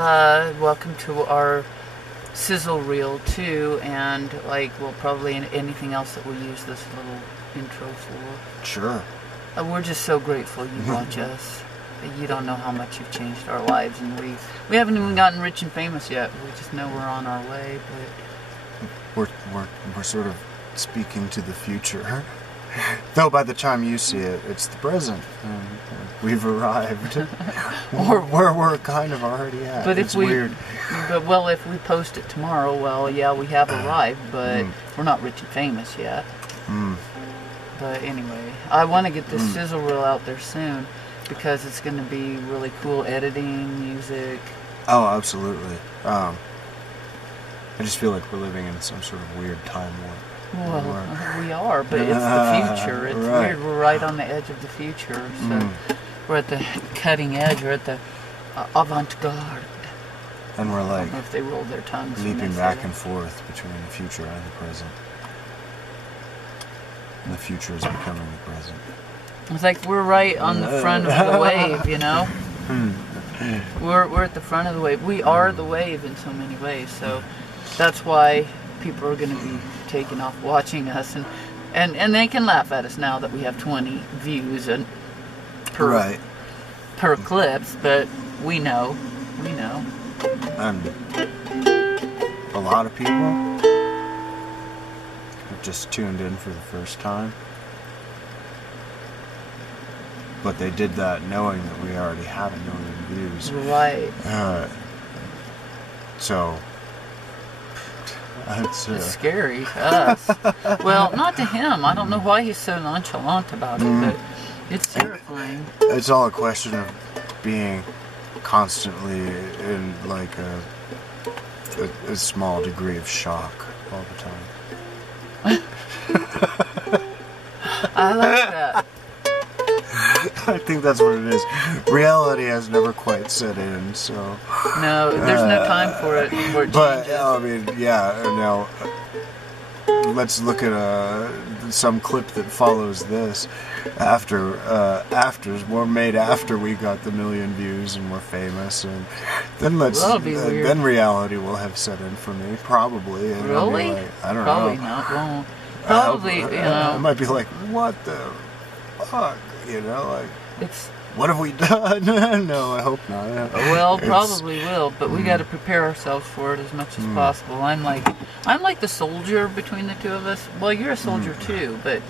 Welcome to our Sizzle Reel too, and well, probably anything else that we'll use this little intro for. Sure. We're just so grateful you watch us. You don't know how much you've changed our lives, and we haven't even gotten rich and famous yet. We just know we're on our way, but we're sort of speaking to the future. Though by the time you see it, it's the present. We've arrived. where we're kind of already at. But it's if we, weird. But well, if we post it tomorrow, well, yeah, we have arrived, but we're not rich and famous yet. But anyway, I want to get this Sizzle Reel out there soon because it's going to be really cool editing, music. Oh, absolutely. I just feel like we're living in some sort of weird time warp. Well, we are, but it's the future. It's weird. We're right on the edge of the future. So we're at the cutting edge. We're at the avant-garde. And we're I don't know if they roll their tongues. leaping back and forth between the future and the present. And the future is becoming the present. It's like we're right on the front of the wave, you know? We're at the front of the wave. We are the wave in so many ways. So that's why people are going to be taking off watching us, and they can laugh at us now that we have 20 views and per clips, but we know. And a lot of people have just tuned in for the first time, but they did that knowing that we already have 1 million views. Right. So it's scary to us. Well, not to him. I don't know why he's so nonchalant about it, but it's terrifying. It's all a question of being constantly in like a small degree of shock all the time. I like that. I think that's what it is. Reality has never quite set in, so. No, there's no time for it before it but changes. I mean, yeah. Now, let's look at some clip that follows this. Afters were made after we got the 1 million views and we're famous, and then then reality will have set in for me, probably. And Really? I'll be like, I don't Probably know. not. Won't. Probably, you know. I might be like, what the fuck, you know, like. It's. What have we done? No, I hope not. Well, probably will, but we got to prepare ourselves for it as much as possible. I'm like the soldier between the two of us. Well, you're a soldier too, but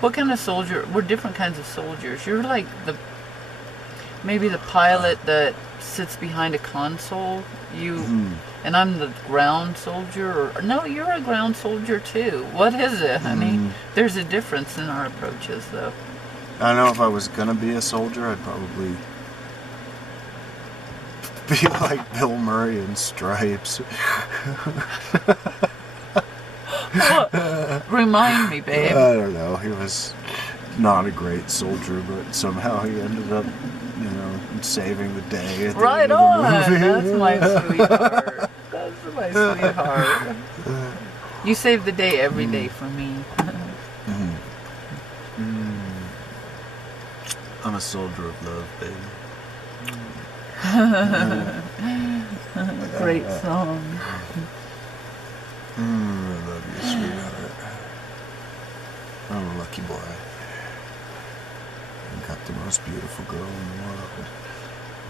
what kind of soldier? We're different kinds of soldiers. You're like maybe the pilot that sits behind a console. And I'm the ground soldier. Or no, you're a ground soldier too. What is it? I mean, there's a difference in our approaches, though. I know if I was gonna be a soldier, I'd probably be like Bill Murray in Stripes. Remind me, babe. I don't know. He was not a great soldier, but somehow he ended up, saving the day at the Right end on. of the movie. That's my sweetheart. That's my sweetheart. You save the day every day for me. I'm a soldier of love, baby. Great song. I love you, sweetheart. I'm a lucky boy. I got the most beautiful girl in the world.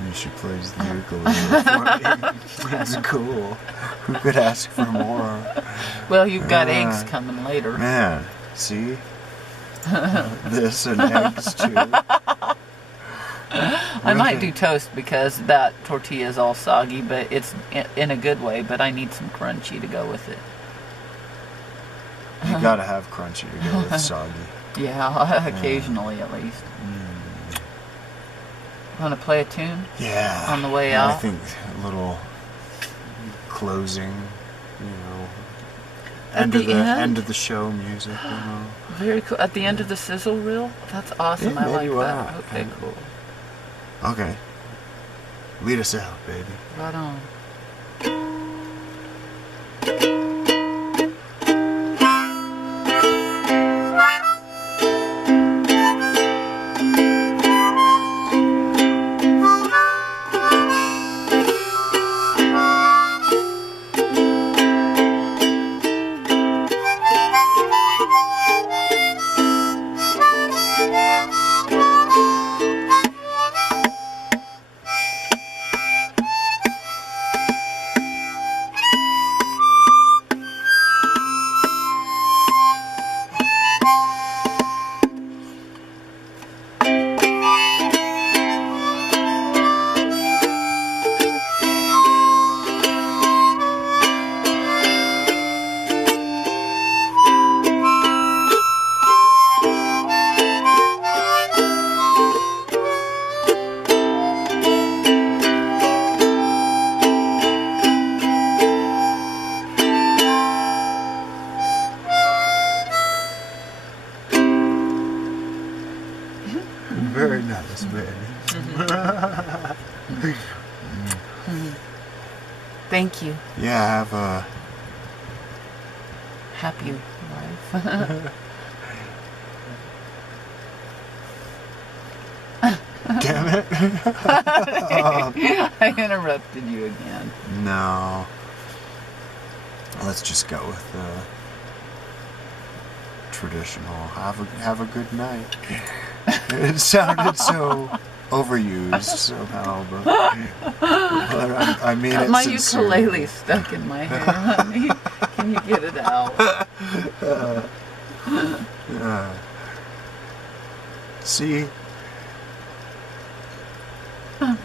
And she plays the ukulele for me. It's cool. Who could ask for more? Well, you've got eggs coming later. Man, see? This and eggs too. I might do toast because that tortilla is all soggy, but it's in a good way, but I need some crunchy to go with it. You gotta have crunchy to go with soggy. Yeah, occasionally at least. Want to play a tune? Yeah. On the way out? I think a little closing, end of the show music, Very cool. At the end of the Sizzle Reel? That's awesome. Yeah, I like maybe that. Okay, cool. Okay. Lead us out, baby. Right on. Thank you. Yeah, have a Happy life. damn it. I interrupted you again. No. Let's just go with the traditional. Have a good night. It sounded so overused somehow, but I mean it My sincerely. ukulele's stuck in my hair, honey. Can you get it out? See,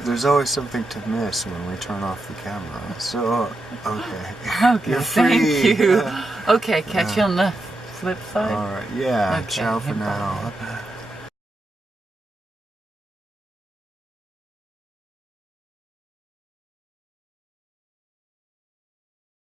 there's always something to miss when we turn off the camera. So, okay. Okay, You're free. thank you. Okay, catch you on the flip side. All right. Yeah. Okay, Ciao for bye. now.